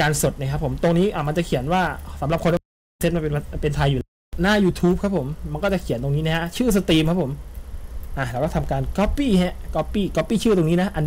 การสดนะครับผมตรงนี้มันจะเขียนว่าสำหรับคนเซตมาเป็นไทยอยู่หน้า YouTube ครับผมมันก็จะเขียนตรงนี้นะฮะชื่อสตรีมครับผมเราก็ทำการ copy ฮะ copy ชื่อตรงนี้นะอัน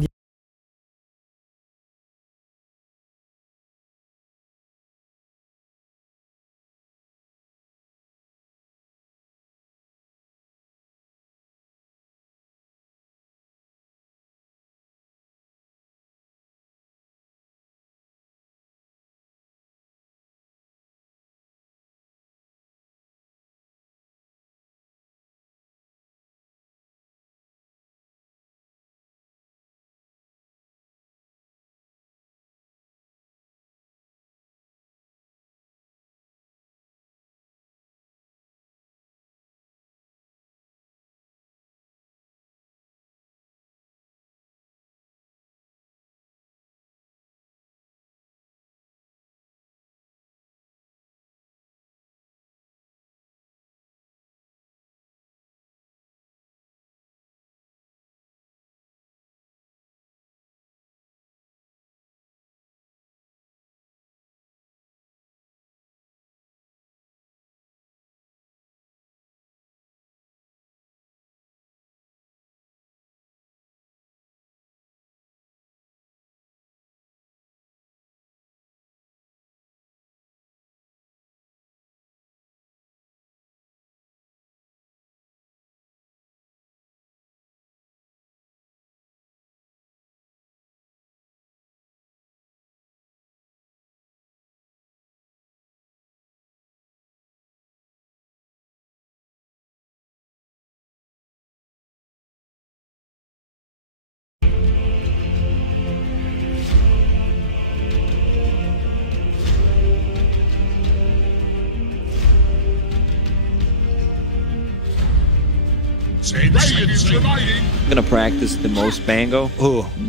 I'm gonna practice the most bango.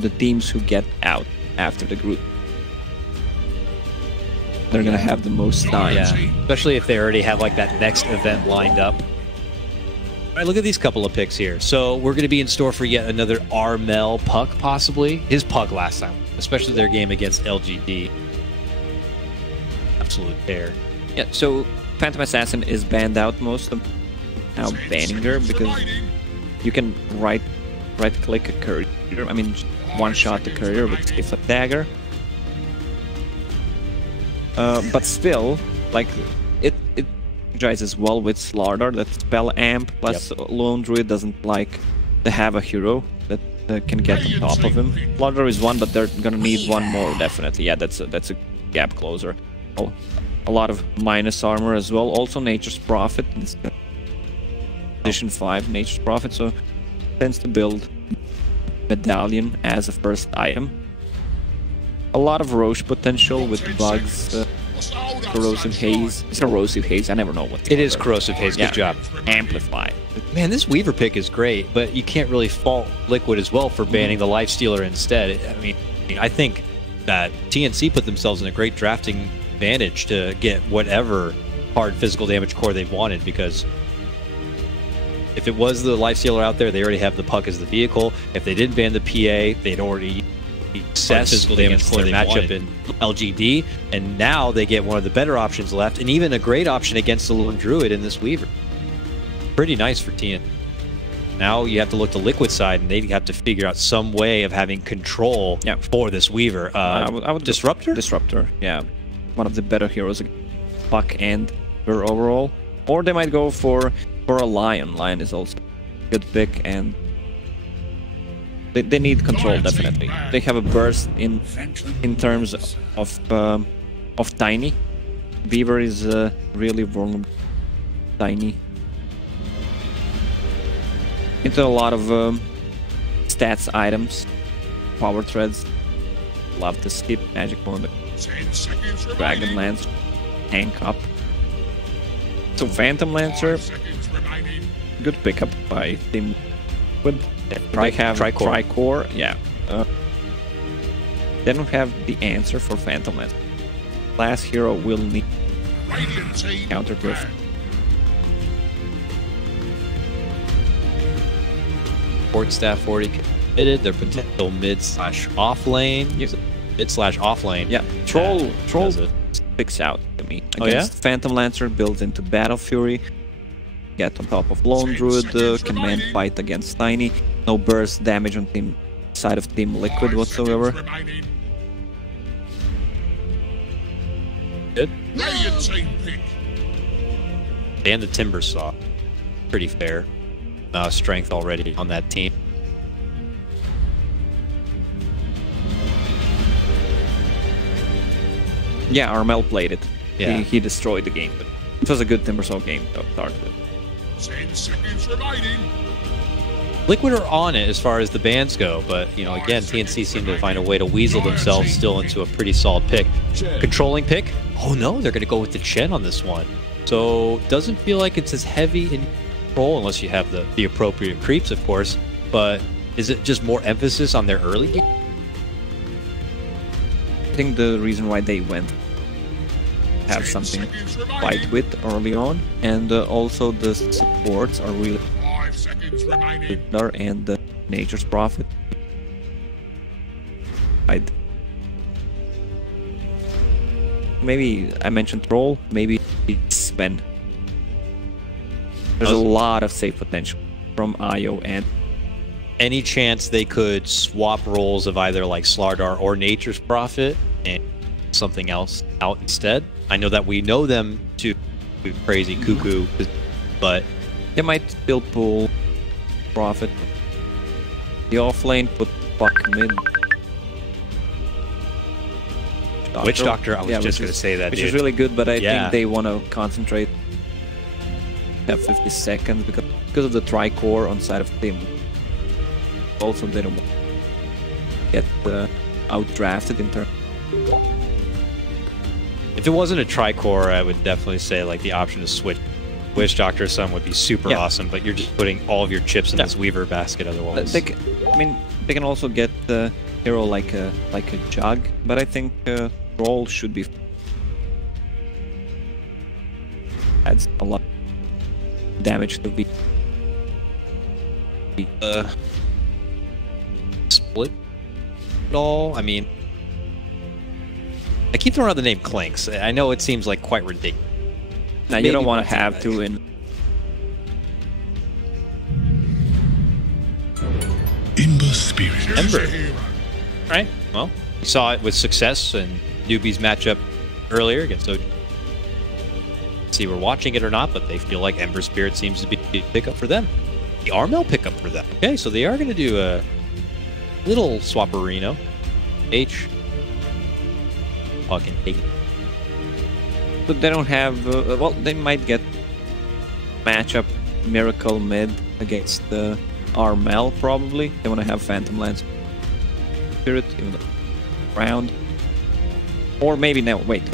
The teams who get out after the group. They're gonna have the most time. Yeah, especially if they already have like that next event lined up. All right, look at these couple of picks here. So we're going to be in store for yet another Armel puck, possibly. His puck last time, especially their game against LGD. Absolute tear. Yeah, so Phantom Assassin is banned out most of now banning her because you can right click a courier. I mean, one shot the courier with a dagger. But still, like it synergizes well with Slardar. That spell amp plus Lone Druid doesn't like to have a hero that can get on top of him. Slardar is one, but they're gonna need one more definitely. Yeah, that's a gap closer. Oh, a lot of minus armor as well. Also Nature's Prophet. Edition 5 Nature's Prophet, so tends to build Medallion as a first item. A lot of Roche potential with bugs, Corrosive Haze. It's Corrosive Haze, I never know what it is. Corrosive Haze, good job. Amplify. Man, this Weaver pick is great, but you can't really fault Liquid as well for banning the Lifestealer instead. I mean, I think that TNC put themselves in a great drafting advantage to get whatever hard physical damage core they wanted, because if it was the Lifestealer out there, they already have the puck as the vehicle. If they didn't ban the PA, they'd already set physical damage core matchup in LGD, and now they get one of the better options left, and even a great option against the Lone Druid in this Weaver. Pretty nice for TN. Now you have to look to Liquid side, and they have to figure out some way of having control for this Weaver. I would Disruptor? Disruptor, yeah. One of the better heroes, puck and her overall. Or they might go for a Lion. Lion is also a good pick, and they need control definitely. They have a burst in terms of Tiny. Beaver is really vulnerable. Tiny. Into a lot of stats items, power threads. Love to skip magic wand, Dragon Lance, tank up. So Phantom Lancer, good pickup by Team with Tricore. Yeah. Then we have the answer for Phantom Lancer. Last hero will need counter drift. Port staff already committed. Their potential mid/off lane. mid/off lane. Yeah, Troll does it. sticks out to me. Oh, yeah? Against Phantom Lancer, builds into Battle Fury, get on top of Lone Druid, command fight against Tiny, no burst damage on team side of Team Liquid whatsoever. Good. And the Timber Saw. Pretty fair. Strength already on that team. Yeah, Armel played it. Yeah. He destroyed the game, but it was a good Timbersaw game to start with. 10 seconds remaining. Liquid are on it as far as the bans go, but, you know, again, TNC seem to find a way to weasel themselves still into a pretty solid pick. Controlling pick? Oh no, they're going to go with the Chen on this one. So, doesn't feel like it's as heavy in control, unless you have the appropriate creeps, of course, but is it just more emphasis on their early game? I think the reason why they went have something to fight with early on, and also the supports are really 5 seconds remaining. good, and Nature's Prophet. Maybe I mentioned Troll, maybe it's Sven. There's a lot of save potential from Io, and Any chance they could swap roles of either like Slardar or Nature's Prophet and something else out instead? I know that we know them to be crazy cuckoo, but they might still pull Prophet. The offlane put Buck mid. Witch Doctor, I was just which going to is- say that, which dude. is really good, but I Yeah. think they want to concentrate. Have 50 seconds because of the Tricore on side of team. Also, they don't want to get outdrafted in turn. If it wasn't a Tricore, I would definitely say like the option to switch Witch Doctor or something would be super Yeah. awesome, but you're just putting all of your chips in Yeah. this Weaver basket otherwise. They can also get the hero like a Jug, but I think Troll should be adds a lot of damage to be. Split at all? I mean, I keep throwing out the name Clinks. I know it seems like quite ridiculous. Now you Maybe don't want to one have to in. Ember Spirit. Ember. Right? Well, we saw it with success in Newbie's matchup earlier against OG. See, we're watching it or not, but they feel like Ember Spirit seems to be a pickup for them. The Armel pickup for them. Okay, so they are going to do a little swapperino. H. Fucking hate. But they don't have. Well, they might get matchup Miracle mid against Armel probably. They want to have Phantom Lance Spirit in the round, or maybe now. Wait.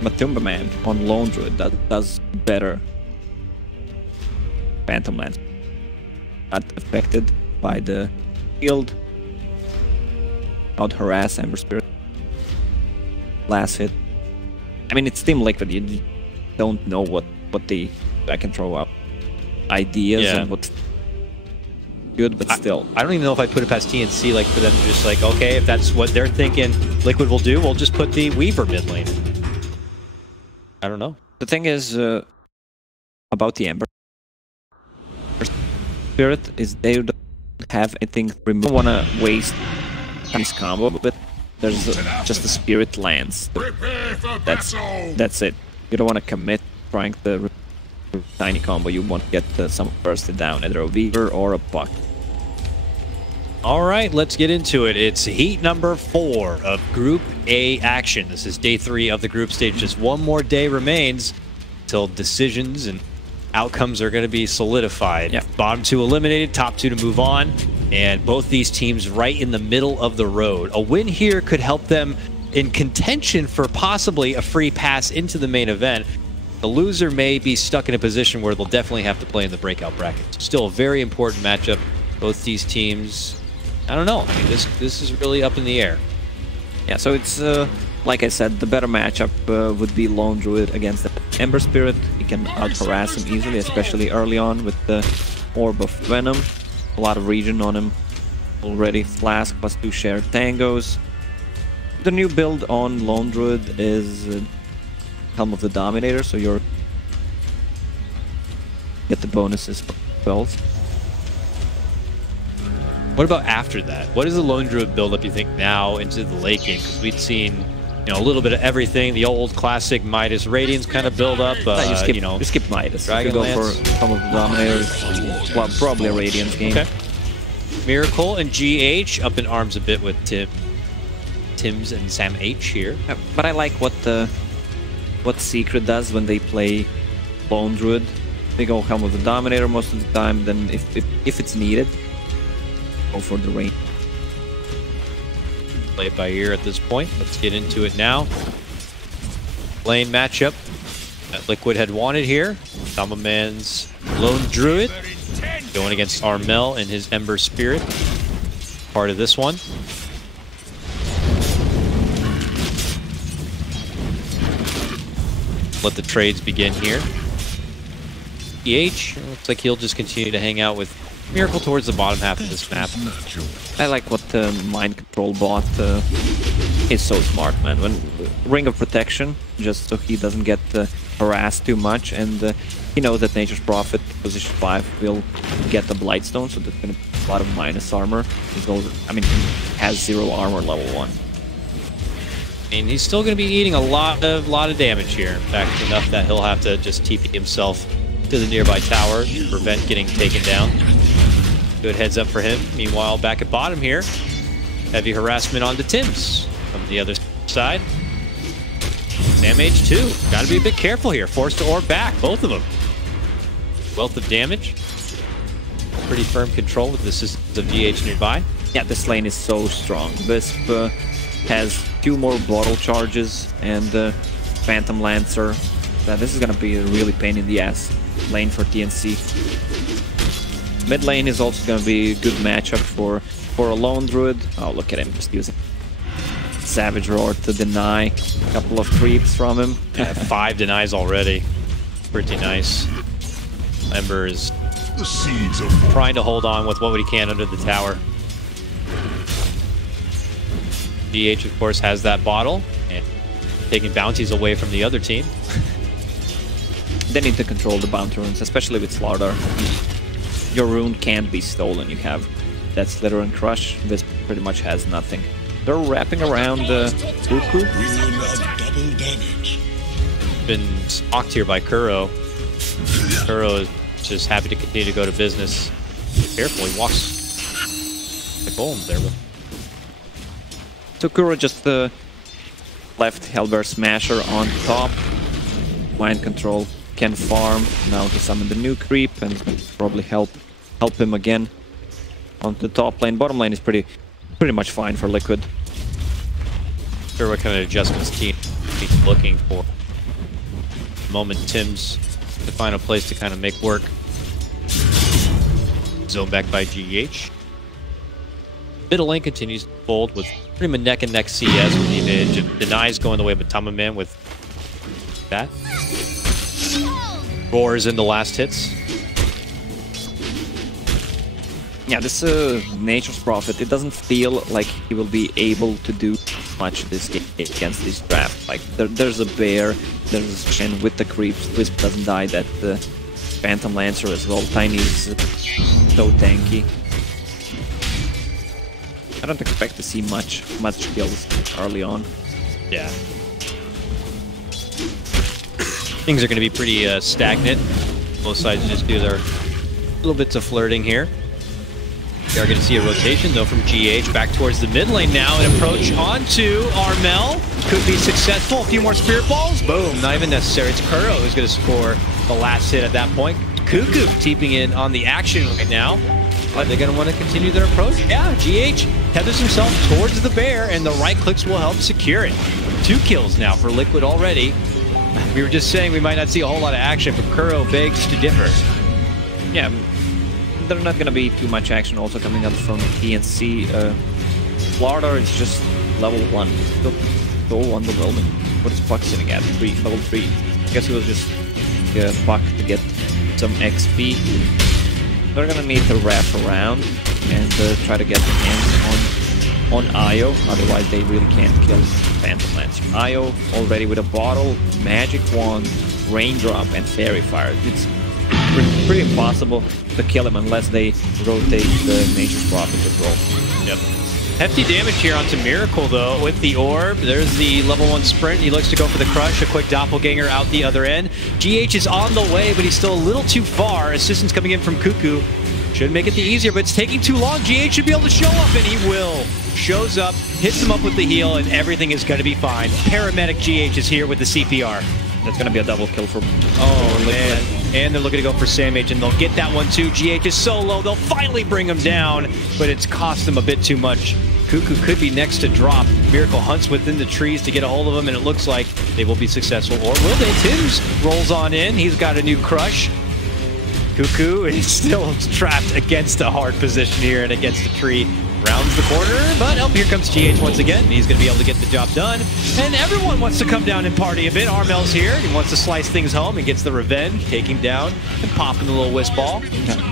Matumba Man on Lone Druid that does better. Phantom Lance not affected by the field. Out harass Ember Spirit. Last hit. I mean, it's Team Liquid. You don't know what they. I can throw out ideas Yeah. and what's good, but still. I don't even know if I put it past TNC, like, for them to just like, okay, if that's what they're thinking Liquid will do, we'll just put the Weaver mid lane. I don't know. The thing is about the Ember Spirit is they don't have anything removed. Don't want to waste this combo, but there's just the Spirit Lance. Prepare for That's battle. that's it. You don't want to commit trying the tiny combo. You want to get some bursted down, either a Weaver or a Puck. All right, let's get into it. It's heat number 4 of Group A action. This is day 3 of the group stage. Just one more day remains until decisions and outcomes are going to be solidified. Yeah. Bottom 2 eliminated, top 2 to move on, and both these teams right in the middle of the road. A win here could help them in contention for possibly a free pass into the main event. The loser may be stuck in a position where they'll definitely have to play in the breakout bracket. Still a very important matchup. Both these teams, I don't know. I mean, this is really up in the air. Yeah, so it's like I said, the better matchup would be Lone Druid against the Ember Spirit. He can out-harass him easily, especially early on with the Orb of Venom. A lot of regen on him. already. Flask plus 2 shared tangos. The new build on Lone Druid is Helm of the Dominator, so you're get the bonuses for spells. What about after that? What is the Lone Druid build-up, you think, now into the late game? Because we'd seen, you know, a little bit of everything. The old classic Midas Radiance kind of build-up. You skip Midas. You go for some of the Dominators. Well, probably a Radiance game. Okay. Miracle and GH up in arms a bit with Tim's and Sam H here. But I like what Secret does when they play Lone Druid. They go Helm of the Dominator most of the time. Then if it's needed, go for the rain. Play it by ear at this point. Let's get into it now. Lane matchup that Liquid had wanted here. Samaman's Lone Druid going against Armel and his Ember Spirit. Part of this one. Let the trades begin here. EH looks like he'll just continue to hang out with Miracle towards the bottom half of this map. I like what the Mind Control bot is so smart, man. When Ring of Protection, just so he doesn't get harassed too much, and he knows that Nature's Prophet, position 5, will get the Blightstone, so that's going to be a lot of minus armor. He has 0 armor level 1. And he's still going to be eating a lot of damage here. In fact, enough that he'll have to just TP himself to the nearby tower to prevent getting taken down. Good heads up for him. Meanwhile, back at bottom here, heavy harassment on the Tims from the other side. Sam H2, got to be a bit careful here. Forced to orb back, both of them. Wealth of damage. Pretty firm control with the systems of GH nearby. Yeah, this lane is so strong. Wisp has 2 more bottle charges and Phantom Lancer. This is going to be a really pain in the ass lane for TNC. Mid lane is also going to be a good matchup for a Lone Druid. Oh, look at him, just using Savage Roar to deny a couple of creeps from him. Yeah, 5 denies already. Pretty nice. Ember is trying to hold on with what he can under the tower. DH, of course, has that bottle and taking bounties away from the other team. They need to control the bounty runes, especially with Slardar. Your rune can't be stolen. You have that Slither and Crush. This pretty much has nothing. They're wrapping around Buku. Been stalked here by Kuro. Kuro is just happy to continue to go to business. Careful, he walks the golem there. So Kuro just left Hellbear Smasher on top. Mind Control can farm now to summon the new creep, and it's going to probably help him again on the top lane. Bottom lane is pretty much fine for Liquid. Sure, what kind of adjustments team he's looking for. The moment Tim's to find a place to kind of make work. Zone back by GH. Middle lane continues to fold with pretty much neck and neck CS with the image, and denies going the way of Tamaman with that. Roars in the last hits. Yeah, this Nature's Prophet, it doesn't feel like he will be able to do much this game against this draft. Like, there's a bear, there's a Shen with the creeps, Wisp doesn't die, that Phantom Lancer as well. Tiny is so tanky. I don't expect to see much kills early on. Yeah. Things are going to be pretty stagnant. Both sides just do their little bits of flirting here. We are going to see a rotation, though, from GH back towards the mid lane now. An approach onto Armel. Could be successful. A few more Spirit Balls. Boom. Not even necessary. It's Kuro who's going to score the last hit at that point. Cuckoo teeping in on the action right now. Are they going to want to continue their approach? Yeah, GH tethers himself towards the bear, and the right clicks will help secure it. 2 kills now for Liquid already. We were just saying we might not see a whole lot of action, but Kuro begs to differ. Yeah, there's not going to be too much action also coming up from TNC. Slardar is just level 1. Still so underwhelming. What is Puck sitting at? Level 3. I guess he was just Puck to get some XP. They're going to need to wrap around. and try to get the hands on Io, otherwise they really can't kill Phantom Lance. Io already with a bottle, magic wand, raindrop, and fairy fire. It's pretty impossible to kill him unless they rotate the Nature's Prophet as well. Yep. Hefty damage here onto Miracle, though, with the orb. There's the level 1 sprint. He looks to go for the crush. A quick doppelganger out the other end. GH is on the way, but he's still a little too far. Assistance coming in from Cuckoo. Should make it the easier, but it's taking too long. GH should be able to show up, and he will. Shows up, hits him up with the heal, and everything is going to be fine. Paramedic GH is here with the CPR. That's going to be a double kill for... Oh, man. And they're looking to go for Sam H, and they'll get that one, too. GH is so low, they'll finally bring him down, but it's cost them a bit too much. Cuckoo could be next to drop. Miracle hunts within the trees to get a hold of him, and it looks like they will be successful. Or will they? Tim's rolls on in. He's got a new crush. Cuckoo is still trapped against a hard position here and against the tree. Rounds the corner, but here comes GH once again. He's going to be able to get the job done. And everyone wants to come down and party a bit. Armel's here. He wants to slice things home. He gets the revenge, taking down and popping the little whisk ball.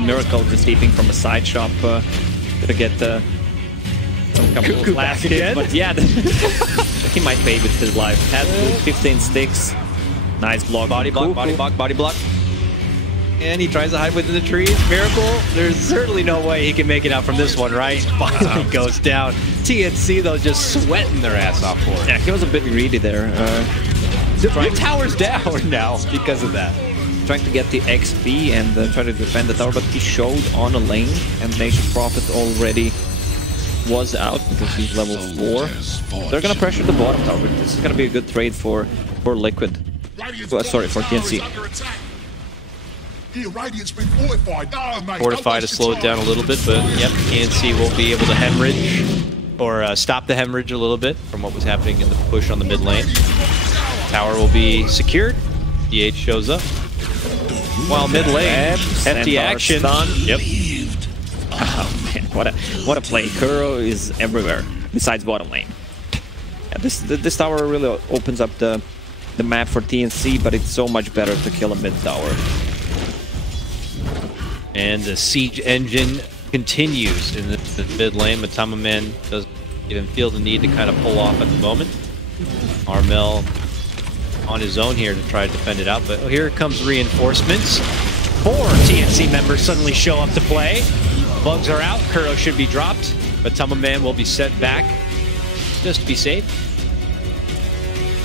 Miracle just escaping from a side shop to get the... Cuckoo back again. But yeah, he might pay with his life. Has 15 sticks. Nice block. Body block, body block, body block. And he tries to hide within the trees. Miracle, there's certainly no way he can make it out from this one, right? Finally goes down. TNC, though, just sweating their ass off for it. Yeah, he was a bit greedy there. The tower's down now because of that. Trying to get the XP and try to defend the tower, but he showed on a lane, and Nature's Prophet already was out because he's level 4. They're gonna pressure the bottom tower, but this is gonna be a good trade for Liquid. Sorry, for TNC. Fortify to slow it down a little bit, but yep, TNC will be able to hemorrhage or stop the hemorrhage a little bit from what was happening in the push on the mid lane. Tower will be secured. DH shows up. While mid lane, hefty action. Yep. Oh man, what a play! Kuro is everywhere besides bottom lane. Yeah, this tower really opens up the map for TNC, but it's so much better to kill a mid tower. And the siege engine continues in the mid lane. Matama Man doesn't even feel the need to kind of pull off at the moment. Armel on his own here to try to defend it out, but here comes reinforcements. 4 TNC members suddenly show up to play. Bugs are out. Kuro should be dropped, but Matama Man will be set back just to be safe.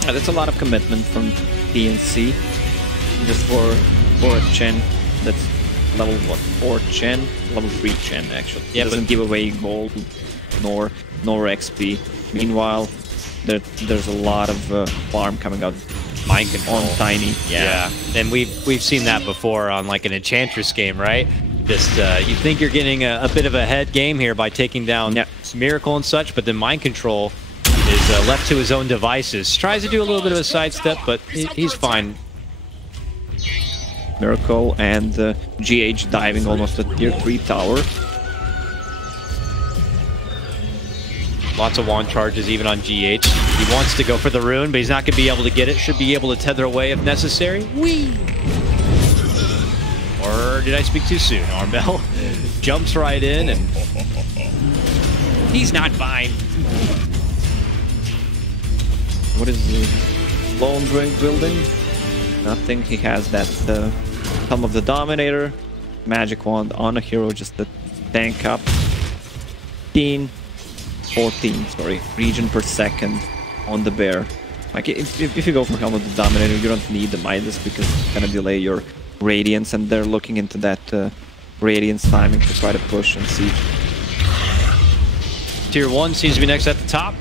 Yeah, that's a lot of commitment from TNC just for a Chen that's level 4 Chen, level 3 Chen actually. Yeah, doesn't give away gold nor XP. Meanwhile, there's a lot of farm coming out. Mind control on Tiny. Yeah. And we've seen that before on like an Enchantress game, right? Just you think you're getting a bit of a head game here by taking down Miracle and such, but then Mind Control is left to his own devices. Tries to do a little bit of a sidestep, but he's fine. Miracle and GH diving almost a tier 3 tower. Lots of wand charges even on GH. He wants to go for the rune, but he's not going to be able to get it. Should be able to tether away if necessary. Whee! Or did I speak too soon? Armel jumps right in and he's not fine. What is the Lone Drink building? Nothing. He has that Thumb of the Dominator, Magic Wand on a hero just to tank up. 14, sorry, region per second on the bear. Like if you go for Helm of the Dominator, you don't need the Midas because it's gonna delay your Radiance, and they're looking into that Radiance timing to try to push and siege. Tier 1 seems to be next at the top.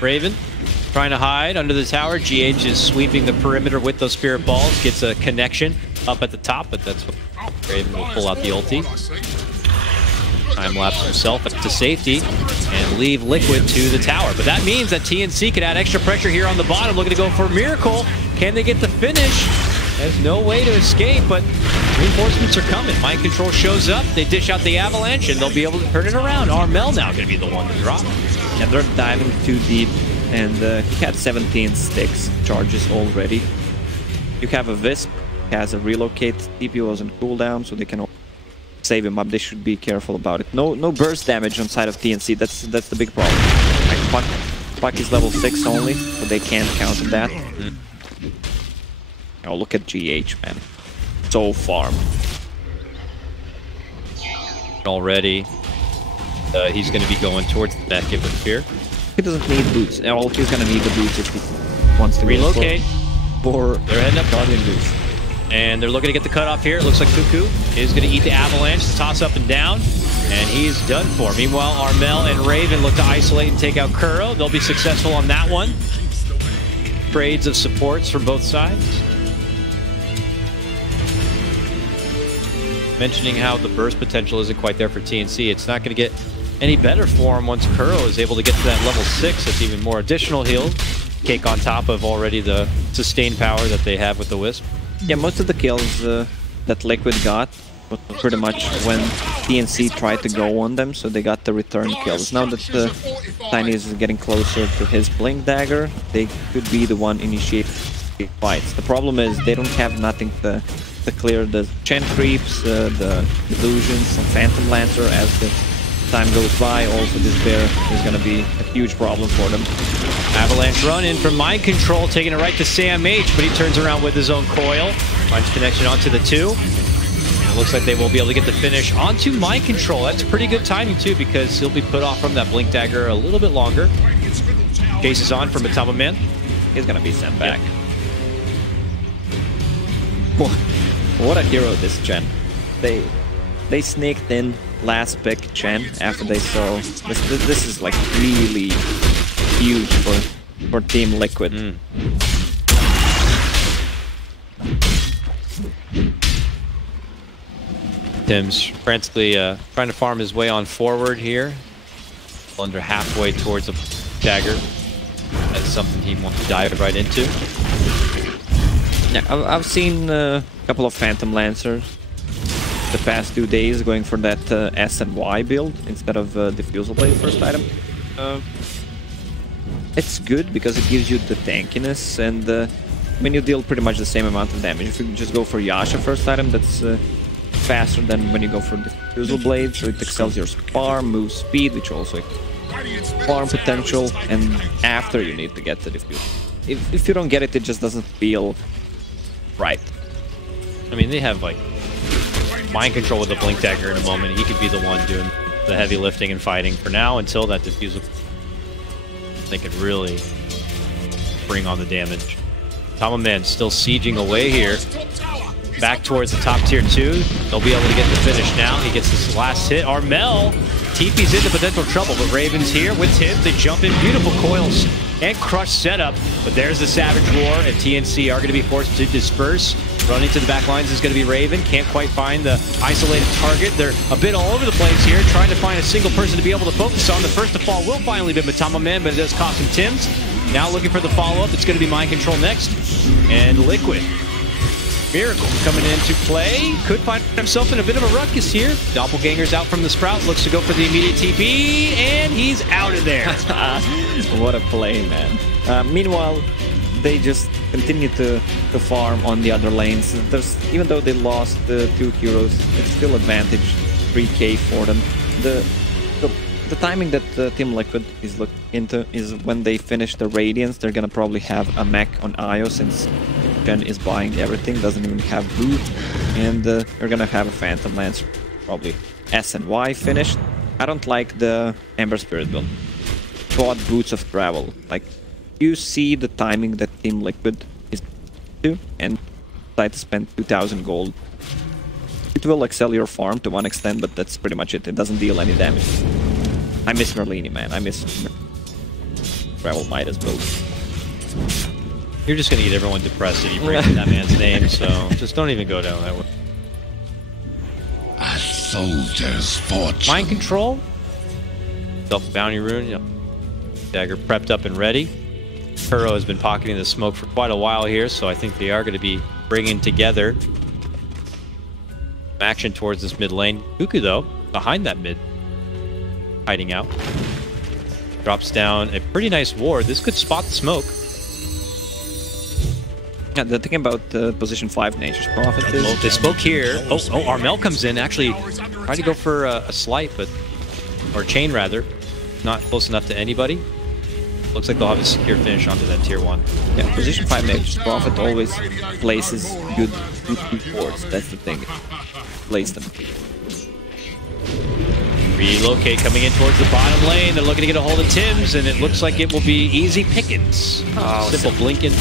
Raven trying to hide under the tower. GH is sweeping the perimeter with those Spirit Balls. Gets a connection up at the top, but that's what Raven will pull out the ulti. Time-lapse himself to safety and leave Liquid to the tower. But that means that TNC could add extra pressure here on the bottom, looking to go for a Miracle. Can they get the finish? There's no way to escape, but reinforcements are coming. Mind Control shows up, they dish out the Avalanche, and they'll be able to turn it around. Armel now going to be the one to drop. Yeah, they're diving too deep, and he had 17 sticks charges already. You have a Wisp, has a Relocate, TP was on cooldown, so they can save him up. They should be careful about it. No burst damage on side of TNC. That's the big problem. Like, Puck is level 6 only, so they can't counter that. Oh, look at GH, man. So farm. Already, he's going to be going towards the back, it would appear. He doesn't need boots. All he's going to need the boots if he wants to relocate. For they're heading up Guardian boots. And they're looking to get the cutoff here. It looks like Cuckoo is going to eat the avalanche, toss up and down, and he's done for. Meanwhile, Armel and Raven look to isolate and take out Kuro. They'll be successful on that one. Trades of supports from both sides. Mentioning how the burst potential isn't quite there for TNC. It's not going to get any better for him once Kuro is able to get to that level 6. That's even more additional heal. Cake on top of already the sustained power that they have with the Wisp. Yeah, most of the kills that Liquid got was pretty much when TNC tried to go on them, so they got the return kills. Now that Tiny is getting closer to his Blink Dagger, they could be the one initiating fights. The problem is they don't have nothing to clear the Chen creeps, the illusions, some Phantom Lancer as the time goes by. Also, this bear is going to be a huge problem for them. Avalanche run in from Mind Control, taking it right to Sam H, but he turns around with his own coil. Finds connection onto the 2. And it looks like they will be able to get the finish onto Mind Control. That's pretty good timing, too, because he'll be put off from that Blink Dagger a little bit longer. Chases on from Matama Man. He's going to be sent back. Yep. What a hero this Chen. They sneaked in last pick Chen after they saw this is like really huge for Team Liquid. Tim's frantically trying to farm his way on forward here. Under halfway towards a dagger. That's something he wants to dive right into. Yeah, I've seen a couple of Phantom Lancers the past 2 days going for that S and Y build instead of Diffusal Blade first item. It's good because it gives you the tankiness, and I mean, you deal pretty much the same amount of damage. If you just go for Yasha first item, that's faster than when you go for Diffusal Blade, so it excels your farm, move speed, which also farm potential, and after you need to get the Diffusal. If you don't get it, it just doesn't feel right. I mean, they have like Mind Control with the Blink Dagger in a moment. He could be the one doing the heavy lifting and fighting for now until that Diffusal. They could really bring on the damage. Tamaman still sieging away here. Back towards the top tier 2. They'll be able to get the finish now. He gets this last hit. Armel TP's into potential trouble, but Raven's here with him. They jump in. Beautiful coils and crush setup. But there's the Savage Roar, and TNC are going to be forced to disperse. Running to the back lines is going to be Raven. Can't quite find the isolated target. They're a bit all over the place here, trying to find a single person to be able to focus on. The first to fall will finally be Matama Man, but it does cost him Tim's. Now looking for the follow-up. It's going to be Mind Control next. And Liquid. Miracle coming into play. Could find himself in a bit of a ruckus here. Doppelganger's out from the Sprout. Looks to go for the immediate TP. And he's out of there. What a play, man. Meanwhile, they just continue to farm on the other lanes. Even though they lost the 2 heroes, it's still advantage 3k for them. The timing that Team Liquid is looking into is when they finish the Radiance. They're gonna probably have a mech on Io, since Chen is buying everything, doesn't even have boot, and they're gonna have a Phantom Lance, probably S and Y finished. I don't like the Ember Spirit build. Bought Boots of Travel. Like, you see the timing that Team Liquid is to, and decide to spend 2,000 gold. It will excel your farm to one extent, but that's pretty much it. It doesn't deal any damage. I miss Merlini, man. I miss Travel Midas build. You're just gonna get everyone depressed if you bring up that man's name, so just don't even go down that way. A soldier's fortune. Mind Control. Self Bounty Rune, you know, dagger prepped up and ready. Kuro has been pocketing the smoke for quite a while here, so I think they are going to be bringing together action towards this mid lane. Cuckoo, though, behind that mid, hiding out. Drops down a pretty nice ward. This could spot the smoke. Yeah, the thing about position 5 Nature's Prophet is... They spoke here. Oh, Armel comes in. Actually, tried to go for a slight, but... Or chain, rather. Not close enough to anybody. Looks like they'll have a secure finish onto that tier 1. Yeah, position 5 Nature's Prophet always places good wards. That's the thing. Place them. Relocate coming in towards the bottom lane. They're looking to get a hold of Tim's, and it looks like it will be easy pickings. Simple blinking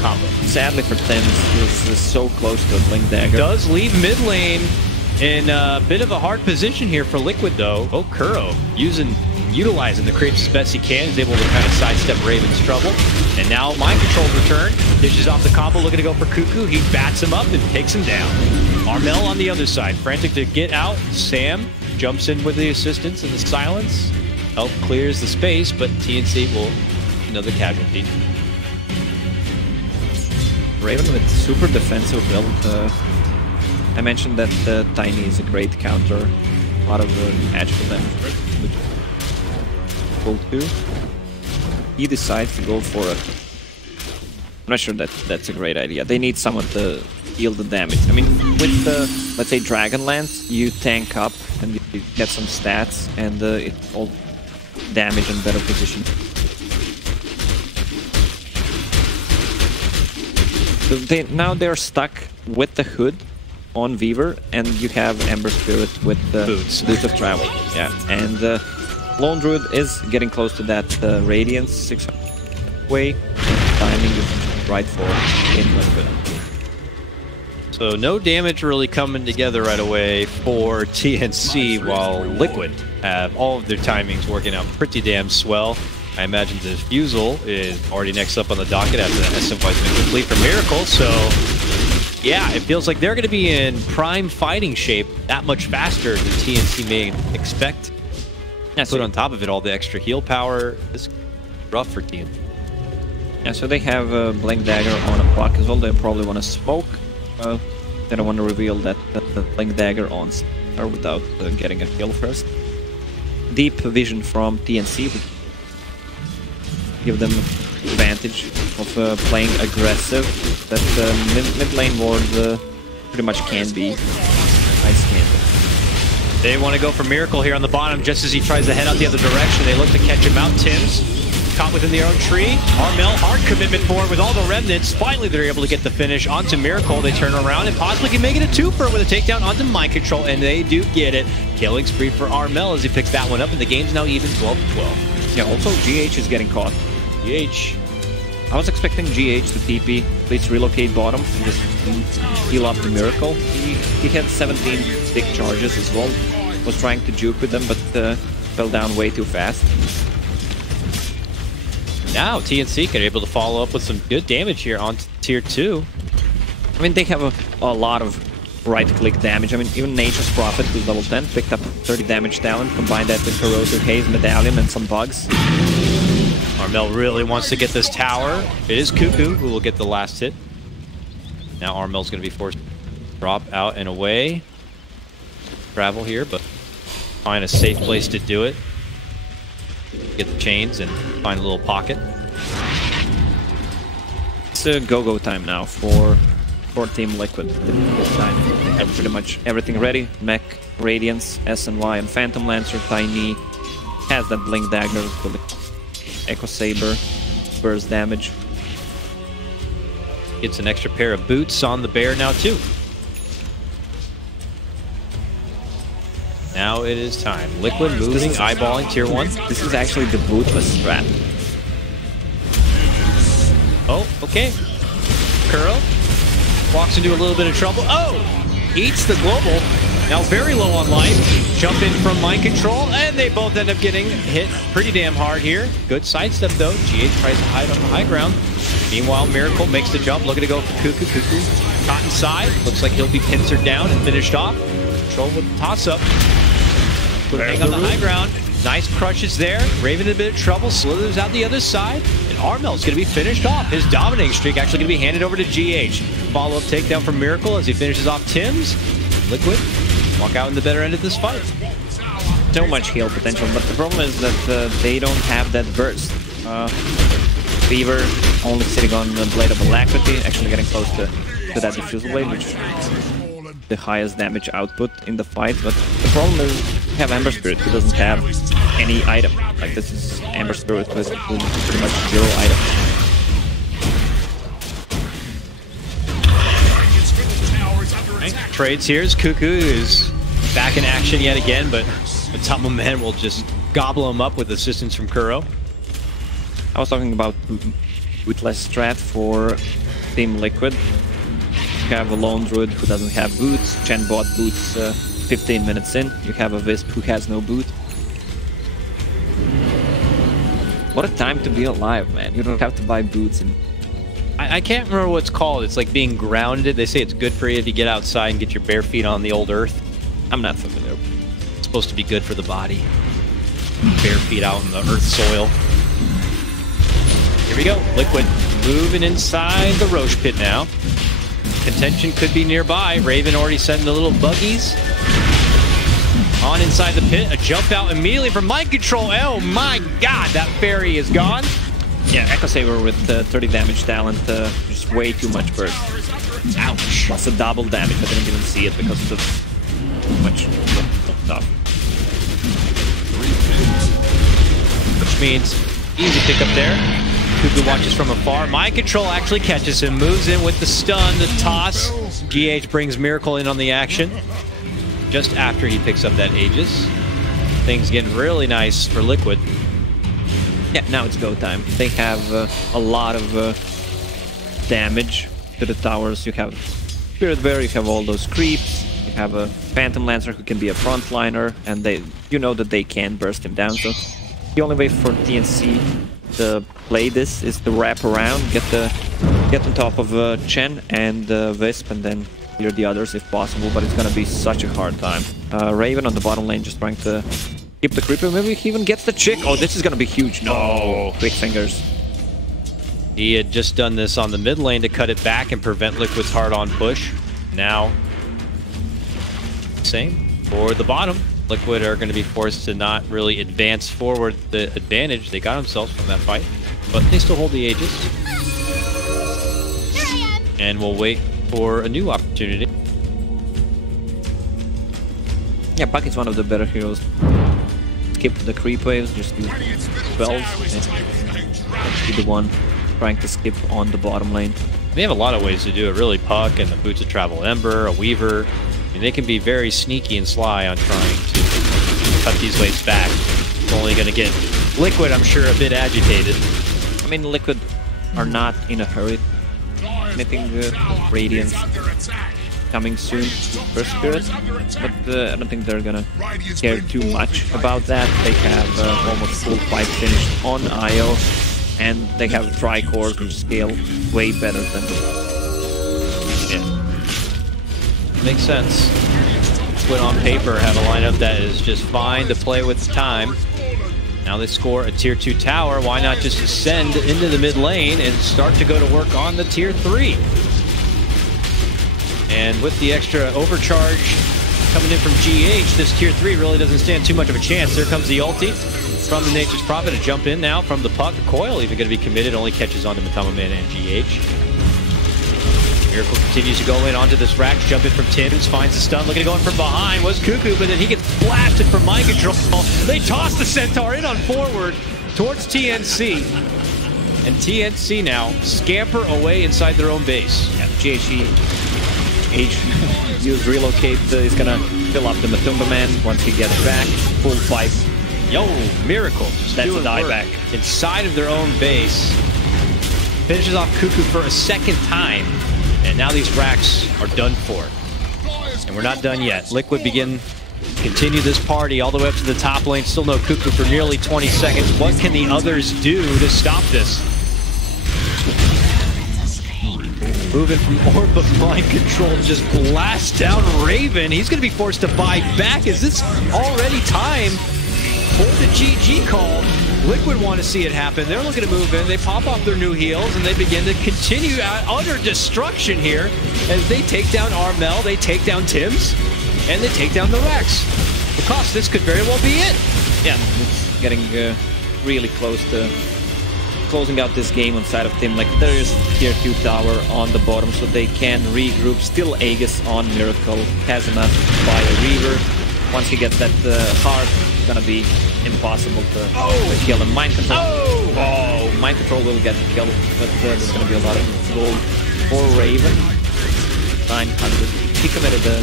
combo. Sadly for Tim's, this is so close to a Blink Dagger. Does leave mid lane in a bit of a hard position here for Liquid, though. Oh, Kuro utilizing the creeps as best he can. Is able to kind of sidestep Raven's trouble. And now Mind Control's return. Dishes off the combo, looking to go for Cuckoo. He bats him up and takes him down. Armel on the other side, frantic to get out. Sam jumps in with the assistance and the silence. Help clears the space, but TNC will another casualty. Raven with super defensive build. I mentioned that Tiny is a great counter. A lot of magical damage. Pull 2. He decides to go for it. I'm not sure that that's a great idea. They need someone to heal the damage. I mean, with the, let's say, Dragonlance, you tank up and you get some stats, and it's all damage and better position. So now they're stuck with the hood on Weaver, and you have Ember Spirit with the Boots of Travel. Yeah, and Lone Druid is getting close to that Radiance 600 way. Timing is right for in Liquid. So no damage really coming together right away for TNC, while Liquid have all of their timings working out pretty damn swell. I imagine the Diffusal is already next up on the docket after that SMY's been complete for Miracle. So yeah, it feels like they're going to be in prime fighting shape that much faster than TNC may expect. Put on top of it all the extra heal power. It's rough for TNC. Yeah, so they have a Blink Dagger on a block as well. They probably want to smoke. They don't want to reveal that the Blink Dagger on Star without getting a kill first. Deep Vision from TNC would give them advantage of playing aggressive. That mid lane ward pretty much can be ice candy. They want to go for Miracle here on the bottom just as he tries to head out the other direction. They look to catch him out. Tim's caught within their own tree. Armel, hard commitment forward with all the remnants. Finally, they're able to get the finish onto Miracle. They turn around and possibly can make it a twofer with a takedown onto Mind Control, and they do get it. Killing spree for Armel as he picks that one up, and the game's now even 12-12. Yeah, also GH is getting caught. GH. I was expecting GH to TP, please relocate bottom, and just heal up the Miracle. He had 17 stick charges as well. Was trying to juke with them, but fell down way too fast. Now TNC are able to follow up with some good damage here on tier 2. I mean, they have a lot of right-click damage. I mean, even Nature's Prophet, who's level 10, picked up 30 damage talent, combined that with Corrosive Haze, Medallion, and some bugs. Armel really wants to get this tower. It is Cuckoo who will get the last hit. Now Armel's going to be forced to drop out and away. Travel here, but find a safe place to do it. Get the chains and find a little pocket. It's a go-go time now for Team Liquid. This time they have pretty much everything ready. Mech, Radiance, SNY, and Phantom Lancer. Tiny has that Blink Dagger with the Echo Saber, burst damage. Gets an extra pair of boots on the bear now too. Now it is time. Liquid moving, eyeballing tier 1. This is actually the bootless strat. Oh, okay. Kuro walks into a little bit of trouble. Oh! Eats the global. Now very low on life. Jump in from Mind Control, and they both end up getting hit pretty damn hard here. Good sidestep though. GH tries to hide on the high ground. Meanwhile, Miracle makes the jump, looking to go for Cuckoo. Cuckoo caught inside. Looks like he'll be pincered down and finished off. Control with the toss-up. Putting on the high ground. Nice crushes there. Raven in a bit of trouble. Slithers out the other side. And Armel's going to be finished off. His dominating streak actually going to be handed over to GH. Follow-up takedown from Miracle as he finishes off Tim's. Liquid walk out in the better end of this fight. So much heal potential, but the problem is that they don't have that burst. Fever only sitting on the Blade of Alacrity, actually getting close to that Diffusal Blade, which is the highest damage output in the fight. But the problem is you have Ember Spirit who doesn't have any item. Like, this is Ember Spirit with pretty much 0 item. Right. Trades here as Cuckoo is back in action yet again, but Matama Man will just gobble him up with assistance from Kuro. I was talking about bootless strat for Team Liquid. You have a Lone Druid who doesn't have boots. Chen bought boots 15 minutes in. You have a Wisp who has no boot. What a time to be alive, man. You don't have to buy boots. And I can't remember what it's called. It's like being grounded. They say it's good for you if you get outside and get your bare feet on the old earth. I'm not familiar. It's supposed to be good for the body. Bare feet out in the earth soil. Here we go. Liquid moving inside the Roche pit now. Contention could be nearby. Raven already sending the little buggies on inside the pit. A jump out immediately from Mind Control. Oh my god, that fairy is gone. Yeah, Echo Saber with 30 damage talent, just way too much burst. Ouch. Plus a double damage. I didn't even see it because of too much stuff. Which means easy pickup there. Cuckoo watches from afar. Mind Control actually catches him, moves in with the stun, the toss. GH brings Miracle in on the action just after he picks up that Aegis. Things getting really nice for Liquid. Yeah, now it's go time. They have a lot of damage to the towers. You have Spirit Bearer, you have all those creeps, you have a Phantom Lancer who can be a frontliner, and you know that they can burst him down. So the only way for TNC to play this is to wrap around, get on top of Chen and Wisp, and then clear the others if possible. But it's gonna be such a hard time. Raven on the bottom lane just trying to keep the creeper. Maybe he even gets the chick. Oh, this is gonna be huge. No, quick fingers. He had just done this on the mid lane to cut it back and prevent Liquid's hard-on push. Now, same for the bottom. Liquid are going to be forced to not really advance forward the advantage they got themselves from that fight, but they still hold the Aegis. And we'll wait for a new opportunity. Yeah, Puck is one of the better heroes. Skip the creep waves, just use spells, and be the one trying to skip on the bottom lane. They have a lot of ways to do it, really. Puck and the Boots of Travel Ember, a Weaver. I mean, they can be very sneaky and sly on trying to cut these waves back. It's only going to get Liquid, I'm sure, a bit agitated. I mean, Liquid are not in a hurry. Anything Radiance coming soon for Spirit, but I don't think they're gonna care too much about that. They have almost full fight finished on IO, and they have Tricores which scale way better than... Yeah. Makes sense. Liquid on paper have a lineup that is just fine to play with time. Now they score a tier 2 tower. Why not just ascend into the mid lane and start to go to work on the tier 3? And with the extra overcharge coming in from GH, this tier 3 really doesn't stand too much of a chance. There comes the ulti from the Nature's Prophet to jump in now from the Puck. Coil even going to be committed, only catches on to Matama Man and GH. Miracle continues to go in onto this rack, jump in from Tims, finds the stun, looking to go in from behind, was Cuckoo, but then he gets blasted from Mind Control. They toss the Centaur in on forward towards TNC. And TNC now scamper away inside their own base. Yeah, use relocate, is gonna fill up the Matumba Man once he gets back. Full fight. Yo, Miracle. That's a dieback. Inside of their own base. Finishes off Cuckoo for a second time. And now these racks are done for. And we're not done yet. Liquid continue this party all the way up to the top lane. Still no Cuckoo for nearly 20 seconds. What can the others do to stop this? Moving from Orb of Mind Control, just blast down Raven. He's going to be forced to buy back. Is this already time for the GG call? Liquid want to see it happen. They're looking to move in. They pop off their new heals, and they begin to continue utter destruction here as they take down Armel, they take down Tims, and they take down the Rex. Because this could very well be it. Yeah, it's getting really close to closing out this game on side of Tim. Like, there is tier 2 tower on the bottom, so they can regroup. Still Aegis on Miracle. Has enough by a Reaver. Once he gets that heart, it's gonna be impossible to kill him. Mind Control. Oh, Mind Control will get the kill, but there's gonna be a lot of gold for Raven. 900. He committed a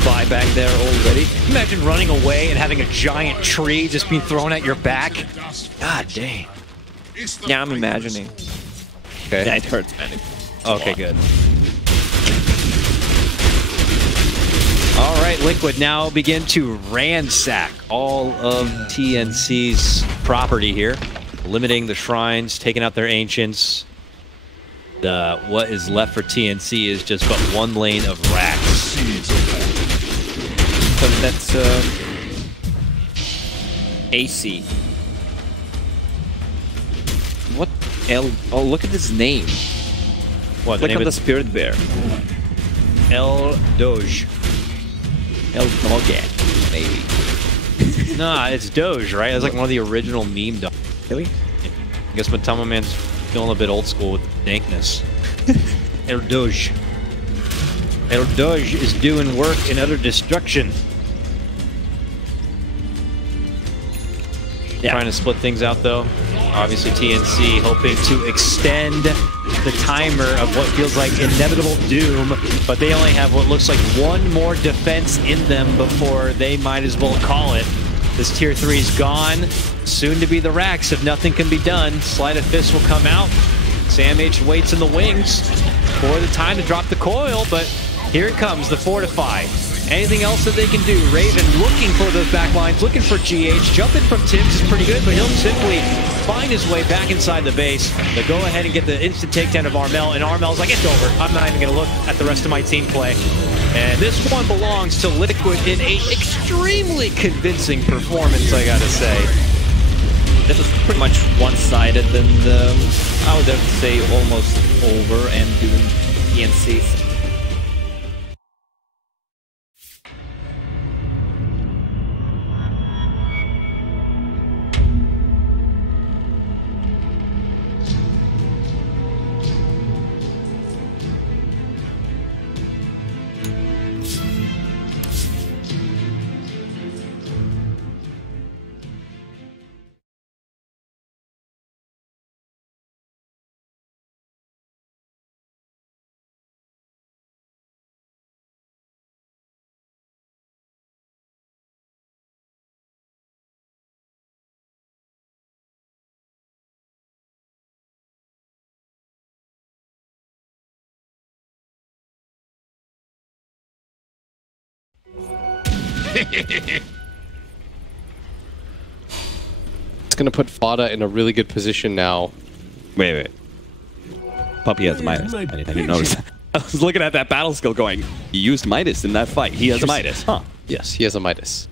buyback there already. Imagine running away and having a giant tree just being thrown at your back. God dang. Yeah, I'm imagining. Okay. Yeah, it hurts, man. Okay, good. All right, Liquid now begin to ransack all of TNC's property here, limiting the shrines, taking out their ancients. What is left for TNC is just but one lane of racks. So that's AC. What L? Oh, look at his name. What? Click on the Spirit Bear. El Doge. El Doge, maybe. Nah, it's Doge, right? It's like one of the original meme dogs. Really? I guess Matama Man's feeling a bit old school with dankness. El Doge. El Doge is doing work in utter destruction. Yeah. Trying to split things out, though. Obviously, TNC hoping to extend the timer of what feels like inevitable doom, but they only have what looks like one more defense in them before they might as well call it. This tier 3 is gone. Soon to be the racks if nothing can be done. Sleight of Fist will come out. Sam H waits in the wings for the time to drop the coil, but here it comes, the Fortify. Anything else that they can do? Raven looking for those backlines, looking for GH. Jumping from Tims is pretty good, but he'll simply find his way back inside the base. They go ahead and get the instant takedown of Armel, and Armel's like, it's over. I'm not even going to look at the rest of my team play. And this one belongs to Liquid in a extremely convincing performance, I gotta say. This is pretty much one-sided, and I would have to say almost over and doing TNC's. It's going to put Fada in a really good position now. Wait. Puppy has Midas. I didn't notice that. I was looking at that battle skill going, he used Midas in that fight. He has a Midas. Huh. Yes, he has a Midas.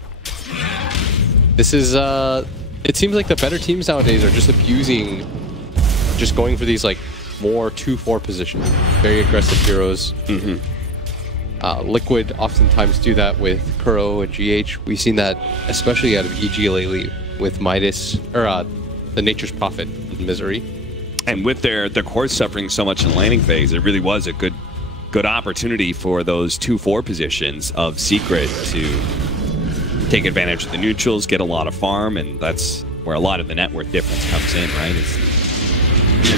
This is, it seems like the better teams nowadays are just abusing, just going for these, like, more 2-4 positions. Very aggressive heroes. Mm-hmm. Liquid oftentimes do that with Kuro and GH. We've seen that especially out of EG lately with Midas, or the Nature's Prophet in Misery. And with their core suffering so much in laning phase, it really was a good opportunity for those 2-4 positions of Secret to take advantage of the neutrals, get a lot of farm, and that's where a lot of the net worth difference comes in, right? It's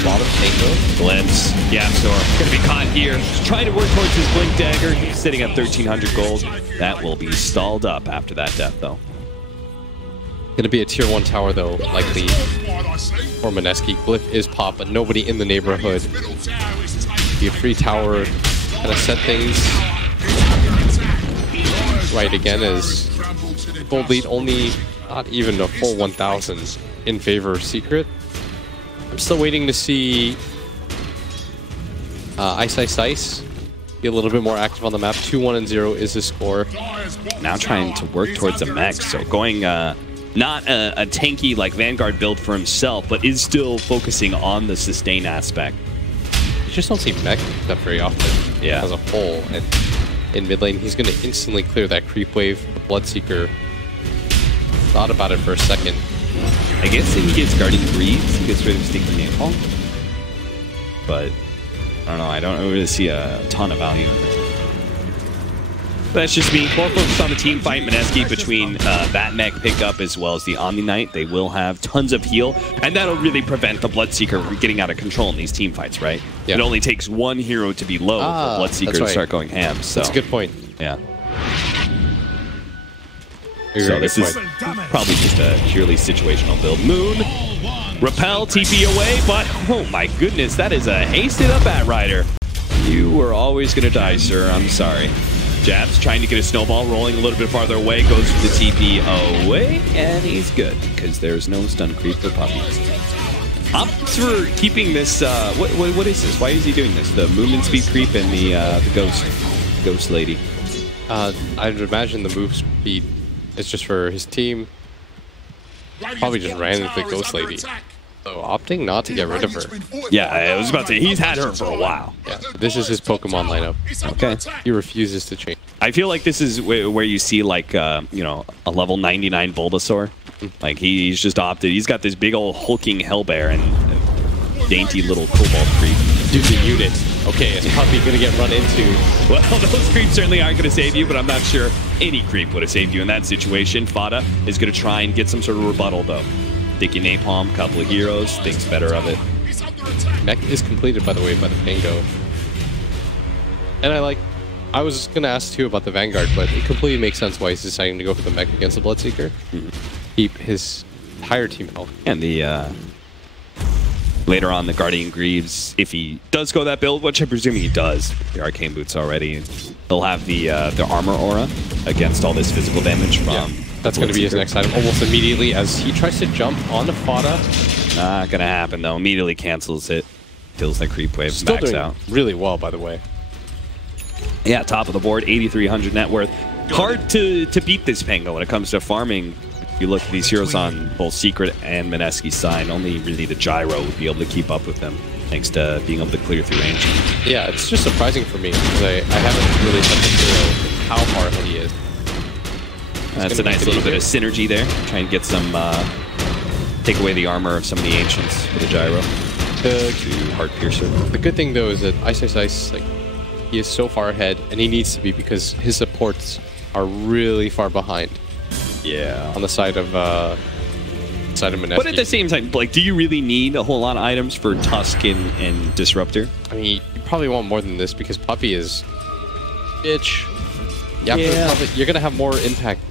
bottom tango. Glimpse. Yeah, so gonna be caught here. He's trying to work towards his Blink Dagger. He's sitting at 1,300 gold. That will be stalled up after that death, though. Gonna be a tier 1 tower, though, likely for Mineski. Glyph is pop, but nobody in the neighborhood. Be a free tower, kind of set things right again as gold lead only not even a full 1,000 in favor of Secret. I'm still waiting to see Ice be a little bit more active on the map. 2-1-0 is the score. Now trying to work towards a mech, so going not a tanky like Vanguard build for himself, but is still focusing on the sustain aspect. You just don't see mech that very often. Yeah. As a whole, and in mid lane, he's going to instantly clear that creep wave. The Bloodseeker thought about it for a second. I guess if he gets Guardian Greaves, he gets rid of Sticky Napalm. But I don't know. I don't really see a ton of value in this. That's just me. More focused on the team fight. Mineski between that mech pickup as well as the Omni Knight. They will have tons of heal, and that'll really prevent the Bloodseeker from getting out of control in these team fights, right? Yeah. It only takes one hero to be low for Bloodseeker to start going ham. So that's a good point. Yeah. So this is probably just a purely situational build. Moon, repel, TP away, but oh my goodness, that is a hasted up Bat Rider. You were always going to die, sir. I'm sorry. Jabs trying to get a snowball rolling a little bit farther away, goes for the TP away, and he's good because there's no stun creep for Puppy. Opts for keeping this. What is this? Why is he doing this? The movement speed creep and the ghost lady. I'd imagine the move speed is just for his team. Probably just ran into the ghost lady. So opting not to get rid of her. Yeah, I was about to say, he's had her for a while. Yeah, this is his Pokemon lineup. Okay. He refuses to change. I feel like this is where you see, like, you know, a level 99 Bulbasaur. Like, he's just opted. He's got this big old hulking Hellbear and a dainty little Cobalt creep. Dude, the unit. Okay, is Puppy going to get run into? Well, those creeps certainly aren't going to save you, but I'm not sure any creep would have saved you in that situation. Fada is going to try and get some sort of rebuttal, though. Sticky Napalm, couple of heroes, thinks better of it. Mech is completed, by the way, by the Pango. And I was going to ask too about the Vanguard, but it completely makes sense why he's deciding to go for the mech against the Bloodseeker. Keep his entire team health. And the later on, the Guardian Greaves, if he does go that build, which I presume he does, the Arcane Boots already, they'll have the armor aura against all this physical damage from... Yeah. That's going to be his next item almost immediately as he tries to jump onto Fada. Not going to happen, though. Immediately cancels it. Kills the creep wave. Still max doing out. Really well, by the way. Yeah, top of the board, 8,300 net worth. Hard to beat this Pango when it comes to farming. If you look at these heroes on both Secret and Mineski's side, only really the Gyro would be able to keep up with them, thanks to being able to clear through range. Yeah, it's just surprising for me, because I haven't really touched the hero how far ahead he is. That's a nice little bit of synergy there. Try and get some, take away the armor of some of the Ancients with the Gyro. To Heart Piercer. The good thing, though, is that Ice, like, he is so far ahead, and he needs to be because his supports are really far behind. Yeah. On the side of Mineski. But at the same time, like, do you really need a whole lot of items for Tusk and Disruptor? I mean, you probably want more than this because Puppy is... Bitch. Yeah. You're going to have more impact.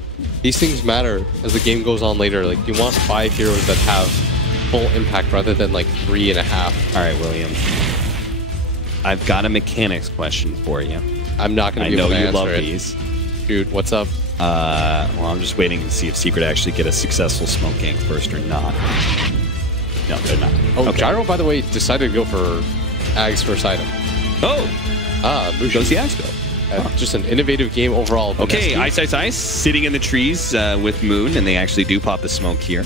These things matter as the game goes on later. Like, you want 5 heroes that have full impact rather than, like, 3.5. All right, William. I've got a mechanics question for you. I'm not going to be able to answer it. I know you love these. Dude, what's up? Well, I'm just waiting to see if Secret actually get a successful smoke gank first or not. No, they're not. Oh, okay. Gyro, by the way, decided to go for Ag's first item. Oh! Goes the Ag build. Just an innovative game overall. Okay, Ice, sitting in the trees with Moon, and they actually do pop the smoke here.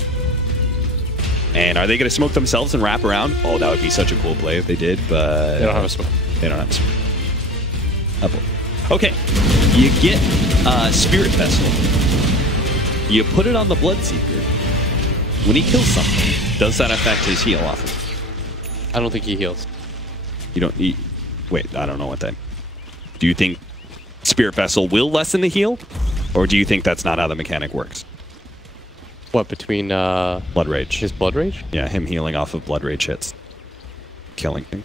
And are they going to smoke themselves and wrap around? Oh, that would be such a cool play if they did, but... They don't have a smoke. They don't have a smoke. Okay, you get Spirit Vessel. You put it on the Bloodseeker. When he kills something, does that affect his heal off of it? I don't think he heals. You don't... Wait, I don't know what that... Do you think Spirit Vessel will lessen the heal? Or do you think that's not how the mechanic works? What, between... Blood Rage. His Blood Rage? Yeah, him healing off of Blood Rage hits. Killing him.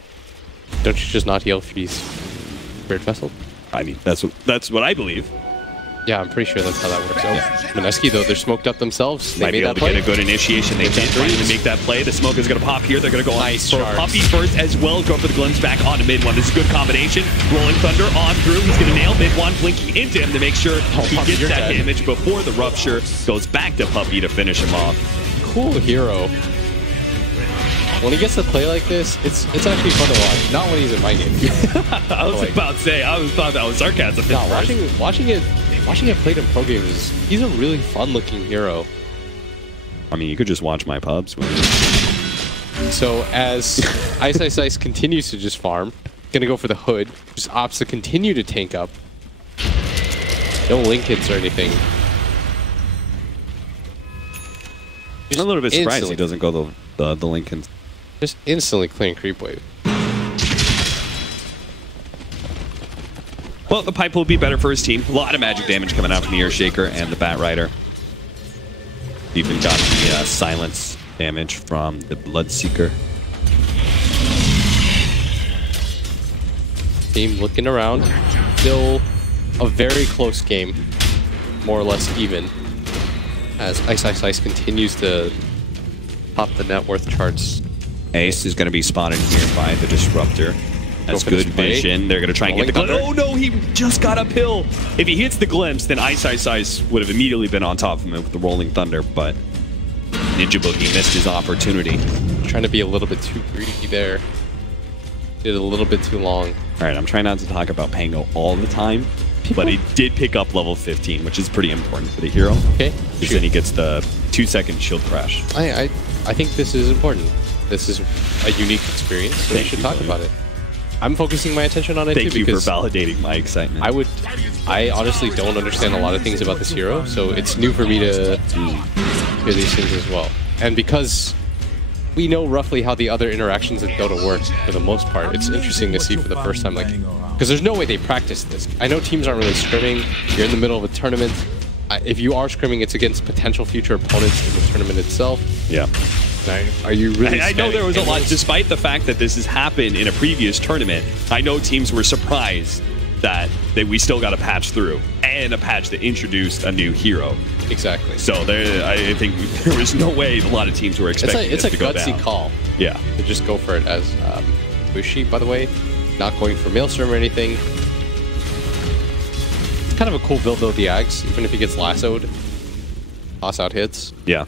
Don't you just not heal if he's Spirit Vessel? I mean, that's what I believe. Yeah, I'm pretty sure that's how that works. Mineski, though, they're smoked up themselves. They made that play. Get a good initiation. They did try to make that play. The smoke is going to pop here. They're going to go nice for Puppy first as well. Go for the glimpse back onto mid one. This is a good combination. Rolling Thunder on through. He's going to nail mid one, blinking into him to make sure he gets that damage before the rupture. Goes back to Puppy to finish him off. Cool hero. When he gets to play like this, it's actually fun to watch. Not when he's in my game. I was about to say, I thought that was sarcasm. No, watching it played in pro games, he's a really fun-looking hero. I mean, you could just watch my pubs. So as Ice continues to just farm, gonna go for the hood, just opts to continue to tank up. No link hits or anything. I'm a little bit surprised instantly. he doesn't go the Lincoln. Just instantly clearing creep wave. Well, the pipe will be better for his team. A lot of magic damage coming out from the Earthshaker and the Bat Rider. Even got the silence damage from the Bloodseeker. Team looking around. Still a very close game. More or less even. As Ice continues to top the net worth charts. Ace is going to be spotted here by the Disruptor. That's good vision. They're going to try and get the glimpse. Oh no, he just got a pill. If he hits the glimpse, then Ice would have immediately been on top of him with the Rolling Thunder, but Ninja Boogie missed his opportunity. Trying to be a little bit too greedy there. Did a little bit too long. All right, I'm trying not to talk about Pango all the time, but he did pick up level 15, which is pretty important for the hero. Okay. Because then he gets the 2-second shield crash. I think this is important. This is a unique experience, so we should talk about it. I'm focusing my attention on it too because for validating my excitement. I honestly don't understand a lot of things about this hero, so it's new for me to hear these things as well. And because we know roughly how the other interactions in Dota work for the most part, it's interesting to see for the first time, like, because there's no way they practice this. I know teams aren't really scrimming. You're in the middle of a tournament. If you are scrimming, it's against potential future opponents in the tournament itself. Yeah. Are you really? I know there was a lot, despite the fact that this has happened in a previous tournament. I know teams were surprised that we still got a patch through, and a patch that introduced a new hero. Exactly. So I think there was no way a lot of teams were expecting it's a to go gutsy down. call. Yeah. To just go for it as Bushi, by the way, not going for Maelstrom or anything. It's kind of a cool build though, the Ags, even if he gets lassoed. Toss out hits. Yeah.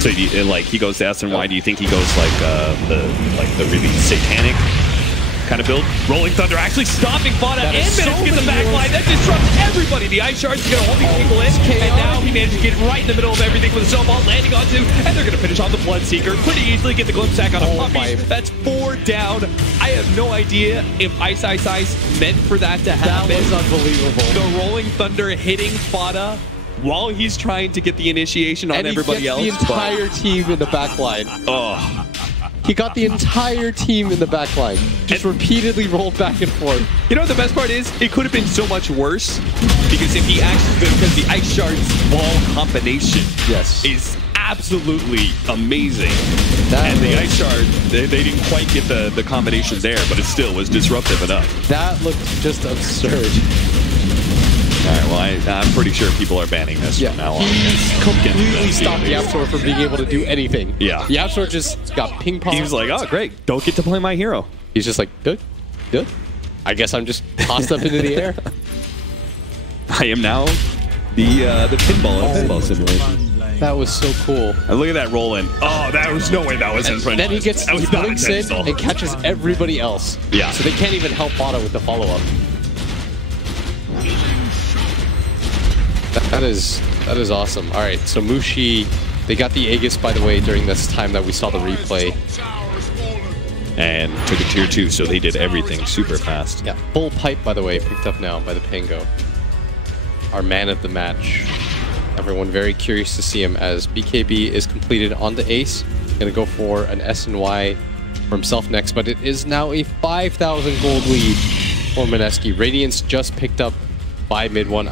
So he goes to S and Y. Do you think he goes like the really satanic kind of build? Rolling Thunder actually stopping Fada and managed to get the backline. That disrupts everybody. The Ice Shards are going to hold these people in, and now he managed to get right in the middle of everything with a snowball landing onto, and they're going to finish on the Bloodseeker. Pretty easily get the glimpse sack on a puppy. That's 4 down. I have no idea if Ice meant for that to happen. That was unbelievable. The Rolling Thunder hitting Fada while he's trying to get the initiation on everybody else. The entire team in the back line. Oh. He got the entire team in the back line. Just repeatedly rolled back and forth. You know what the best part is? It could have been so much worse. Because if he actually, because the Ice Shards wall combination is absolutely amazing. And the Ice Shard, they didn't quite get the combination there, but it still was disruptive enough. That looked just absurd. All right, well, I'm pretty sure people are banning this from now on. He completely stopped YapzOr from being able to do anything. Yeah. YapzOr just got ping-pong. He was like, oh, great. Don't get to play my hero. He's just like, good. I guess I'm just tossed up into the air. I am now the pinball in pinball simulation. That was so cool. And look at that roll in. Oh, that was no way that was intentional. Then he blinks in and catches everybody else. Yeah. So they can't even help Fada with the follow-up. That is awesome. All right, so Mushi, they got the Aegis, by the way, during this time that we saw the replay. And took a tier 2, so they did everything super fast. Yeah, full pipe, by the way, picked up now by the Pango. Our man of the match. Everyone very curious to see him as BKB is completed on the Ace. Gonna go for an S and Y for himself next, but it is now a 5,000 gold lead for Mineski. Radiance just picked up by mid one.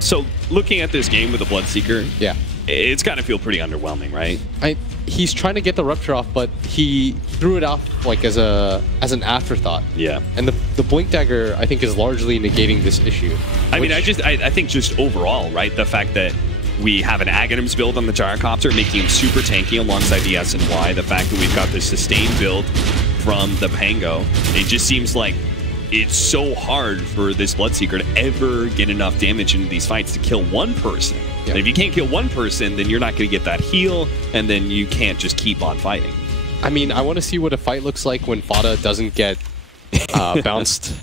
So, looking at this game with the Bloodseeker, yeah, it's got to feel pretty underwhelming, right? He's trying to get the Rupture off, but he threw it off like as an afterthought. Yeah. And the Blink Dagger, I think, is largely negating this issue. I mean, I think just overall, right, the fact that we have an Aghanims build on the Gyrocopter, making him super tanky alongside the S and Y, the fact that we've got this sustained build from the Pango, it just seems like it's so hard for this Bloodseeker to ever get enough damage into these fights to kill one person. Yeah. And if you can't kill one person, then you're not going to get that heal, and then you can't just keep on fighting. I mean, I want to see what a fight looks like when Fada doesn't get bounced.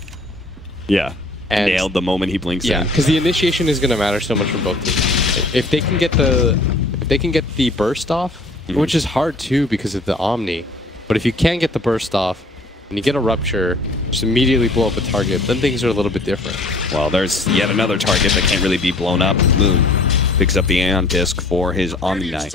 Yeah. And nailed the moment he blinks in. Yeah, because the initiation is going to matter so much for both teams. If they can get the burst off, which is hard too because of the Omni, but if you can get the burst off, and you get a Rupture, just immediately blow up a target, then things are a little bit different. Well, there's yet another target that can't really be blown up. Moon. Picks up the Aeon Disc for his Omni Knight.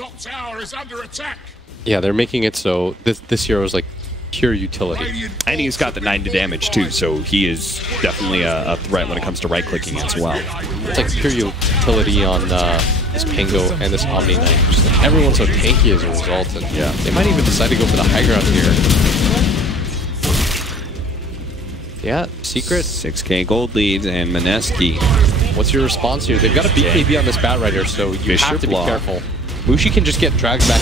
Yeah, they're making it so this hero is like pure utility. And he's got the 90 damage too, so he is definitely a threat when it comes to right-clicking as well. It's like pure utility on this Pango and this Omni Knight. Just like everyone's so tanky as a result, and yeah, they might even decide to go for the high ground here. Yeah, Secret. 6k gold leads and Mineski. What's your response here? They've got a BKB on this Bat Rider, so you have to be careful. Mushi can just get dragged back.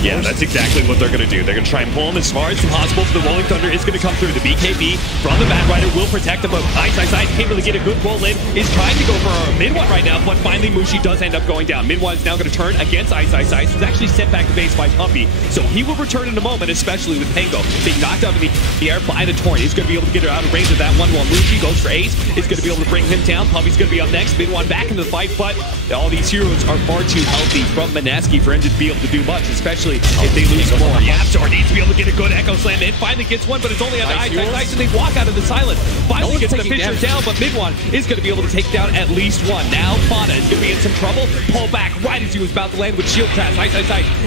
Yeah, that's exactly what they're going to do. They're going to try and pull him as far as possible. So the Rolling Thunder is going to come through. The BKB from the Bat Rider will protect him, but Ice can't really get a good roll in. Is trying to go for a mid-one right now, but finally Mushi does end up going down. Mid-one is now going to turn against Ice. He's actually sent back to base by Pumpy, so he will return in a moment, especially with Pango being knocked up in the air by the Torrent. He's going to be able to get out of range of that one while Mushi goes for Ace. Is going to be able to bring him down. Pumpy's going to be up next. Mid-one back into the fight, but all these heroes are far too healthy from Mineski for him to be able to do much, especially if they lose more. Yapzor needs to be able to get a good Echo Slam in. Finally gets one, but it's only on the Ice, and they walk out of the silence. Finally gets the Fisher down, but Mid-one is going to be able to take down at least one. Now Fana is going to be in some trouble. Pull back right as he was about to land with Shield Crash. Ice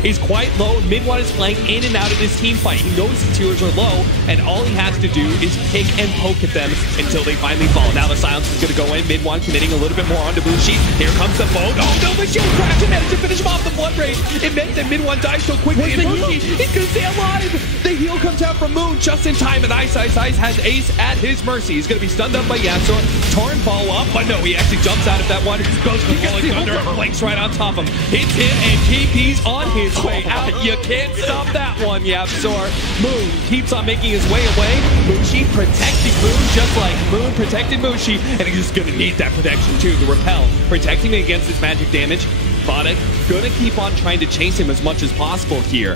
is quite low. Mid-one is playing in and out of this team fight. He knows his heroes are low, and all he has to do is pick and poke at them until they finally fall. Now the silence is going to go in. Mid-one committing a little bit more onto Bushi. Here comes the boat. Oh no, the Shield Crash and managed to finish him off the Blood Rage. It meant that Mid-one dies so quickly, and Mushi is going to stay alive. The heal comes out from Moon just in time, and Ice has Ace at his mercy. He's going to be stunned up by Yapzor. Torrent follow up, but no, he actually jumps out of that one. Goes to Rolling Thunder, blanks right on top of him. Hits him, and TP's on his way out. You can't stop that one, Yapzor. Moon keeps on making his way away. Mushi protecting Moon just like Moon protected Mushi, and he's just going to need that protection too. The repel, protecting him against his magic damage. Fodek gonna keep on trying to chase him as much as possible here.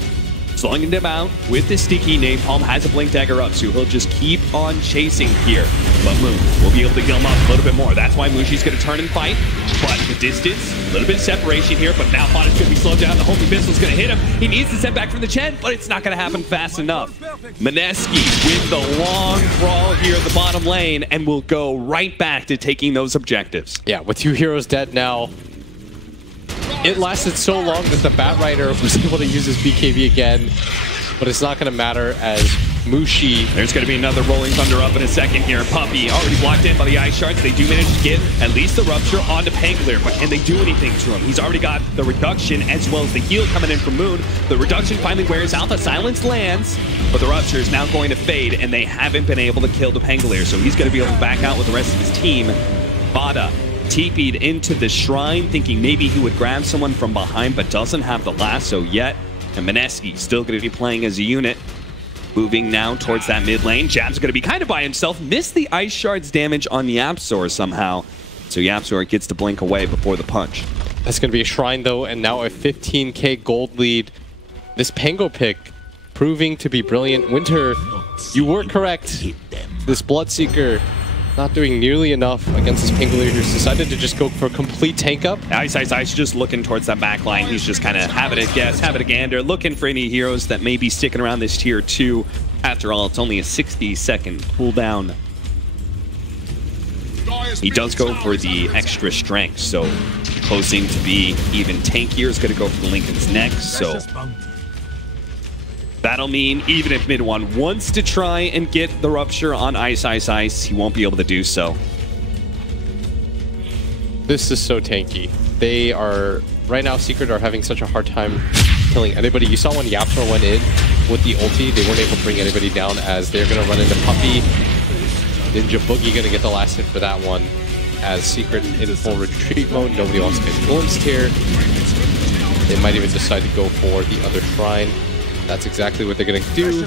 Slowing him out with the sticky. Napalm has a Blink Dagger up, so he'll just keep on chasing here. But Moon will be able to heal him up a little bit more. That's why Mushi's gonna turn and fight. But the distance, a little bit of separation here, but now Fodek's gonna be slowed down. The Homing Missile's gonna hit him. He needs to send back from the Chen, but it's not gonna happen fast enough. Mineski with the long crawl here at the bottom lane, and will go right back to taking those objectives. Yeah, with 2 heroes dead now, it lasted so long that the Bat Rider was able to use his BKB again, but it's not going to matter as Mushi... There's going to be another Rolling Thunder up in a second here. Puppy already blocked in by the Ice Shards. They do manage to get at least the Rupture onto Pangolier, but can they do anything to him? He's already got the reduction as well as the heal coming in from Moon. The reduction finally wears out. The silence lands, but the Rupture is now going to fade, and they haven't been able to kill the Pangolier, so he's going to be able to back out with the rest of his team. Bada TP'd into the shrine, thinking maybe he would grab someone from behind, but doesn't have the lasso yet. And Mineski still going to be playing as a unit. Moving now towards that mid lane. Jab's going to be kind of by himself. Missed the Ice Shard's damage on Yapzor somehow. So Yapzor gets to blink away before the punch. That's going to be a shrine though, and now a 15k gold lead. This Pango pick proving to be brilliant. Winter, you were correct. This Bloodseeker not doing nearly enough against this Pangolier, who's decided to just go for a complete tank up. Ice just looking towards that back line. He's just kind of having a guess, having a gander, looking for any heroes that may be sticking around this tier 2. After all, it's only a 60-second cooldown. He does go for the extra strength, so closing to be even tankier is going to go for the Lincoln's neck, so that'll mean even if Mid-one wants to try and get the Rupture on Ice, he won't be able to do so. This is so tanky. They are, right now, Secret are having such a hard time killing anybody. You saw when Yapzor went in with the ulti, they weren't able to bring anybody down as they're going to run into Puppy. Ninja Boogie going to get the last hit for that one as Secret in full retreat mode. Nobody else gets glimpsed here. They might even decide to go for the other shrine. That's exactly what they're going to do.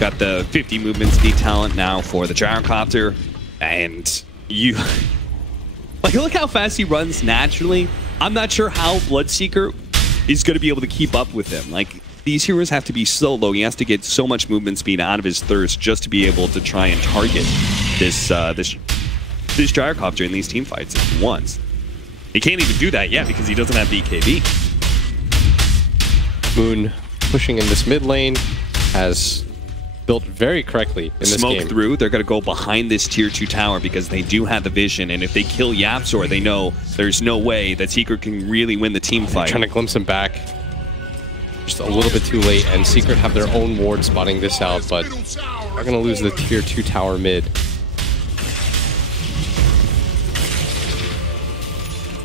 Got the 50 movement speed talent now for the Gyrocopter. And you... like, look how fast he runs naturally. I'm not sure how Bloodseeker is going to be able to keep up with him. Like, these heroes have to be so low. He has to get so much movement speed out of his thirst just to be able to try and target this this Gyrocopter in these team fights at once. He can't even do that yet because he doesn't have BKB. Moon pushing in this mid lane as built very correctly in this Smoke game. through. They're going to go behind this tier 2 tower because they do have the vision, and if they kill Yapzor, they know there's no way that Secret can really win the team fight. Trying to glimpse him back. Just a little bit too late, and Secret have their own ward spotting this out, but they're going to lose the tier 2 tower mid.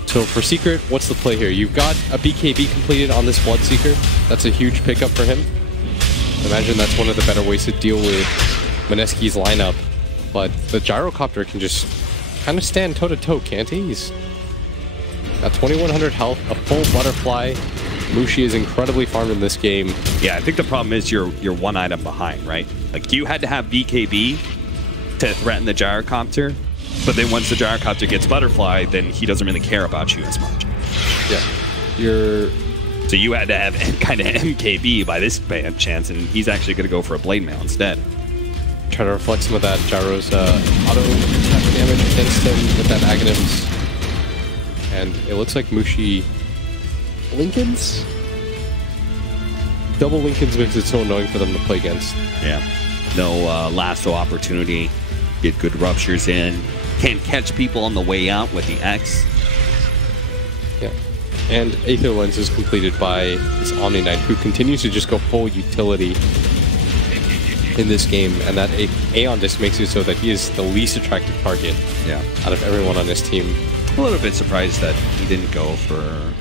So for Secret, what's the play here? You've got a BKB completed on this Bloodseeker. That's a huge pickup for him. Imagine that's one of the better ways to deal with Mineski's lineup. But the Gyrocopter can just kind of stand toe-to-toe, can't he? He's got 2100 health, a full butterfly. Mushi is incredibly farmed in this game. Yeah, I think the problem is you're one item behind, right? Like, you had to have BKB to threaten the Gyrocopter, but then once the Gyrocopter gets Butterfly, then he doesn't really care about you as much. Yeah. So you had to have kind of MKB by this chance, and he's actually going to go for a Blade Mail instead. Try to reflect some of that Gyro's auto attack damage against him with that Aghanims. And it looks like Mushi... Lincolns? Double Lincolns makes it so annoying for them to play against. Yeah. No lasso opportunity. Get good ruptures in. Can't catch people on the way out with the X. Yeah. And Aether Lens is completed by this Omni Knight, who continues to just go full utility in this game. And that Aeon Disc makes it so that he is the least attractive target out of everyone on this team. A little bit surprised that he didn't go for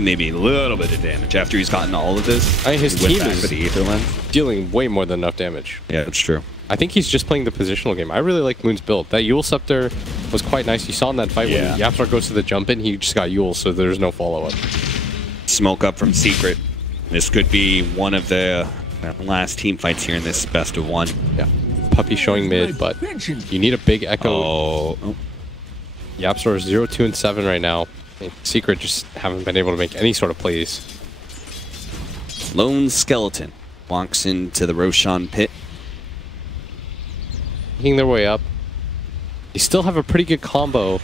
maybe a little bit of damage after he's gotten all of this. I mean, his team is for the Aether Lens. dealing way more than enough damage. Yeah, that's true. I think he's just playing the positional game. I really like Moon's build. That Yule Scepter was quite nice. You saw in that fight when Yapzor goes to the jump in, he just got Yule, so there's no follow-up. Smoke up from Secret. This could be one of the last team fights here in this best of one. Yeah. Puppy showing mid, but you need a big Echo. Oh. Yapzor is 0, 2, and 7 right now. Secret just haven't been able to make any sort of plays. Lone Skeleton walks into the Roshan pit. Making their way up. They still have a pretty good combo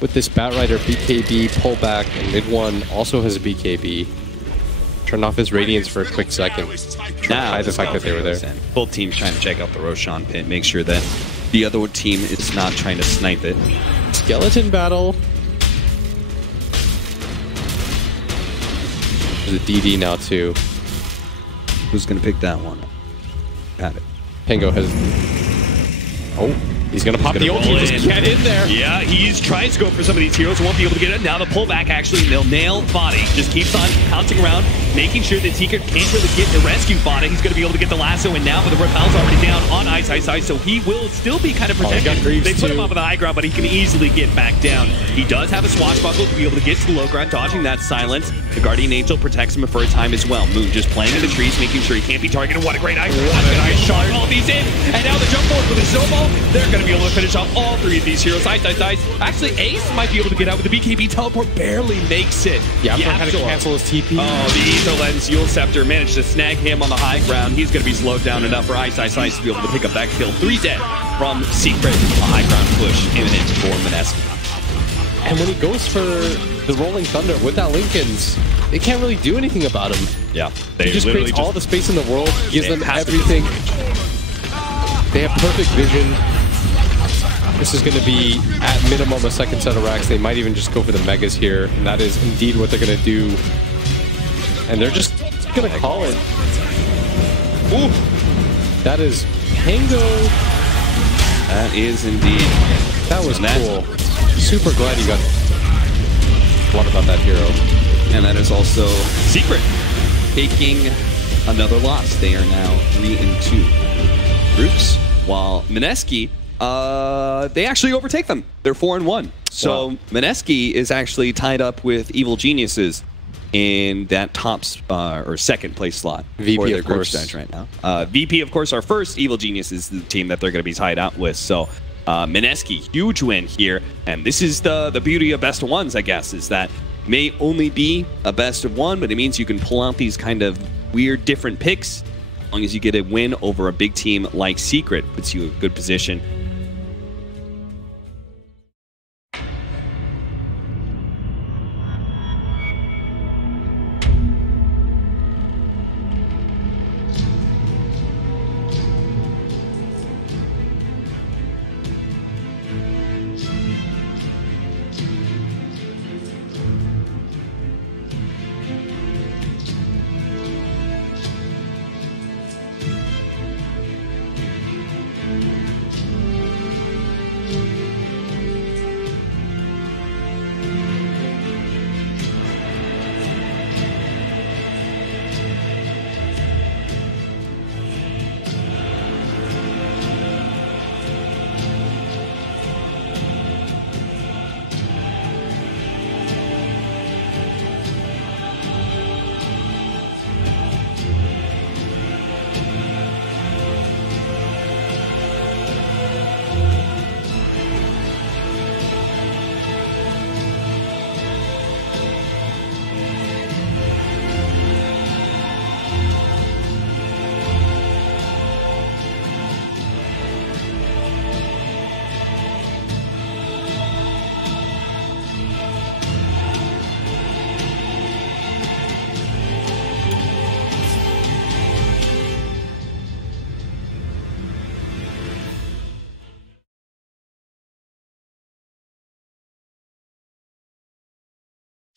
with this Batrider BKB pullback, and mid one also has a BKB. Turned off his Radiance for a quick second. Now hide the fact that they were there. Both teams trying to check out the Roshan pit, make sure that the other team is not trying to snipe it. Skeleton battle. There's a DD now too. Who's gonna pick that one? Got it. Pango has... Oh, he's gonna pop the ulti. Just get in there. Yeah, he's trying to go for some of these heroes. Won't be able to get it. Now the pullback actually, they'll nail Body. Just keeps on pouncing around, making sure that Secret can't really get the rescue Body. He's gonna be able to get the lasso in now, but the repel's already down on Ice, so he will still be kind of protected. They put him up on the high ground, but he can easily get back down. He does have a swashbuckle to be able to get to the low ground, dodging that silence. The Guardian Angel protects him for a time as well. Moon just playing in the trees, making sure he can't be targeted. What a great ice shot. All these in, and now the jump forward with a snowball. They're going to be able to finish off all three of these heroes. Ice. Actually, Ace might be able to get out with the BKB teleport. Barely makes it. Yeah, I'm trying to cancel his TP. Oh, the Aether Lens Yule Scepter managed to snag him on the high ground. He's going to be slowed down enough for Ice to be able to pick up that kill. 3 dead from Secret. A high ground push imminent for Mineski. And when he goes for the Rolling Thunder with that Lincoln's, they can't really do anything about him. Yeah, He just creates all the space in the world, gives them everything. They have perfect vision. This is going to be, at minimum, a second set of racks. They might even just go for the Megas here, and that is indeed what they're going to do. And they're just going to call it. Ooh. That is Pango. That is indeed. That was cool. Super glad you got what about that hero. And that is also Secret taking another loss. They are now 3-2 groups, while Mineski, they actually overtake them. They're 4-1. So wow. Mineski is actually tied up with Evil Geniuses in that top or second place slot VP for their of group course stage right now. VP of course, our first Evil Genius is the team that they're going to be tied out with. So Mineski, huge win here, and this is the beauty of best of ones, I guess, is that may only be a best of one, but it means you can pull out these kind of weird different picks. As long as you get a win over a big team like Secret, puts you in a good position.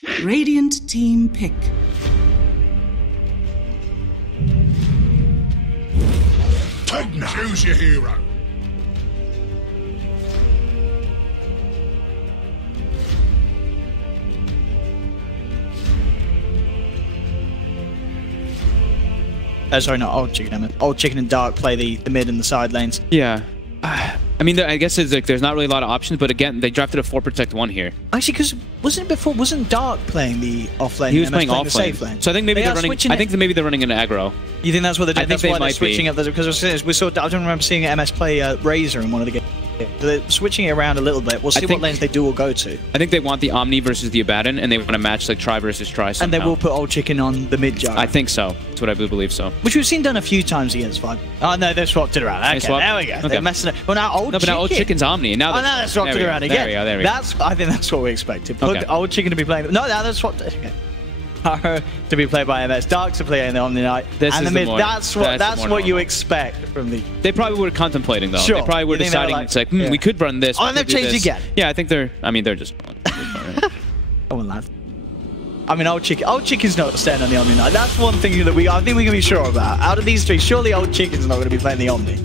Radiant team pick. Choose your hero. Sorry, not Old Chicken. I mean, Old Chicken and Dark play the mid and the side lanes. Yeah. I mean, I guess it's like there's not really a lot of options, but again, they drafted a 4 protect 1 here. Actually, because wasn't Dark playing the off lane? He was and MS playing off the lane. safe lane. So I think maybe They they're are running. switching I think it. maybe they're running an aggro. You think that's what they're doing? I think That's they why they're might switching be. up because we saw. I don't remember seeing MS play Razor in one of the games. So they're switching it around a little bit. We'll see what think- lanes they do or go to, I think they want the Omni versus the Abaddon, and they want to match like Try versus Try somehow. and they will put Old Chicken on the mid jar. I think so. That's what I believe so. Which we've seen done a few times against Vibe. Oh no, they've swapped it around. Okay, swapped? there we go. Okay. They're messing it. Well, now Old No, but Chicken. now Old Chicken's Omni, and now Oh, now they've swapped there it we go. around again. There we go. There we go. I think that's what we expected. Put Okay. Old Chicken to be playing. No, now they've swapped it. Okay. Haro to be played by MS. Dark to play in the Omni Knight. This and is the the mid. more- That's that's the more what you normal. expect from the. They probably were contemplating though. Sure. They probably were You think they were deciding. like- It's like yeah. we could run this. Oh, we and they've could do changed this. again. Yeah, I think they're. I mean, they're just. Come on, lad. I mean, Old Chicken's not staying on the Omni Knight. That's one thing that I think we can be sure about. Out of these three, surely Old Chicken's not going to be playing the Omni.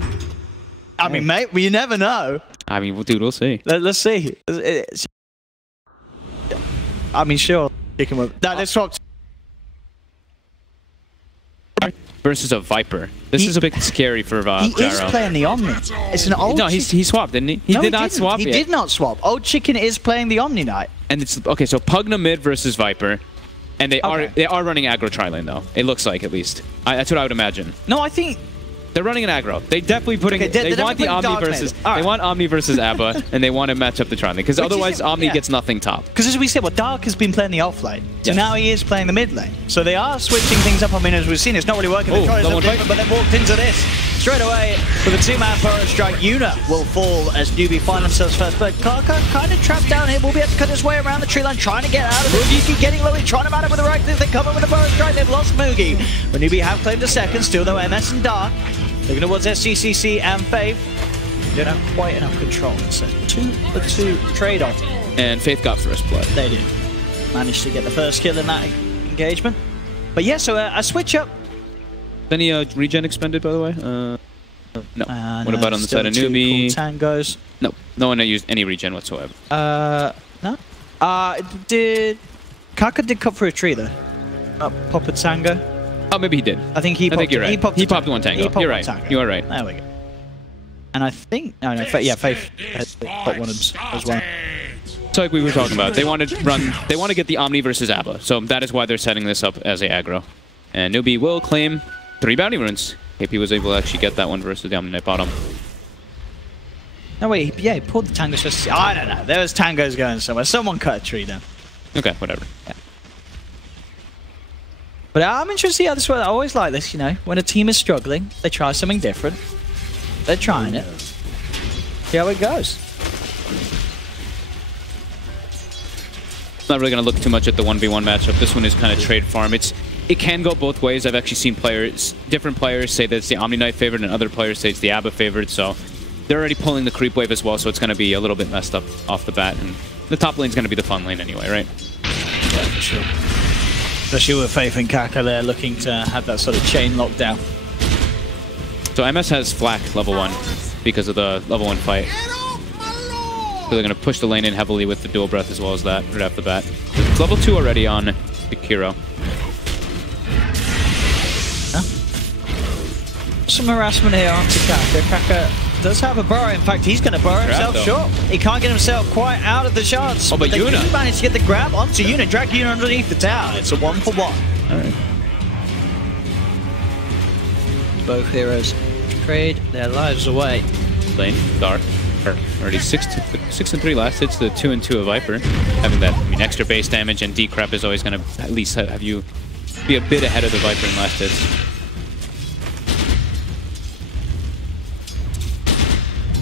I mean, mate, you never know. I mean, dude, we'll see. Let's see. I mean, sure. Chicken will. No, they swapped. Versus a Viper. This is a bit scary for He is Gyro. playing the Omni. It's an old. No, he swapped, didn't he? He No, did not didn't. swap He yet. did not swap. Old Chicken is playing the Omni Knight. And it's okay. So Pugna mid versus Viper, and they Okay. are running aggro tri lane though. It looks like at least. That's what I would imagine. No, I think They're running an aggro. They definitely putting. Okay, they they're want the definitely Omni putting versus. Dark mid. All They right. want Omni versus Abba, and they want to match up the tri lane because Which is otherwise it, Omni yeah. gets nothing top. because as we said, well, Dark has been playing the off lane, so Yes. now he is playing the mid lane. So they are switching things up. I mean, as we've seen, it's not really working. They're Oh, trying to level do different, but they've walked into this straight away with a 2-man power strike. Yuna will fall as Newbie find themselves first, but Kaka kind of trapped down here. Will be able to cut his way around the tree line, trying to get out of it. Moogie getting low, trying to mount it with the right click. They come in with the power strike. They've lost Moogie, but Newbie have claimed a second. Still though, MS and Dark looking towards SCCC and Faith. They don't have quite enough control. It's a 2-2 trade-off. And Faith got first blood. They did. Managed to get the first kill in that engagement. But yeah, so a switch up. Any regen expended, by the way? No. What about on the side of Still two Newbie? cool tangos. No one used any regen whatsoever. No. Did Kaka did cut through a tree though? Pop a tango. Oh, maybe he did. I think he I popped. think you're right. He popped one tango. He popped You're one right. tango. You are right. There we go. And I think Faith has got one as well. So like we were talking about, they want to get the Omni versus Abba. So that is why they're setting this up as a aggro. And Newbie will claim 3 bounty runes. KP was able to actually get that one versus the Omni Knight bottom. No wait, yeah, he pulled the tangos just. I don't know. There was tangos going somewhere. Someone cut a tree down. Okay, whatever. Yeah. But I'm interested to see how this works. I always like this, you know. When a team is struggling, they try something different. They're trying it. See how it goes. Not really going to look too much at the 1v1 matchup. This one is kind of trade farm. It can go both ways. I've actually seen different players say that it's the Omni Knight favorite and other players say it's the Abba favorite. So they're already pulling the creep wave as well. So it's going to be a little bit messed up off the bat. And the top lane's going to be the fun lane anyway, right? Yeah, for sure. Especially with Faith and Kaka there looking to have that sort of chain lockdown. So MS has Flak level 1 because of the level 1 fight. So they're going to push the lane in heavily with the dual breath as well as that right off the bat. It's level 2 already on the Kiro. Some harassment here onto Kaka. Kaka does have a burrow. In fact, he's going to burrow himself though. short. He can't get himself quite out of the shards. Oh, but they Yuna. do manage to get the grab onto Yuna, drag Yuna underneath the tower. It's a 1-for-1. All right. Both heroes trade their lives away. Lane, Dark. Already 6 and 3 last hits, the 2 and 2 of Viper. Having that extra base damage and decrep is always going to at least have you be a bit ahead of the Viper in last hits.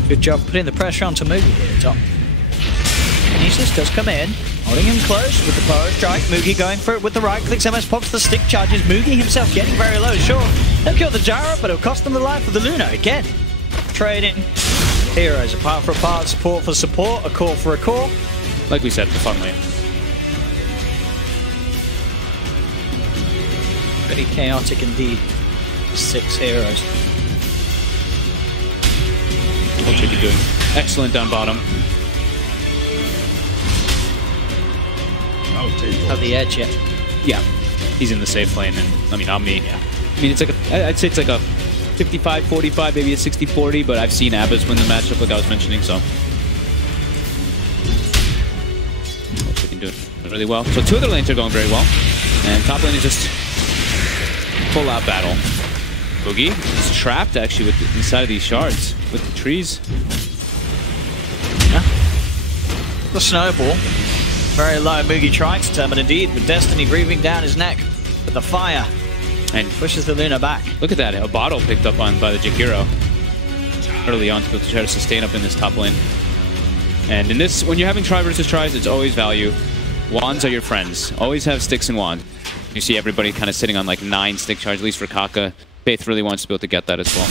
Good job putting the pressure onto Moogie here, top. Kinesis does come in, holding him close with the power strike. Moogie going for it with the right clicks. MS pops the stick charges. Moogie himself getting very low. Sure, he'll kill the Gyro, but it'll cost them the life of the Luna again. Trading heroes, a part for a part, support for support, a core for a core. Like we said, the fun lane. Pretty chaotic indeed. 6 heroes. Old Chicken doing excellent down bottom. At the edge yet. Yeah, he's in the safe lane, and I mean, Omni. Yeah. I mean, it's like I'd say it's like a 55-45, maybe a 60-40, but I've seen Abbas win the matchup, like I was mentioning, so. Old Chicken doing really well. So 2 other lanes are going very well, and top lane is just full out battle. Boogie is trapped actually with inside of these shards with the trees. Yeah. The snowball. Very low. Moogie trying to turn, but indeed with Destiny breathing down his neck with the fire. And pushes the Luna back. Look at that. A bottle picked up on by the Jakiro early on to be able to try to sustain up in this top lane. And in this, when you're having try versus tries, it's always value. Wands are your friends. Always have sticks and wands. You see everybody kind of sitting on like 9 stick charge, at least for Kaka. Faith really wants to be able to get that as well.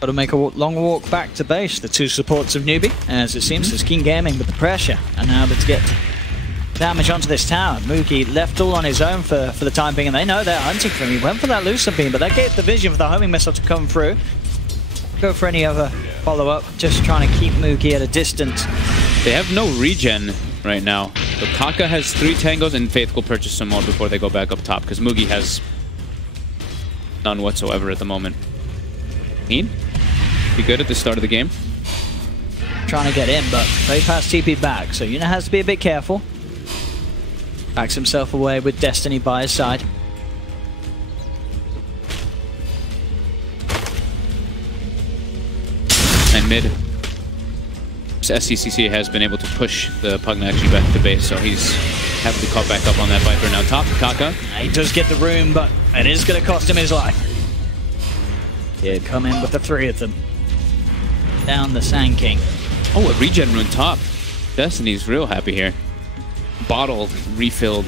Got to make a long walk back to base, the 2 supports of Newbie, as it seems as King Gaming with the pressure, and now able to get damage onto this tower. Moogie left all on his own for the time being, and they know they're hunting for him. He went for that Lucent Beam, but that gave the vision for the homing missile to come through. Go for any other follow-up, just trying to keep Moogie at a distance. They have no regen right now. So Kaka has 3 tangos, and Faith will purchase some more before they go back up top, because Moogie has none whatsoever at the moment. Be good at the start of the game. Trying to get in, but very fast TP back, so Yuna has to be a bit careful. Backs himself away with Destiny by his side. And mid, SCCC has been able to push the Pugna actually back to base, so he's happily caught back up on that Viper. Now top, Kaka. He does get the room, but it is going to cost him his life. He'd come in with the 3 of them. Down the Sand King. Oh, a regen rune top. Destiny's real happy here. Bottle refilled.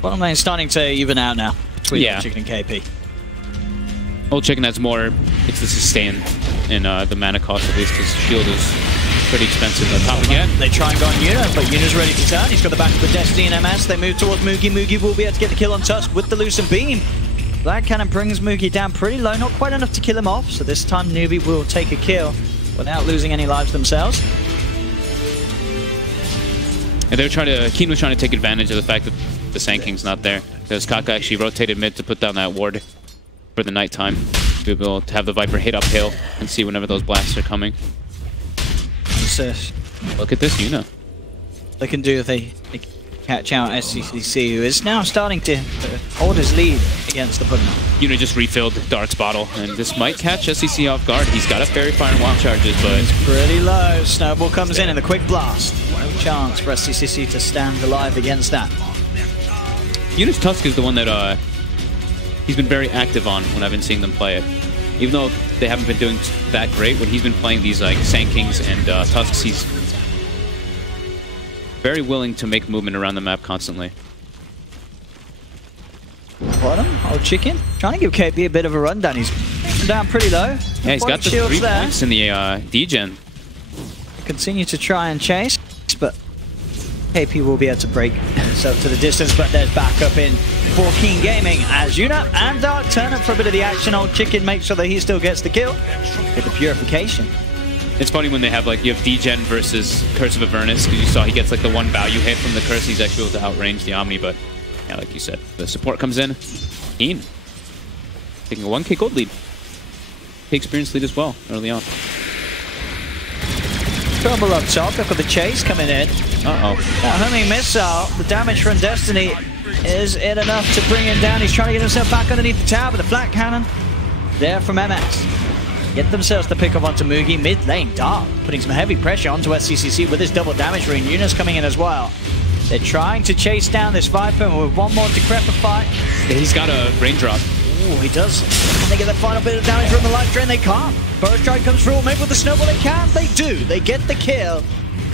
Bottom lane starting to even out now between Old Chicken and KP. Old Chicken has more. It's the sustain in the mana cost at least. His shield is pretty expensive. Top again. They try and go on Yuna, but Yuna's ready to turn. He's got the back of the Destiny and MS. They move towards Moogie. Moogie will be able to get the kill on Tusk with the Lucent Beam. Black Cannon brings Moogie down pretty low, not quite enough to kill him off. So this time Newbie will take a kill without losing any lives themselves. And they're trying to. Keen was trying to take advantage of the fact that the Sand King's not there, because Kaka actually rotated mid to put down that ward for the nighttime. To be able to have the Viper hit uphill and see whenever those blasts are coming. Look at this Yuna. They can do if they catch out SCCC, who is now starting to hold his lead against the Pugna. Yuna just refilled Dark's bottle, and this might catch SCC off guard. He's got a Fairy Fire and Wild Charges, but it's pretty low. Snowball comes in the quick blast. No chance for SCCC to stand alive against that. Yuna's Tusk is the one that he's been very active on when I've been seeing them play it. Even though they haven't been doing that great, when he's been playing these like Sand Kings and Tusks, he's very willing to make movement around the map constantly. Bottom, Old Chicken, trying to give KP a bit of a rundown. He's down pretty low. Yeah, he's got the 3 points in the degen. Continue to try and chase, but KP will be able to break himself to the distance, but there's backup in for King Gaming as Yuna and Dark turn up for a bit of the action. Old Chicken makes sure that he still gets the kill. Get the purification. It's funny when they have like, you have degen versus Curse of Avernus, because you saw he gets like the 1 value hit from the Curse, he's actually able to outrange the Omni, but yeah, like you said, the support comes in. Keen. Taking a 1k gold lead. K experience lead as well, early on. Trouble up top, look at the chase coming in. Uh-oh. That homing missile, the damage from Destiny, is it enough to bring him down? He's trying to get himself back underneath the tower, but the flat cannon there from MS. Get themselves the pick up onto Moogie. Mid lane, Dark putting some heavy pressure onto SCCC with his double damage rune. Yuna's coming in as well. They're trying to chase down this Viper with 1 more Decrepify. Yeah, he's got a raindrop. Oh, he does. Can they get the final bit of damage from the life drain? They can't. Burst Strike comes through. Maybe with the snowball they can. They do. They get the kill.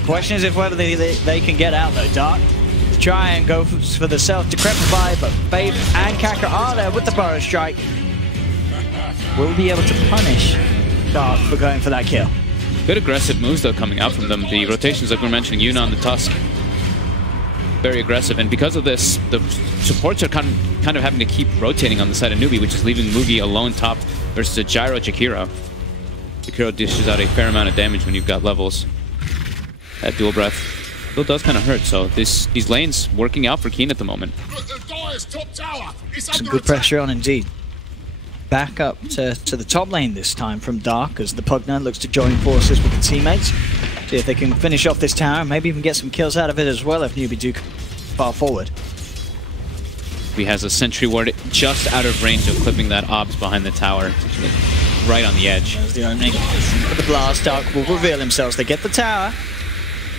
Question is if whether they can get out though. Dark try and go for the self-decrepify, but Faith and Kaka are there with the Burrow Strike. Will be able to punish Dark for going for that kill. Good aggressive moves, though, coming out from them. The rotations, like we're mentioning, Yuna on the Tusk. Very aggressive, and because of this, the supports are kind of having to keep rotating on the side of Newbie, which is leaving Mugi alone top versus a Gyro Jakiro. Jakiro dishes out a fair amount of damage when you've got levels. That dual breath still does kind of hurt, so these lanes working out for Keen at the moment. Some good pressure on indeed. Back up to the top lane this time from Dark as the Pugner looks to join forces with the teammates. See if they can finish off this tower and maybe even get some kills out of it as well if Newbie do far forward. He has a Sentry Ward just out of range of clipping that Obs behind the tower. Right on the edge. There's the opening for the blast. Dark will reveal themselves. They get the tower.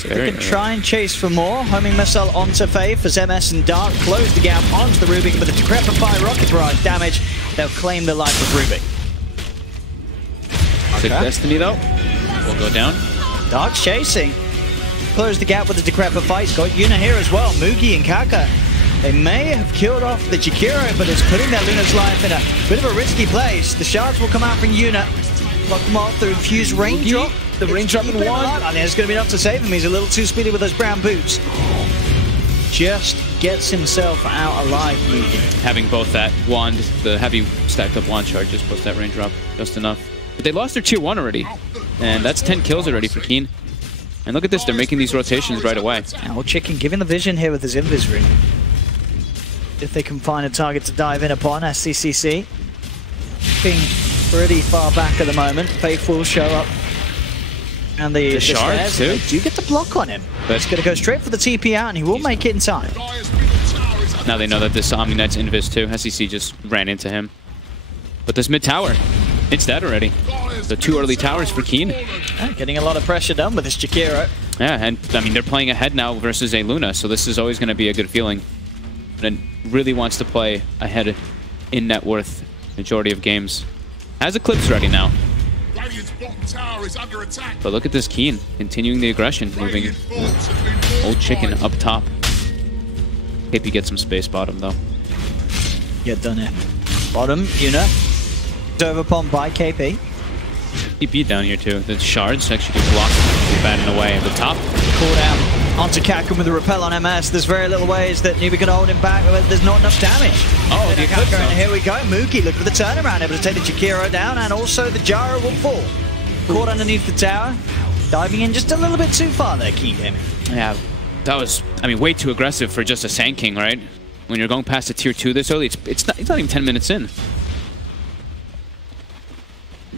So they can try and chase for more. Homing missile onto Faith as MS and Dark close the gap onto the Rubik with a Decrepit Fire Rocket Barrage damage. They'll claim the life of Rubik. Sick Destiny though. Will go down. Dark's chasing. Close the gap with the Decrepit Fight. Got Yuna here as well. Mugi and Kaka. They may have killed off the Jakiro, but it's putting their Luna's life in a bit of a risky place. The shards will come out from Yuna. Block them off the infused raindrop. The raindrop in one. I think it's going to be enough to save him. He's a little too speedy with those brown boots. Just gets himself out alive, Mugi. Having both that wand, the heavy stacked up wand charges plus that raindrop, just enough. But they lost their tier 1 already. And that's 10 kills already for Keen. And look at this, they're making these rotations right away. Old Chicken giving the vision here with his invis ring. If they can find a target to dive in upon, SCCC being pretty far back at the moment. Faith will show up. And the shards too. They do get the block on him. But it's going to go straight for the TP out, and he will make it in time. Now they know that this Omni Knight's invis too. SCC just ran into him. But this mid tower, it's dead already. The 2 early towers for Keen. Yeah, getting a lot of pressure done with this Jakiro. Yeah, and I mean, they're playing ahead now versus a Luna, so this is always going to be a good feeling. And really wants to play ahead in net worth majority of games. Has Eclipse ready now. But look at this Keen, continuing the aggression, moving Old Chicken up top. KP gets some space bottom though. Get done it. Bottom, Yuna. Over upon by KP. TP down here too. The shards actually get blocked bad in the way. At the top. Called out onto Kakum with the repel on MS. There's very little ways that Newbie can hold him back, but there's not enough damage. Oh, the Eclipse. And here we go. Mugi look for the turnaround, able to take the Jakiro down, and also the Gyro will fall. Caught underneath the tower. Diving in just a little bit too far there, Keen Gaming. Yeah, that was, I mean, way too aggressive for just a Sand King, right? When you're going past a tier 2 this early, it's not even 10 minutes in.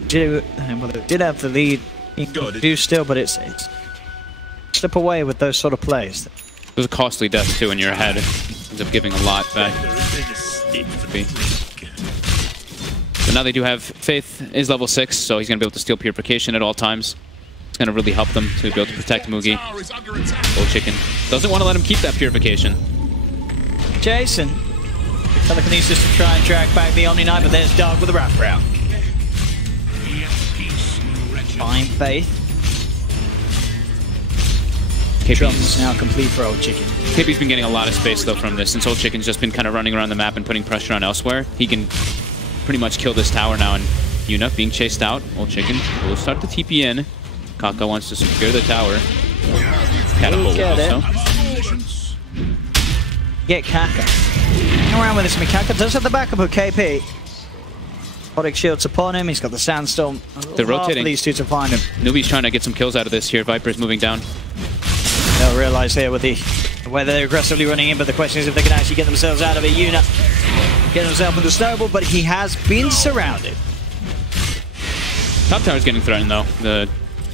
Did have the lead. Do still, but it's slip away with those sort of plays. It was a costly death too when you're ahead. Ends up giving a lot back. So now they do have Faith is level 6, so he's gonna be able to steal Purification at all times. It's gonna really help them to be able to protect Mugi. Old Chicken doesn't want to let him keep that Purification. Jason, telekinesis to try and track back the Omni Knight, but there's Dark with a wraparound. Fine Faith. KP's now complete for Old Chicken. KP's been getting a lot of space though from this, since Old Chicken's just been kind of running around the map and putting pressure on elsewhere. He can pretty much kill this tower now, and Yuna being chased out. Old Chicken will start the TP in. Kaka wants to secure the tower. Catapult will also. Get Kaka. Hang around with this. Kaka does have the backup of KP. Aquatic shields upon him. He's got the Sandstorm. They're rotating. For these two to find him. Newbie's trying to get some kills out of this here. Viper's moving down. They'll realize here with the way they're aggressively running in, but the question is if they can actually get themselves out of it. Yuna getting himself with the snowball, but he has been surrounded. Top tower's getting threatened though. The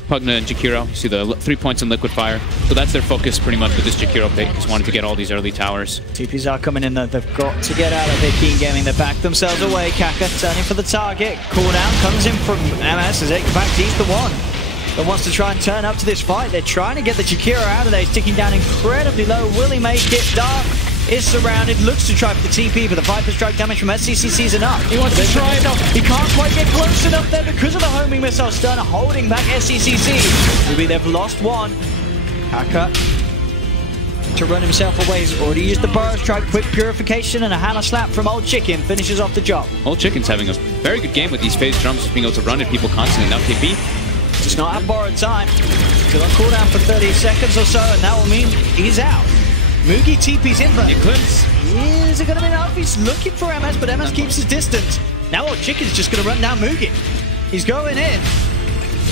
Pugna and Jakiro, you see the 3 points in Liquid Fire. So that's their focus pretty much with this Jakiro pick. Just wanted to get all these early towers. TPs are coming in though. They've got to get out of here. Keen Gaming, they back themselves away. Kaka turning for the target. Call down comes in from MS as it back. He's the one that wants to try and turn up to this fight. They're trying to get the Jakiro out of there. He's ticking down incredibly low. Will he make it? Dark is surrounded. Looks to try for the TP, but the Viper strike damage from SCCC is enough. He wants to try it. He can't quite get close enough there because of the homing missile stun holding back SCCC. Maybe they've lost one. Kaka to run himself away. He's already used the Burrow Strike. Quick Purification and a hammer slap from Old Chicken finishes off the job. Old Chicken's having a very good game with these phase drums, just being able to run at people constantly. Now KP Does not have borrowed time. Still on cooldown for 30 seconds or so, and that will mean he's out. Mugi TP's in, but Eclipse. is it going to be enough? He's looking for MS, but MS keeps his distance. Now Old Chicken's just going to run down Mugi. He's going in.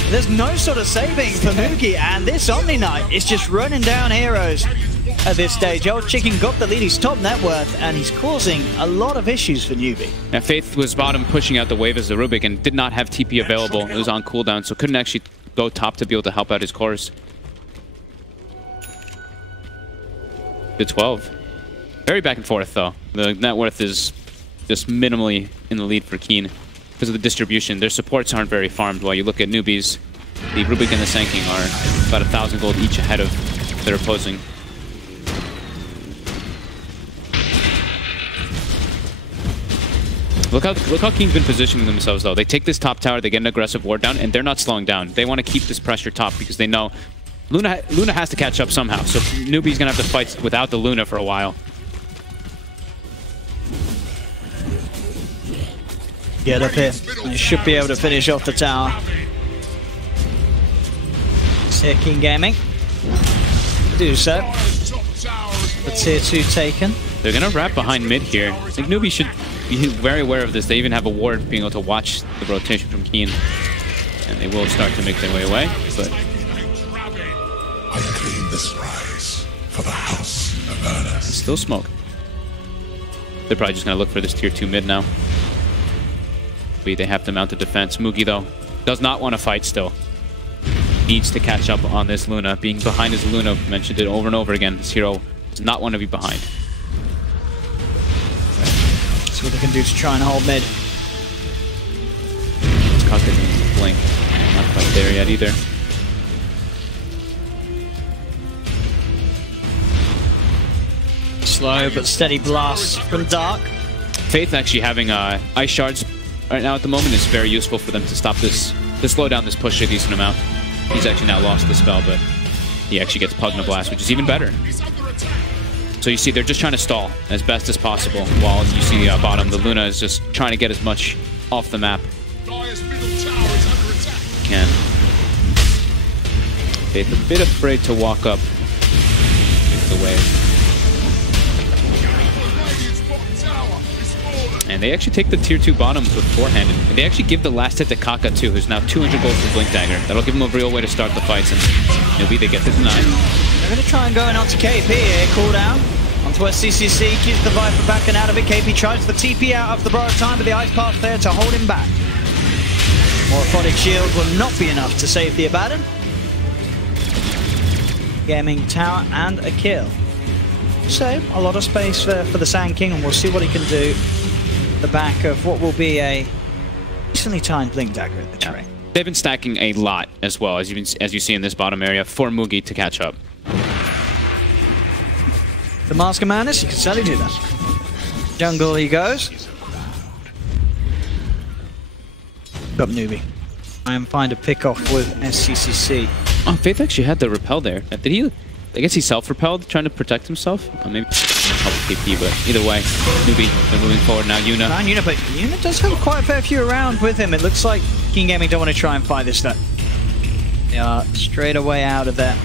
There's no sort of saving for Mugi, and this Omni Knight is just running down heroes at this stage. Old Chicken got the lead, he's top net worth, and he's causing a lot of issues for Newbie. Now, Faith was bottom pushing out the wave as the Rubik and did not have TP available. It was on cooldown, so couldn't actually go top to be able to help out his cores. Good 12. Very back and forth, though. The net worth is just minimally in the lead for Keen because of the distribution. Their supports aren't very farmed, while you look at newbies. The Rubik and the Sand King are about 1,000 gold each ahead of their opposing. Look how Keen's been positioning themselves, though. They take this top tower, they get an aggressive ward down, and they're not slowing down. They want to keep this pressure top because they know Luna has to catch up somehow, so Newbie's going to have to fight without the Luna for a while. Get up here. They should be able to finish off the tower. Secert King Gaming. Do so. The tier 2 taken. They're going to wrap behind mid here. I think Newbie should be very aware of this. They even have a ward being able to watch the rotation from Keen. And they will start to make their way away, but I clean this rise for the house of Ernest. still smoke. They're probably just going to look for this tier 2 mid now. They have to mount the defense. Mugi, though, does not want to fight still. Needs to catch up on this Luna. Being behind his Luna, mentioned it over and over again. This hero does not want to be behind. See what they can do to try and hold mid. Kaka needs to blink. Not quite there yet either. Slow but steady blast from Dark. Faith actually having ice shards right now at the moment is very useful for them to stop this, to slow down this push a decent amount. He's actually now lost the spell, but he actually gets Pugna Blast, which is even better. So you see, they're just trying to stall as best as possible, while you see bottom, the Luna is just trying to get as much off the map can. Faith a bit afraid to walk up into the wave. And they actually take the tier 2 bottom beforehand. And they actually give the last hit to Kaka too, who's now 200 gold for Blink Dagger. That'll give him a real way to start the fights, and Newbie, they get the deny. They're going to try and go in onto KP here. Cooldown onto SCCC, keeps the Viper backing out of it. KP tries the TP out of the borrowed time, but the Ice Path there to hold him back. Morphotic Shield will not be enough to save the Abaddon. Gaming tower and a kill. So, a lot of space for the Sand King, and we'll see what he can do the back of what will be a recently timed Blink Dagger in the terrain. They've been stacking a lot as well, as you see in this bottom area, for Mugi to catch up. The Mask of Madness, you can certainly do that. Jungle he goes. Up Newbie. I am fine to pick off with SCCC. Oh, Faith actually had the repel there. Did he? I guess he self-repelled, trying to protect himself. Or maybe help KP, but either way, Newbie, they're moving forward now. Yuna. Yuna, but Yuna does have quite a fair few around with him. It looks like King Gaming don't want to try and fight this though. They are straight away out of there.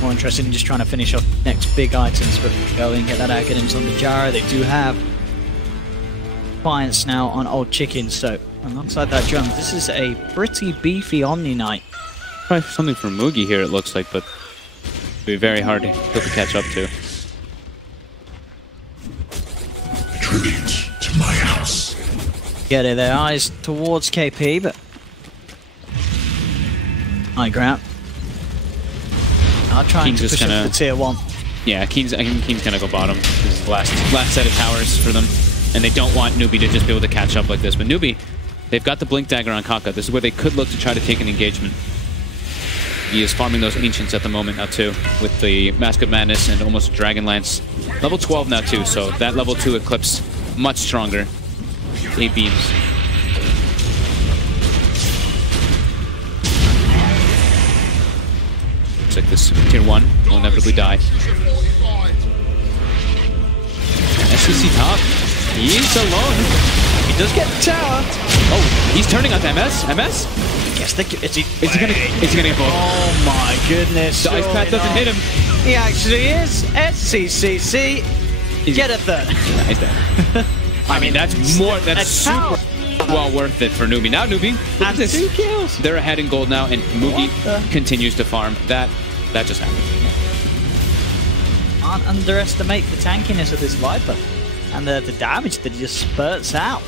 More interested in just trying to finish off next big items, but go and get that Aghanim's on the Jara. They do have Defiance now on Old Chicken, so alongside that drum, this is a pretty beefy Omni Knight. Probably something for Mugi here, it looks like, but it'll be very hard to catch up to. Tribute to my house. Get it, their eyes towards KP, but high ground. I'll try and push up the tier 1. Yeah, Keen's gonna go bottom. This is the last set of towers for them, and they don't want Newbie to just be able to catch up like this. But Newbie, they've got the Blink Dagger on Kaka. This is where they could look to try to take an engagement. He is farming those Ancients at the moment now too, with the Mask of Madness and almost Dragon Lance. Level 12 now too, so that level 2 Eclipse much stronger. 8 beams. Looks like this tier 1 will inevitably die. SCC top. He's alone. He does get the tower. Oh, he's turning on MS. MS? Yes, is he gonna get both? Oh my goodness. The ice pad doesn't hit him. He actually is. SCCC. Get a third. Yeah, he's dead. I mean, that's super well worth it for Newbie. Now Newbie, look at this. 2 kills. They're ahead in gold now, and Mugi continues to farm. That just happened. Can't underestimate the tankiness of this Viper and the damage that he just spurts out.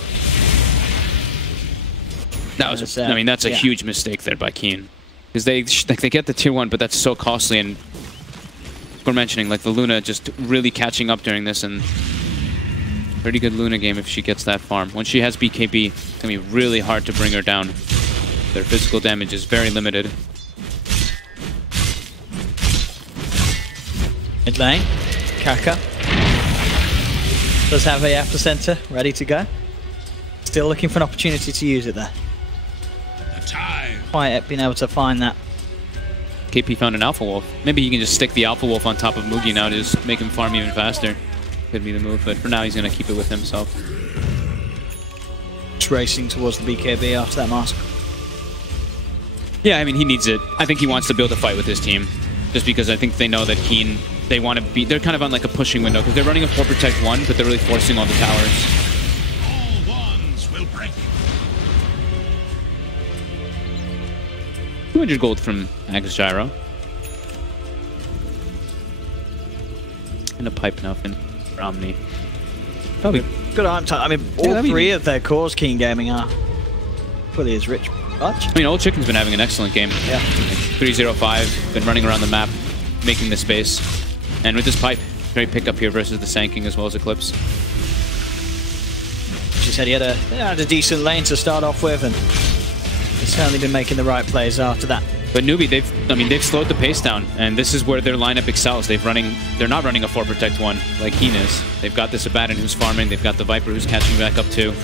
That was, I mean, that's a huge mistake there by Keen, because they get the tier 1, but that's so costly. And we're mentioning like the Luna just really catching up during this, and pretty good Luna game if she gets that farm. Once she has BKB, it's gonna be really hard to bring her down. Their physical damage is very limited. Mid lane, Kaka does have a after center ready to go. Still looking for an opportunity to use it there. Quite been able to find that. KP found an Alpha Wolf. Maybe he can just stick the Alpha Wolf on top of Mugi now to just make him farm even faster. Could be the move, but for now he's gonna keep it with himself. Just racing towards the BKB after that mask. Yeah, I mean, he needs it. I think he wants to build a fight with his team, just because I think they know that Keen, they want to be, they're kind of on like a pushing window, because they're running a 4 protect 1, but they're really forcing all the towers. All wands will break. 200 gold from Axe Gyro. And a pipe now from Romney. Probably good arm time. I mean, all three of their cores, Keen Gaming, are fully as rich. Much. I mean, Old Chicken's been having an excellent game. Yeah. 305, been running around the map, making the space. And with this pipe, great pickup here versus the Sanking as well as Eclipse. She said he had a decent lane to start off with, and he's certainly been making the right plays after that. But Newbie, they've slowed the pace down, and this is where their lineup excels. They're not running a 4 protect 1 like Keen is. They've got this Abaddon who's farming, they've got the Viper who's catching back up too.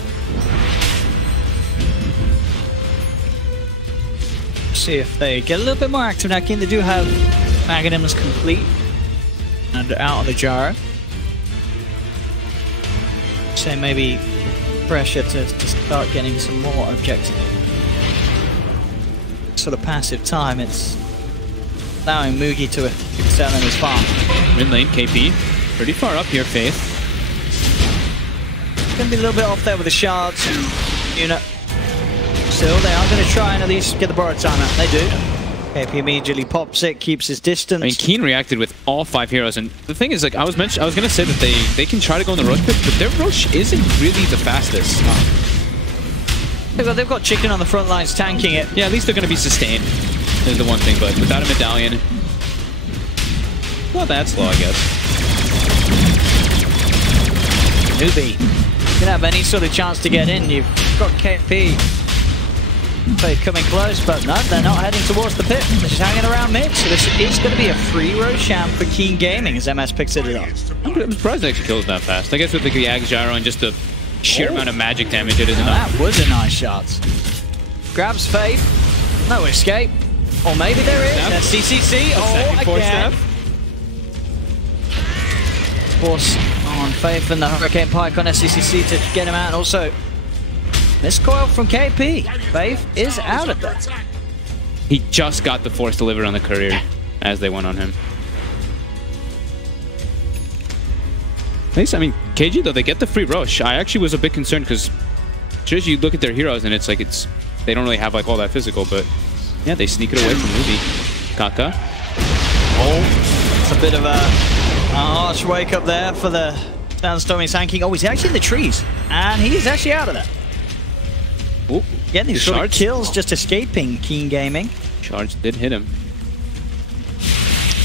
See if they get a little bit more active now. Keen, they do have Magnums complete and out of the Gyro. So maybe pressure to start getting some more objectives. Sort of passive time, it's allowing Mugi to excel in his farm. Mid lane, KP, pretty far up here, Faith. Gonna be a little bit off there with the shards. Unit. Still, they are going to try and at least get the borrowed time out. They do. KP immediately pops it, keeps his distance. I mean, Keen reacted with all 5 heroes, and the thing is, like I was going to say that they can try to go in the rush pit, but their rush isn't really the fastest. They've got Chicken on the front lines tanking it. Yeah, at least they're going to be sustained, is the one thing, but without a medallion, not that slow, I guess. Newbie, gonna have any sort of chance to get in. You've got KP. They're coming close, but no, they're not heading towards the pit. They're just hanging around mid, so this is going to be a free Roshan for Keen Gaming as MS picks it up. I'm surprised it actually kills that fast. I guess with the Axe Gyro and just the sheer amount of magic damage it is enough. That was a nice shot. Grabs Faith. No escape. Or maybe there is. That's CCC. Oh, again. Force on Faith and the Hurricane Pike on SCCC to get him out. And also, miscoil from KP. Faith is out of that. He just got the Force delivered on the courier as they went on him. At least, I mean, KG, though, they get the free rush. I actually was a bit concerned because just you look at their heroes and it's like they don't really have like all that physical, but yeah, they sneak it away from Newbie. Kaka. Oh, it's a bit of a harsh wake up there for the Sandstorming Sanking. Oh, he's actually in the trees, and he's actually out of there. Oop. Getting these sort of kills, just escaping Keen Gaming. Charge did hit him.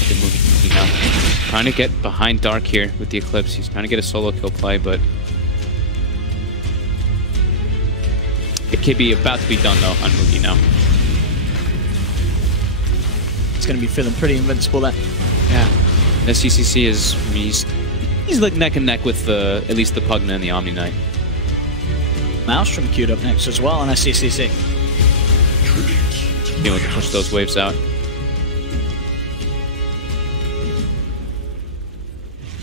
Good movie now. Trying to get behind Dark here with the Eclipse. He's trying to get a solo kill play, but it could be about to be done though on Mugi now. It's going to be feeling pretty invincible then. Yeah. The CCC is he's like neck and neck with at least the Pugna and the Omni Knight. Maelstrom queued up next as well on SCCC. Being able to push those waves out.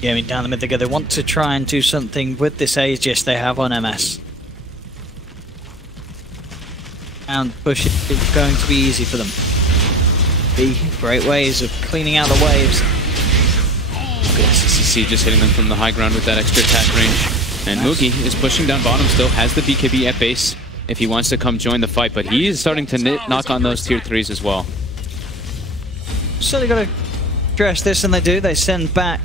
Gaming down the mid, they want to try and do something with this Aegis they have on MS. And push is going to be easy for them. Be great ways of cleaning out the waves. Good SCC just hitting them from the high ground with that extra attack range. And Mugi is pushing down bottom still, has the BKB at base if he wants to come join the fight, but he is starting to knock on those tier 3s as well. So they got to address this, and they do. They send back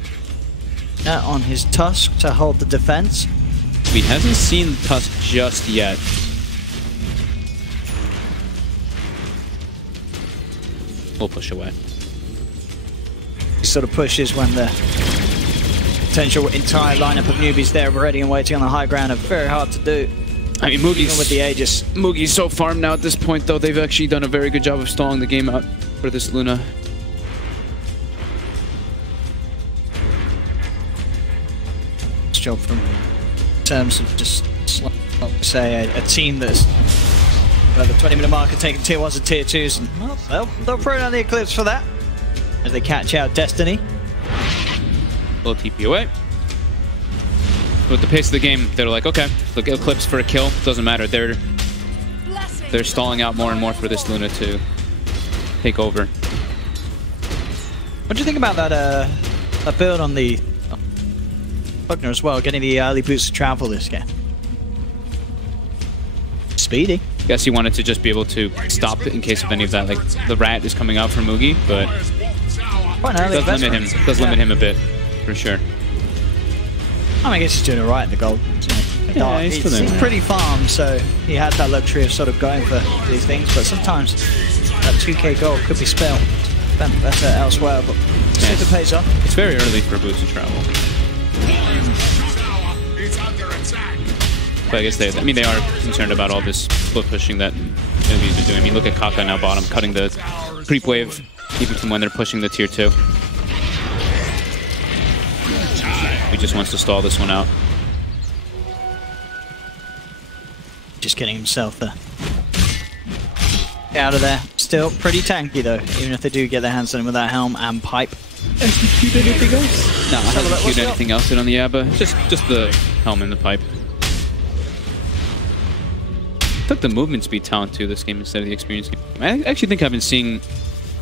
on his Tusk to hold the defense. He hasn't seen Tusk just yet. We'll push away. He sort of pushes when the potential entire lineup of newbies there ready and waiting on the high ground are very hard to do. I mean, Mugi's even with the Aegis. Mugi's so farmed now at this point, though. They've actually done a very good job of stalling the game out for this Luna. Nice job from in terms of just, say, a team that's at the 20-minute mark and taking tier 1s and tier 2s. And, well, they'll throw down the Eclipse for that as they catch out Destiny. Little TP away. With the pace of the game, they're like, okay, look, Eclipse for a kill, doesn't matter. They're stalling out more and more for this Luna to take over. What do you think about that build on the Bugner as well, getting the early boots of travel this game? Speedy. Guess he wanted to just be able to stop in case of any of that, like the rat is coming out from Mugi, but it does limit him a bit, for sure. I mean, I guess he's doing alright in the gold. Yeah, he's pretty farmed, so he had that luxury of sort of going for these things, but sometimes that 2k gold could be spent better elsewhere, but if it pays off. It's very early for boots to travel. But I guess they are concerned about all this split pushing that newbies are doing. I mean, look at Kaka now bottom, cutting the creep wave, even from when they're pushing the tier 2. He just wants to stall this one out. Just getting himself out of there. Still pretty tanky though, even if they do get their hands on him with that helm and pipe. Execute anything else? No, I haven't executed anything else in on the Abba. Just the helm and the pipe. Took the movement speed talent to this game instead of the experience game. I actually think I've been seeing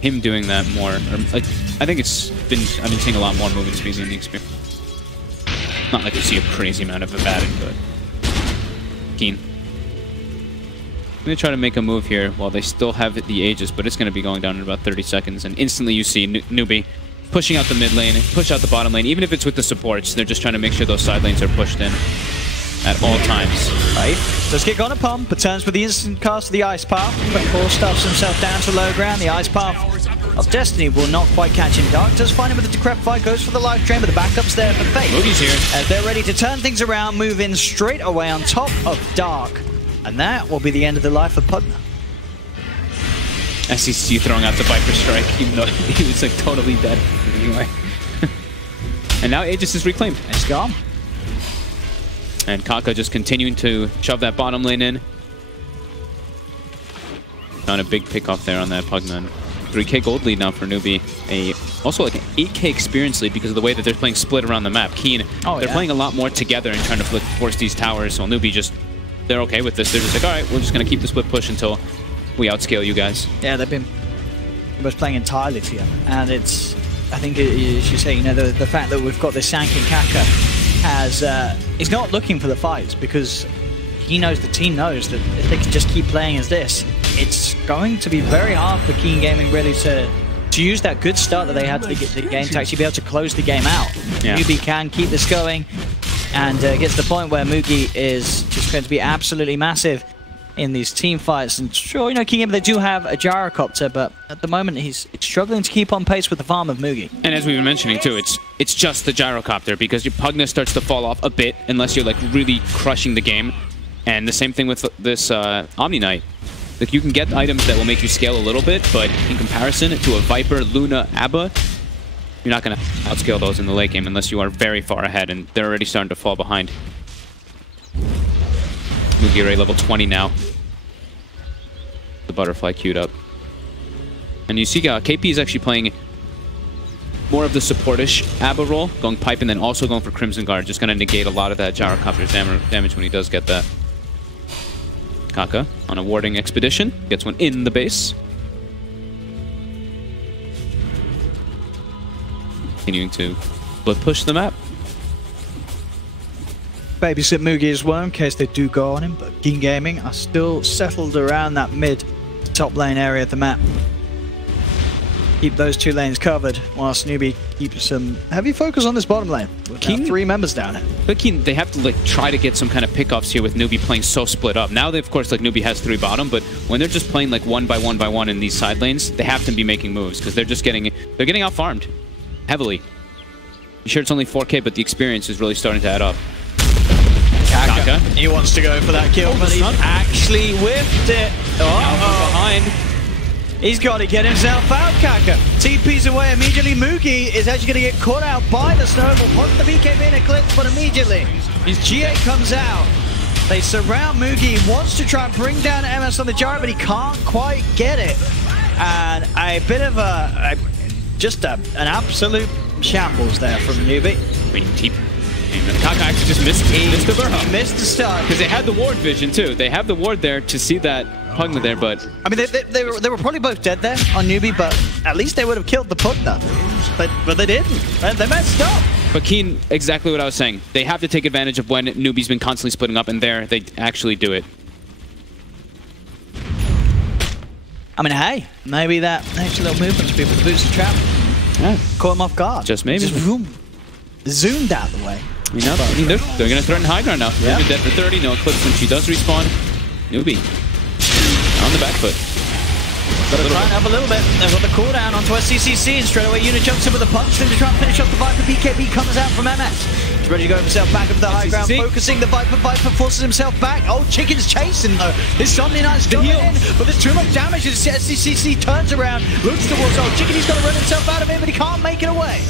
him doing that more. Or, like, I think I've been seeing a lot more movement speed than the experience. Not like you see a crazy amount of it batting, but keen. I'm going to try to make a move here while they still have the Aegis, but it's going to be going down in about 30 seconds, and instantly you see Newbie pushing out the mid lane, push out the bottom lane. Even if it's with the supports, they're just trying to make sure those side lanes are pushed in at all times. Right. Does get on a pump, but turns with the instant cast of the Ice Path, but Core stuffs himself down to low ground. The Ice Path of Destiny will not quite catch him. Dark does find him with the Decrepify, goes for the life drain, but the backup's there for Fate. Moogie's here. As they're ready to turn things around, move in straight away on top of Dark. And that will be the end of the life of Pugna. SCC throwing out the Viper Strike, even though he was like totally dead anyway. And now Aegis is reclaimed. It's gone. And Kaka just continuing to shove that bottom lane in. Found a big pick off there on that Pugna. 3k gold lead now for Newbie. Also like an 8k experience lead because of the way that they're playing split around the map. Keen, they're playing a lot more together and trying to force these towers. So Newbie just, they're okay with this. They're just like, all right, we're just going to keep the split push until we outscale you guys. Yeah, they've been almost playing entirely together. And it's, I think, as you say, you know, the fact that we've got this Sankin Kaka has, he's not looking for the fights because he knows, the team knows that if they can just keep playing as this, it's going to be very hard for Keen Gaming really to use that good start that they had to the game to actually be able to close the game out. Yeah. Newbie can keep this going and gets to the point where Mugi is just going to be absolutely massive in these team fights. And sure, you know, Keen Gaming, they do have a gyrocopter, but at the moment he's struggling to keep on pace with the farm of Mugi. And as we were mentioning too, it's just the gyrocopter because your Pugna starts to fall off a bit unless you're like really crushing the game. And the same thing with this Omni Knight. Like, you can get items that will make you scale a little bit, but in comparison to a Viper, Luna, Abba, you're not going to outscale those in the late game unless you are very far ahead, and they're already starting to fall behind. Mugi Ray level 20 now. The butterfly queued up. And you see KP is actually playing more of the supportish Abba role, going pipe and then also going for Crimson Guard, just going to negate a lot of that gyrocopter's damage when he does get that. Kaka on a warding expedition. Gets one in the base. Continuing to blood push the map. Babysit Mugi as well in case they do go on him, but Keen Gaming are still settled around that mid top lane area of the map. Keep those two lanes covered whilst Newbie keeps some heavy focus on this bottom lane. With now 3 members down here. But Keen, they have to like try to get some kind of pickoffs here with Newbie playing so split up. Now, they, of course, like Newbie has 3 bottom, but when they're just playing like 1 by 1 by 1 in these side lanes, they have to be making moves because they're just getting out farmed heavily. I'm sure it's only 4K, but the experience is really starting to add up. Kaka. He wants to go for that kill, but he's actually whiffed it. Behind. He's got to get himself out, Kaka. TP's away immediately. Mugi is actually going to get caught out by the snowball. Puts the BKB in eclipse, but immediately his GA comes out. They surround Mugi. He wants to try and bring down MS on the gyro, but he can't quite get it. And a bit of an absolute shambles there from Newbie. I mean, Kaka actually just missed the burrow. He missed the start. Because they had the ward vision too. They have the ward there to see that Pugna there, but... I mean, they were probably both dead there on Newbie, but at least they would have killed the Pugna. But they didn't. They messed up. But Keen, exactly what I was saying. They have to take advantage of when Newbie's been constantly splitting up, and there they actually do it. I mean, hey, maybe that extra little movement to be able to boost the trap. Yeah. Caught him off guard. Just maybe. Just boom, zoomed out the way. I mean, they're going to threaten high ground now. Yeah. Newbie dead for 30, no eclipse when she does respawn. Newbie on the back foot. Got to try and up a little bit. They've got the cooldown onto SCCC, and straight away Unit jumps in with a punch to try and finish off the Viper. BKB comes out from MS. He's ready to go himself back up the high ground, focusing the Viper. Viper forces himself back. Old Chicken's chasing though. His Somni Knight's still in, but there's too much damage as SCCC turns around, looks towards Old Chicken. He's got to run himself out of here, but he can't make it away.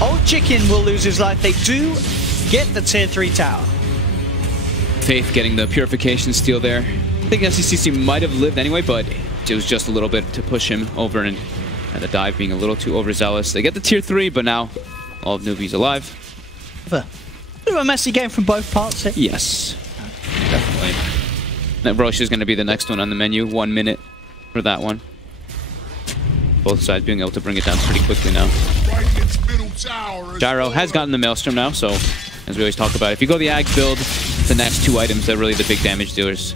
Old Chicken will lose his life. They do get the tier 3 tower. Faith getting the purification steal there. I think SCCC might have lived anyway, but it was just a little bit to push him over, and the dive being a little too overzealous. They get the tier 3, but now all of Newbie's alive. A bit of a messy game from both parts here. Yes, definitely. That Roche is going to be the next one on the menu. 1 minute for that one. Both sides being able to bring it down pretty quickly now. Gyro has gotten the Maelstrom now, so as we always talk about, if you go the Ag build, the next 2 items, they're really the big damage dealers.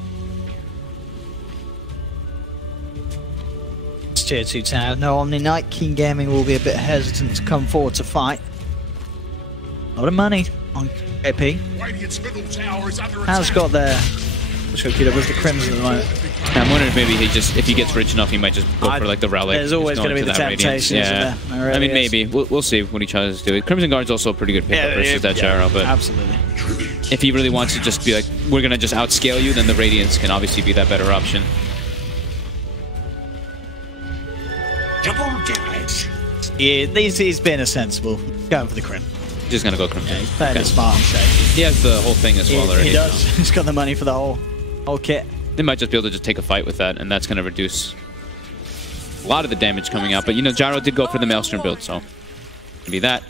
It's tier 2 tower. No Omni Knight. Keen Gaming will be a bit hesitant to come forward to fight. A lot of money on KP. Has got their with the Crimson at the moment. I'm wondering if maybe if he gets rich enough, he might just go for like the relic. There's always going to be the temptation. Yeah, really I mean maybe we'll see what he tries to do. Crimson Guard's also a pretty good pickup versus that gyro, but absolutely. If he really wants to just be like, we're gonna just outscale you, then the Radiance can obviously be that better option. Double damage. Yeah, he's been a sensible. Going for the Crim. Just gonna go Crimson. Yeah, he's playing it smart and safe. He has the whole thing as well already. He does. He's got the money for the whole kit. They might just be able to just take a fight with that, and that's going to reduce a lot of the damage coming out. But, you know, Gyro did go for the Maelstrom build, so be that.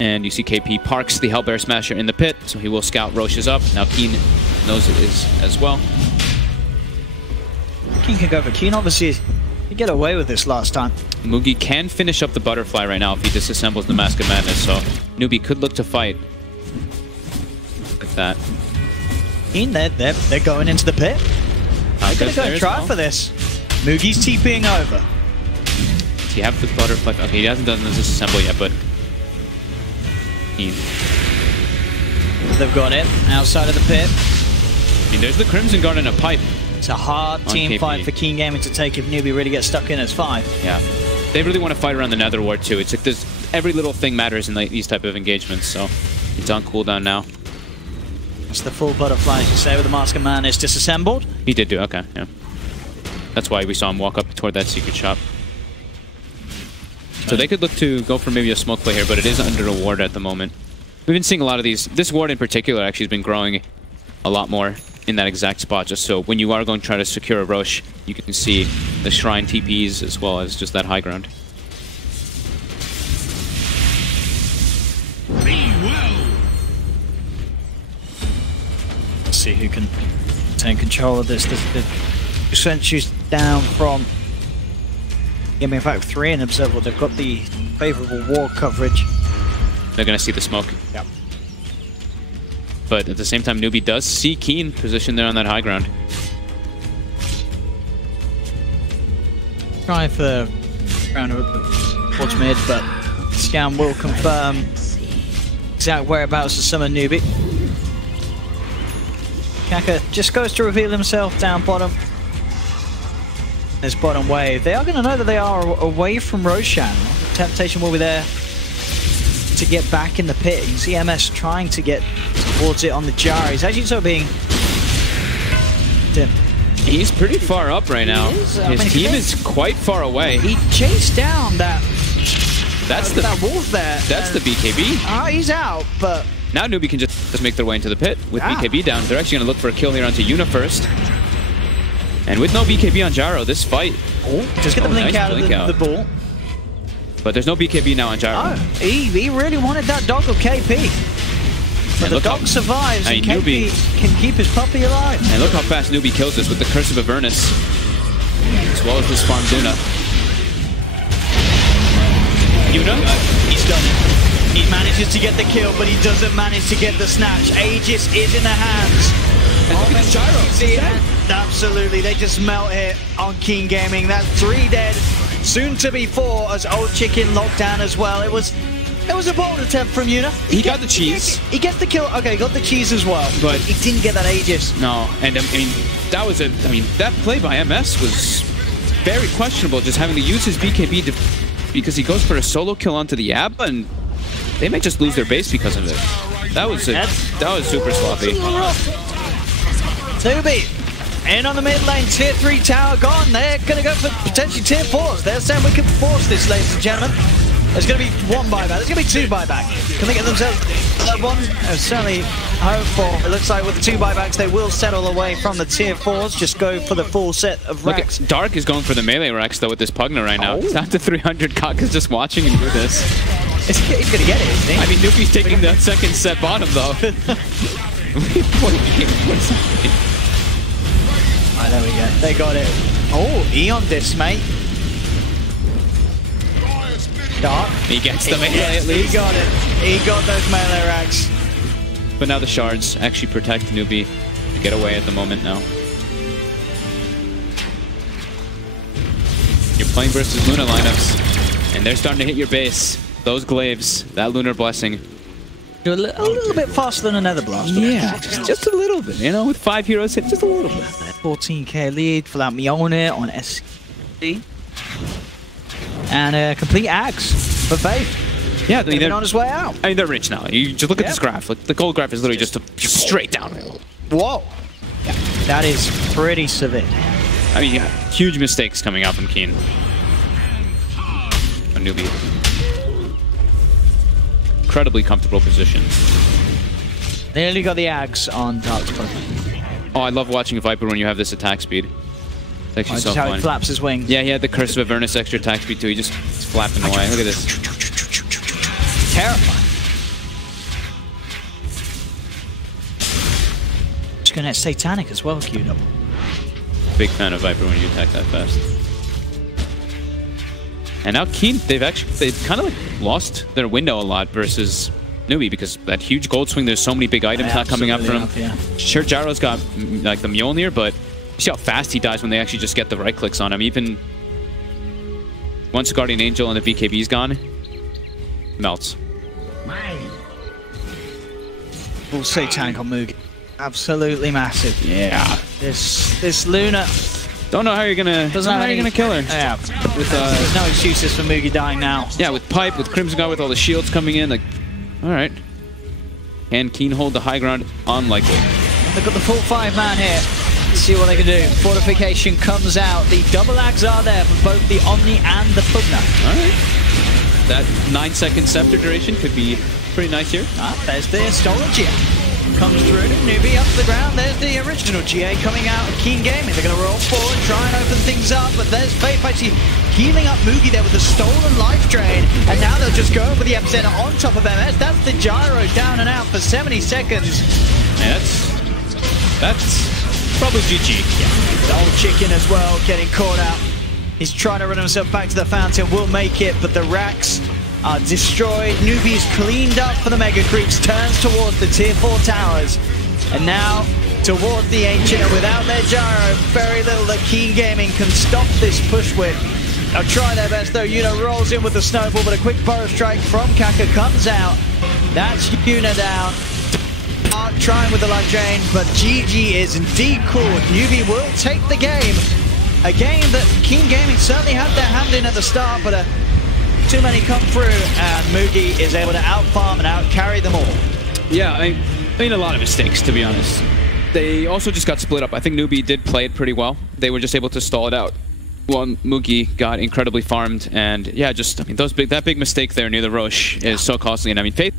And you see KP parks the Hellbear Smasher in the pit, so he will scout Roche's up. Now Keen knows it is as well. Keen can go for Keen, obviously. He get away with this last time. Mugi can finish up the Butterfly right now if he disassembles the Mask of Madness, so Newbie could look to fight with that. Keen, they're going into the pit. They're going to go try for this. Mugi's TPing over. Does he have the Butterfly? Okay, he hasn't done the disassemble yet, but they've got it outside of the pit. I mean, there's the Crimson Guard in a pipe. It's a hard team fight for Keen Gaming to take if Newbie really gets stuck in as 5. Yeah. They really want to fight around the Nether Ward too. It's like every little thing matters in these type of engagements, so it's on cooldown now. That's the full Butterfly, as you say, with the Mask of Man is disassembled. He did do, okay, yeah. That's why we saw him walk up toward that secret shop. So they could look to go for maybe a smoke play here, but it is under a ward at the moment. We've been seeing a lot of these. This ward in particular actually has been growing a lot more in that exact spot, just so when you are going to try to secure a Roche, you can see the Shrine TPs as well as just that high ground. Be well. Let's see who can Take control of this. The sentries down from Game in fact 3 and Observer. They've got the favorable wall coverage. They're gonna see the smoke. Yep. But at the same time, Newbie does see Keen positioned there on that high ground. Trying for round towards mid, but scan will confirm exact whereabouts of Summer Newbie. Kaka just goes to reveal himself down bottom. This bottom wave. They are going to know that they are away from Roshan. The temptation will be there to get back in the pit. You can see MS trying to get towards it on the jar. He's actually so being dim. He's pretty far up right now. His team is quite far away. He chased down that wolf there. That's the BKB. He's out, but now Newbie can just make their way into the pit with BKB down. They're actually going to look for a kill here onto Yuna first. And with no BKB on Gyro, this fight... just get the blink nice out of the ball. But there's no BKB now on Gyro. He really wanted that dog of KP. But the dog survives and KP can keep his puppy alive. And look how fast Newbie kills this with the Curse of Avernus. As well as this farm Yuna. He's done it. He manages to get the kill, but he doesn't manage to get the snatch. Aegis is in the hands. Gyro. Absolutely, they just melt it on Keen Gaming. That's 3 dead, soon to be 4 as Old Chicken locked down as well. It was a bold attempt from Yuna. He got the cheese. He gets the kill. Okay, he got the cheese as well, but he didn't get that Aegis. No, and I mean that play by MS was very questionable. Just having to use his BKB because he goes for a solo kill onto the Abba, and they may just lose their base because of it. That was super sloppy. Newbie in on the mid lane, tier 3 tower gone. They're going to go for potentially tier 4s. They're saying we can force this, ladies and gentlemen. There's going to be 1 buyback. There's going to be 2 buyback. Can they get themselves one? Certainly hopeful. It looks like with the 2 buybacks, they will settle away from the tier 4s. Just go for the full set of racks. Dark is going for the melee racks though with this Pugna right now. It's down to 300. Kaka's just watching and do this. He's going to get it, isn't he? I mean, Newbie's taking the second set bottom though. What is happening? There we go. They got it. Eon dismay. Dark. He gets the melee at least. He got it. He got those melee racks. But now the shards actually protect Newbie to get away at the moment now. You're playing versus Luna lineups, and they're starting to hit your base. Those glaives, that Lunar Blessing. A little bit faster than another blast. Yeah, just a little bit. You know, with 5 heroes hit, just a little bit. 14k lead for that Mjolnir on SC. And a complete axe for Faith. Yeah, they're on his way out. I mean, they're rich now. You just look at this graph. Like, the gold graph is literally just straight downhill. Whoa. Yeah, that is pretty severe. I mean, yeah, huge mistakes coming out from Keen. A Newbie. Incredibly comfortable position. Nearly got the axe on Dark's profile. Oh, I love watching Viper when you have this attack speed. It's actually so how fun. he flaps his wings. Yeah, he had the Curse of Avernus extra attack speed too. He just flapping away. Look at this. Terrifying. Just gonna get Satanic as well queued up. Big fan of Viper when you attack that fast. And now Keen, they've kind of like lost their window a lot versus Newbie because that huge gold swing, there's so many big items not coming up from him. Sure, Gyro's got like the Mjolnir, but you see how fast he dies when they actually just get the right clicks on him. Even once Guardian Angel and the BKB's gone, melts. Full Satanic on Mugi. Absolutely massive. Yeah. This Luna. Don't know how you're gonna kill her. Yeah. There's no excuses for Mugi dying now. Yeah, with Pipe, with Crimson God, with all the shields coming in, like, all right. Can Keen hold the high ground? Unlikely. They've got the full 5-man here. Let's see what they can do. Fortification comes out. The double axe are there for both the Omni and the Pugna. All right. That 9-second scepter duration could be pretty nice here. There's the stolen GA. Comes through, Newbie up to the ground. There's the original GA coming out of Keen Gaming. They're going to roll forward, try and open things up, but there's Faith actually healing up Mugi there with a stolen life drain, and now they'll just go over the epicenter on top of MS. That's the Gyro down and out for 70 seconds. Yeah, that's Probably GG. The old chicken as well, getting caught out. He's trying to run himself back to the fountain, will make it, but the racks are destroyed. Newbie's cleaned up for the Mega Creeps, turns towards the tier 4 towers, and now towards the Ancient, and without their gyro, very little that Keen Gaming can stop this push with. They'll try their best though. Yuna rolls in with the snowball, but a quick burrow strike from Kaka comes out. That's Yuna down. Trying with the life drain, but GG is indeed called. Newbie will take the game. A game that Keen Gaming certainly had their hand in at the start, but too many come through, and Mugi is able to outfarm and outcarry them all. Yeah, I made a lot of mistakes, to be honest. They also just got split up. I think Newbie did play it pretty well. They were just able to stall it out. Well, Mugi got incredibly farmed, and yeah, just, I mean, that big mistake there near the Roche is so costly, and I mean, Faith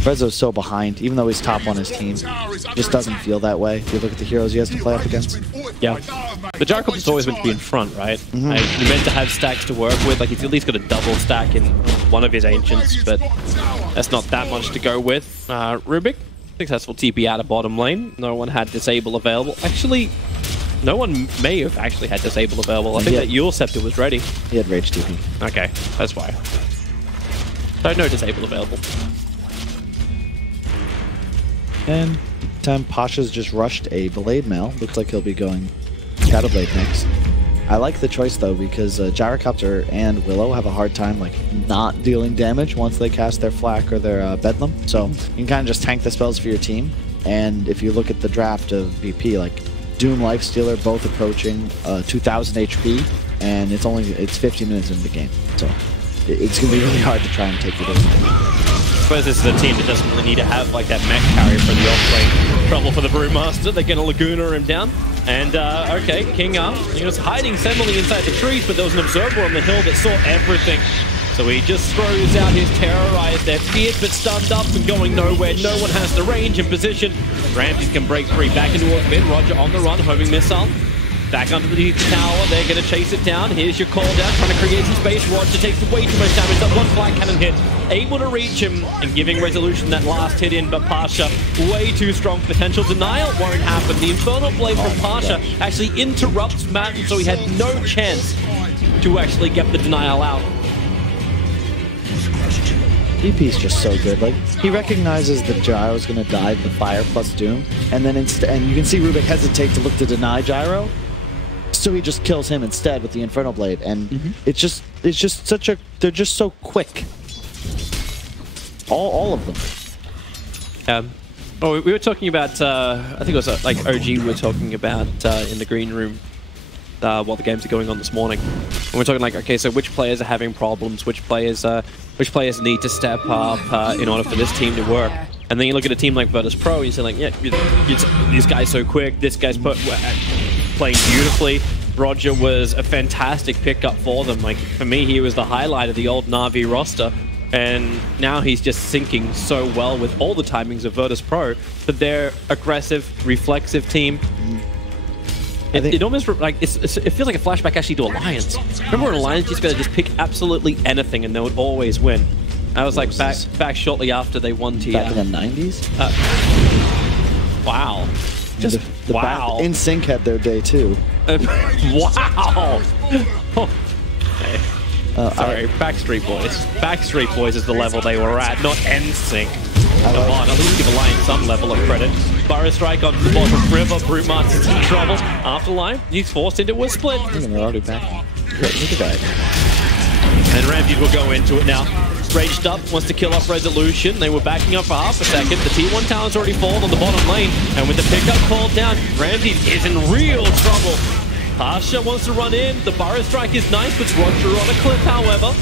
Rezo's so behind, even though he's top on his team. Just doesn't feel that way if you look at the heroes he has to play up against. Yeah. The Gyro is always meant to be in front, right? Like, he's meant to have stacks to work with. Like, he's at least got a double stack in one of his Ancients, but that's not that much to go with. Rubik, successful TP out of bottom lane. No one had Disable available. Actually, no one may have actually had Disable available. I think that your Scepter was ready. He had Rage TP. Okay, that's why. So no Disable available. And time Pasha's just rushed a Blade Mail. Looks like he'll be going Shadowblade next. I like the choice though, because Gyrocopter and Willow have a hard time like not dealing damage once they cast their Flak or their Bedlam. So you can kind of just tank the spells for your team. And if you look at the draft of BP, like Doom, Lifestealer, both approaching 2,000 HP, and it's 50 minutes into the game. So it's gonna be really hard to try and take you down. I suppose this is a team that doesn't really need to have like that mech carry for the off-lane. Trouble for the Brewmaster. They're going to Laguna him down. And, okay, King up. He was hiding similarly inside the trees, but there was an observer on the hill that saw everything. So he just throws out his Terrorize. They're feared but stunned up and going nowhere. No one has the range and position. Ramses can break free back into towards mid. Roger on the run, homing missile. Back underneath the tower, they're going to chase it down. Here's your call down, trying to create some space. Roger takes way too much damage. That one flag cannon hit, able to reach him and giving Resolution that last hit in, but Pasha, way too strong. Potential denial won't happen. The Infernal Blade from Pasha actually interrupts Matt, so he had no chance to actually get the denial out. DP's just so good. Like, he recognizes that Gyro's going to die to the fire plus Doom, and then and you can see Rubik hesitate to look to deny Gyro. so he just kills him instead with the Inferno Blade, and it's just such a, they're just so quick. All of them. Oh, we were talking about, I think it was like OG we were talking about in the green room while the games are going on this morning. And we're talking like, okay, so which players are having problems, which players need to step up in order for this team to work. And then you look at a team like Virtus Pro, and you say like, yeah, this guy's so quick, this guy's playing beautifully. Roger was a fantastic pickup for them. Like, for me, he was the highlight of the old Na'Vi roster. And now he's just syncing so well with all the timings of Virtus Pro that they're aggressive, reflexive team. It almost like it feels like a flashback actually to Alliance. Remember when Alliance used to be able to just pick absolutely anything and they would always win? I was like back shortly after they won TF. Back in the 90s? Wow. Just wow. NSYNC had their day too. Wow. Sorry, Backstreet Boys. Backstreet Boys is the level they were at, not NSYNC. Come on, at least give Alliance some level of credit. Burrow Strike onto the bottom river, Brutemaster's in trouble. Afterlife, he's forced into a split. They're already back. Look at that. And Rampage will go into it now. Raged up, wants to kill off Resolution. They were backing up for half a second. The T1 talent's already fallen on the bottom lane. And with the pickup called down, Rampage is in real trouble. Pasha wants to run in. The Burrow Strike is nice, with Roger on a cliff, however.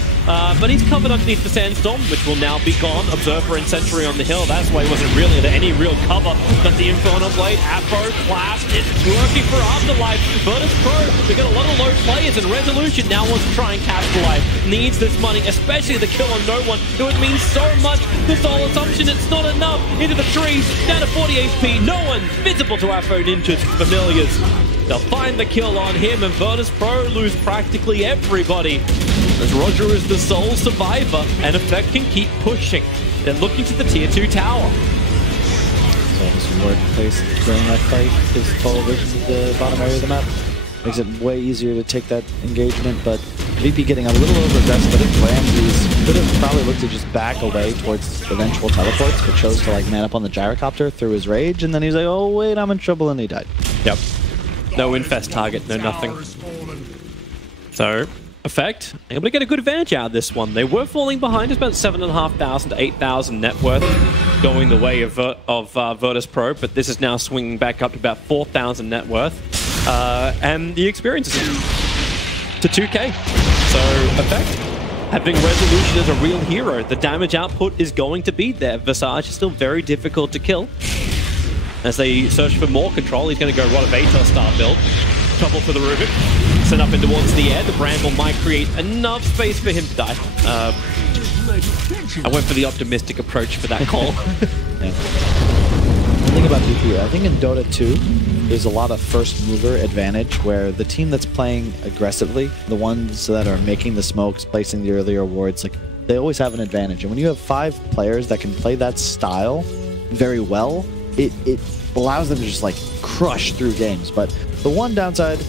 But he's covered underneath the Sandstorm, which will now be gone. Observer and Sentry on the hill. That's why he wasn't really under any real cover. Got the Inferno Blade, Afro, Clash. It's working for Afterlife. Virtus Pro, they got a lot of low players, and Resolution now wants to try and capitalize. Needs this money, especially the kill on No One. It would mean so much. The Soul Assumption, it's not enough. Into the trees, down to 40 HP. No One visible to Afro Ninjas, Familiars. They'll find the kill on him, and Virtus Pro lose practically everybody, as Roger is the sole survivor, and Effect can keep pushing. They're looking to the Tier 2 tower. So some work placed during that fight. His total vision of the bottom area of the map makes it way easier to take that engagement, but VP getting a little over aggressive. I think Ramses could have probably looked to just back away towards eventual teleports, but chose to like man up on the gyrocopter through his rage, and then he's like, oh wait, I'm in trouble, and he died. Yep. No infest target, no nothing. So, Effect able to get a good advantage out of this one. They were falling behind. It's about 7,500 to 8,000 net worth going the way of Virtus Pro, but this is now swinging back up to about 4,000 net worth. And the experience is to 2K. So, Effect having Resolution as a real hero. The damage output is going to be there. Visage is still very difficult to kill. As they search for more control, he's going to go Rotavator style build. Trouble for the Rubik. Sent up in towards the air. The Bramble might create enough space for him to die. I went for the optimistic approach for that call. Yeah. The thing about VP, I think in Dota 2, there's a lot of first mover advantage where the team that's playing aggressively, the ones that are making the smokes, placing the earlier wards, like they always have an advantage. And when you have 5 players that can play that style very well, it allows them to just like crush through games. But the one downside,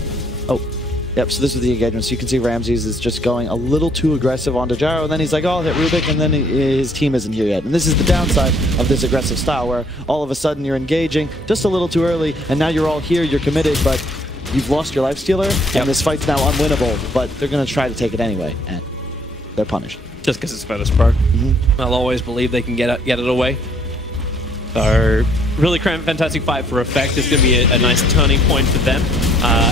yep, so this is the engagement. So you can see Ramses is just going a little too aggressive onto Gyro, and then he's like, oh, I'll hit Rubik, and then his team isn't here yet. And this is the downside of this aggressive style, where all of a sudden you're engaging just a little too early, and now you're all here, you're committed, but you've lost your lifestealer, and this fight's now unwinnable, but they're going to try to take it anyway, and they're punished. Just because it's Virtus Pro. They'll always believe they can get it away. So, really fantastic fight for Effect. It's going to be a nice turning point for them.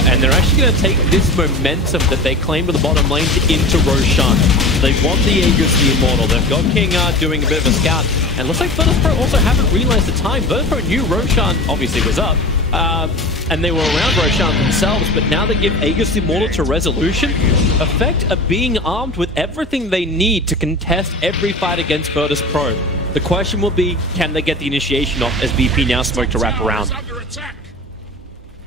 And they're actually going to take this momentum that they claim to the bottom lane into Roshan. They want the Aegis, the Immortal. They've got King doing a bit of a scout. And looks like Virtus Pro also haven't realized the time. Virtus Pro knew Roshan obviously was up. And they were around Roshan themselves, but now they give Aegis Immortal to Resolution. Effect are being armed with everything they need to contest every fight against Virtus Pro. The question will be, can they get the initiation off as BP now smoke to wrap around?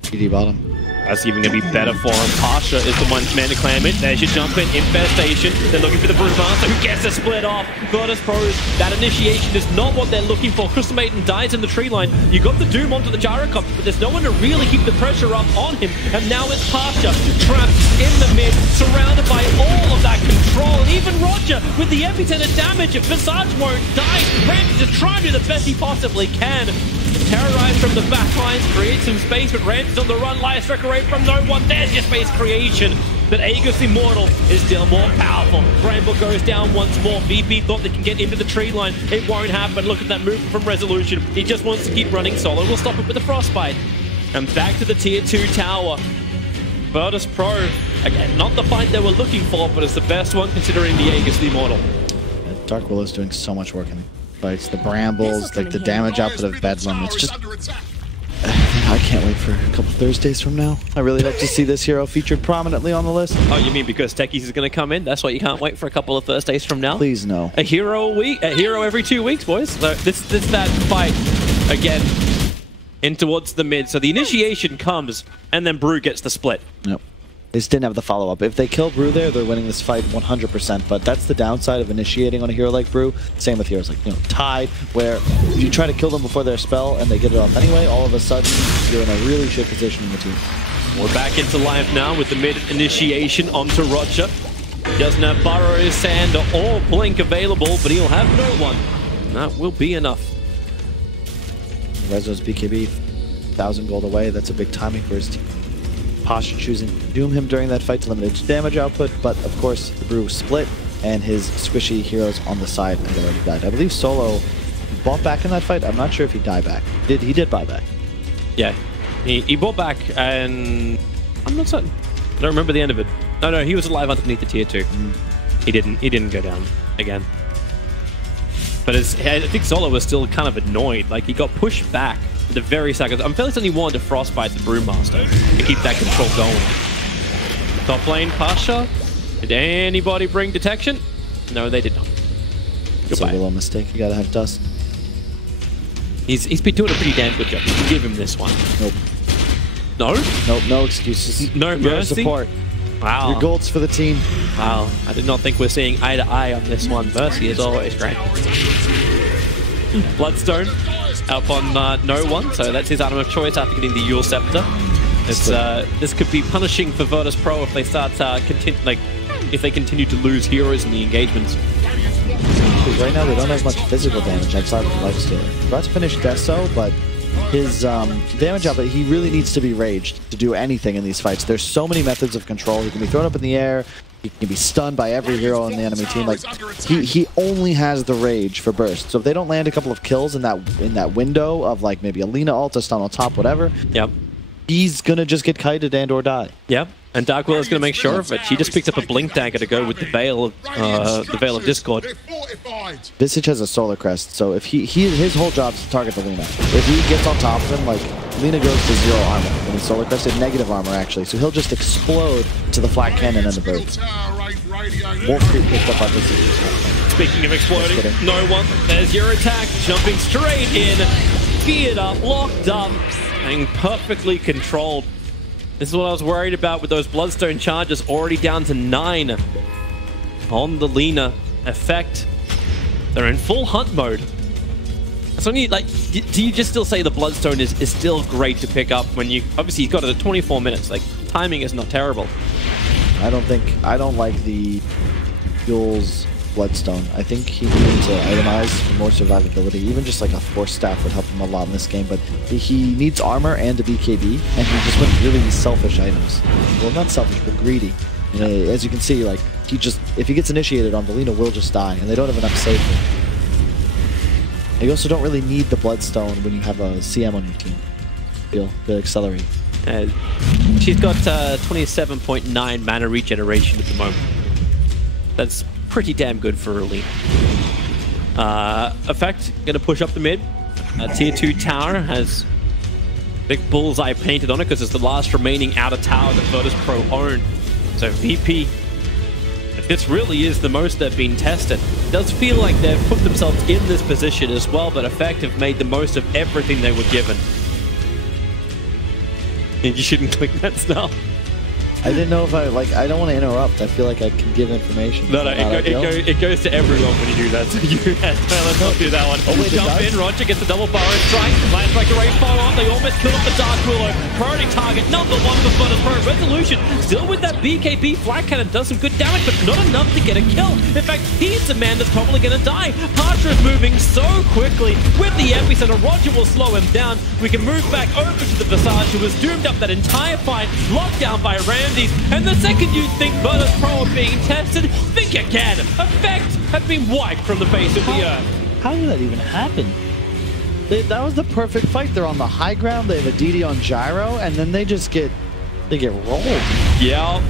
PD bottom. That's even going to be better for him. Pasha is the one man to clam it. There's your jump in, Infestation. They're looking for the Brutemaster who gets a split off. Virtus Pros, that initiation is not what they're looking for. Crystal Maiden dies in the tree line. You got the Doom onto the Gyrocopter, but there's no one to really keep the pressure up on him. And now it's Pasha, trapped in the mid, surrounded by all of that control. And even Roger with the epicenter damage. Visage won't die. Ramsey just trying to do the best he possibly can. Terrorize from the back lines, create some space, but Ramsey's on the run. Light Strike away from no one. There's your space creation. But Aegis Immortal is still more powerful. Bramble goes down once more. VP thought they can get into the tree line. It won't happen. Look at that movement from Resolution. He just wants to keep running. Solo will stop it with a Frostbite. And back to the tier 2 tower. Virtus Pro, again, not the fight they were looking for, but it's the best one considering the Aegis Immortal. Dark Willow's doing so much work in the fights. The Brambles, like the damage output of Bedlam. It's just... I can't wait for a couple Thursdays from now. I really hope to see this hero featured prominently on the list. Oh, you mean because Techies is going to come in? That's why you can't wait for a couple of Thursdays from now? Please no. A hero a week, a hero every 2 weeks, boys. So this that fight again in towards the mid. So the initiation comes, and then Brew gets the split. Nope. They just didn't have the follow-up. If they kill Brew there, they're winning this fight 100%, but that's the downside of initiating on a hero like Brew. Same with heroes like, Tide, where you try to kill them before their spell and they get it off anyway, all of a sudden, you're in a really shit position in the team. We're back into life now with the mid initiation onto Roger. He doesn't have Burrow, Sand, or Blink available, but he'll have no one. And that will be enough. Rezo's BKB, 1,000 gold away. That's a big timing for his team. Pasha choosing to doom him during that fight to limit his damage output, but of course the Brew split and his squishy heroes on the side and they already died. I believe Solo bought back in that fight. I'm not sure if he died back. He did buy back. Yeah, he bought back, and I'm not certain. I don't remember the end of it. No, he was alive underneath the tier 2. He didn't go down again. But I think Solo was still kind of annoyed. Like, he got pushed back at the very second. I'm fairly certain he wanted to Frostbite the Brewmaster to keep that control going. Top lane, Pasha. Did anybody bring detection? No, they did not. It's a little mistake. You gotta have Dust. He's been doing a pretty damn good job. You can give him this one. Nope. No? Nope, no excuses. No mercy? Support. Wow. Your golds for the team. Wow. I did not think we're seeing eye to eye on this one. Mercy is always great. Bloodstone up on no one, so that's his item of choice after getting the Yule Scepter. This could be punishing for Virtus Pro if they start if they continue to lose heroes in the engagements. Right now they don't have much physical damage outside of Lifestealer. About to finish Deso, but his damage output, he really needs to be raged to do anything in these fights. There's so many methods of control. He can be thrown up in the air. He can be stunned by every hero on the enemy team. Like he only has the rage for burst. So if they don't land a couple of kills in that window of like maybe a Lina ult, a stun on top, whatever, yep, he's gonna just get kited and or die. Yep. And Dark Willow's going to make sure of it. She just picked up a Blink Dagger to go with the Veil of Discord. Visage has a Solar Crest, so if his whole job is to target the Lina. If he gets on top of him, like, Lina goes to 0 armor. When he's Solar Crested, negative armor, actually. So he'll just explode to the flat cannon and the birds. Wolf Creep picked up on Visage. Speaking of exploding, no one. There's your attack. Jumping straight in. Geared up, locked up, and perfectly controlled. This is what I was worried about with those Bloodstone charges, already down to 9 on the Lina effect. They're in full hunt mode. So do you just still say the Bloodstone is still great to pick up when you, obviously he's got it at 24 minutes, like timing is not terrible. I don't like the Jules Bloodstone. I think he needs to itemize for more survivability. Even just like a Force Staff would help him a lot in this game, but he needs armor and a BKB, and he just went really selfish items. Well, not selfish, but greedy. As you can see, like, if he gets initiated on, the Lina will just die, and they don't have enough save. You also don't really need the Bloodstone when you have a CM on your team. To accelerate. She's got 27.9 mana regeneration at the moment. That's pretty damn good for early. Effect, gonna push up the mid. Tier 2 tower has big bullseye painted on it because it's the last remaining outer tower that Virtus Pro own. So VP, if this really is the most they've been tested, it does feel like they've put themselves in this position as well, but Effect have made the most of everything they were given. And you shouldn't click that stuff. I didn't know if I don't want to interrupt. I feel like I can give information. No, it goes to everyone when you do that. So let's not do that one. Jump in, Roger gets the double barrow strike. Lion Striker Ray follow on. They almost kill off the Dark Willow. Priority target number 1 for Virtus Pro. Resolution still with that BKB. Flag Cannon does some good damage, but not enough to get a kill. In fact, he's the man that's probably going to die. Pasha is moving so quickly with the epicenter. Roger will slow him down. We can move back over to the Visage, who was doomed up that entire fight, locked down by Ramses. And the second you think Virtus Pro are being tested, think again. Effect have been wiped from the face of the earth. How did that even happen? That was the perfect fight. They're on the high ground. They have a DD on Gyro, and then they just get rolled. Yeah,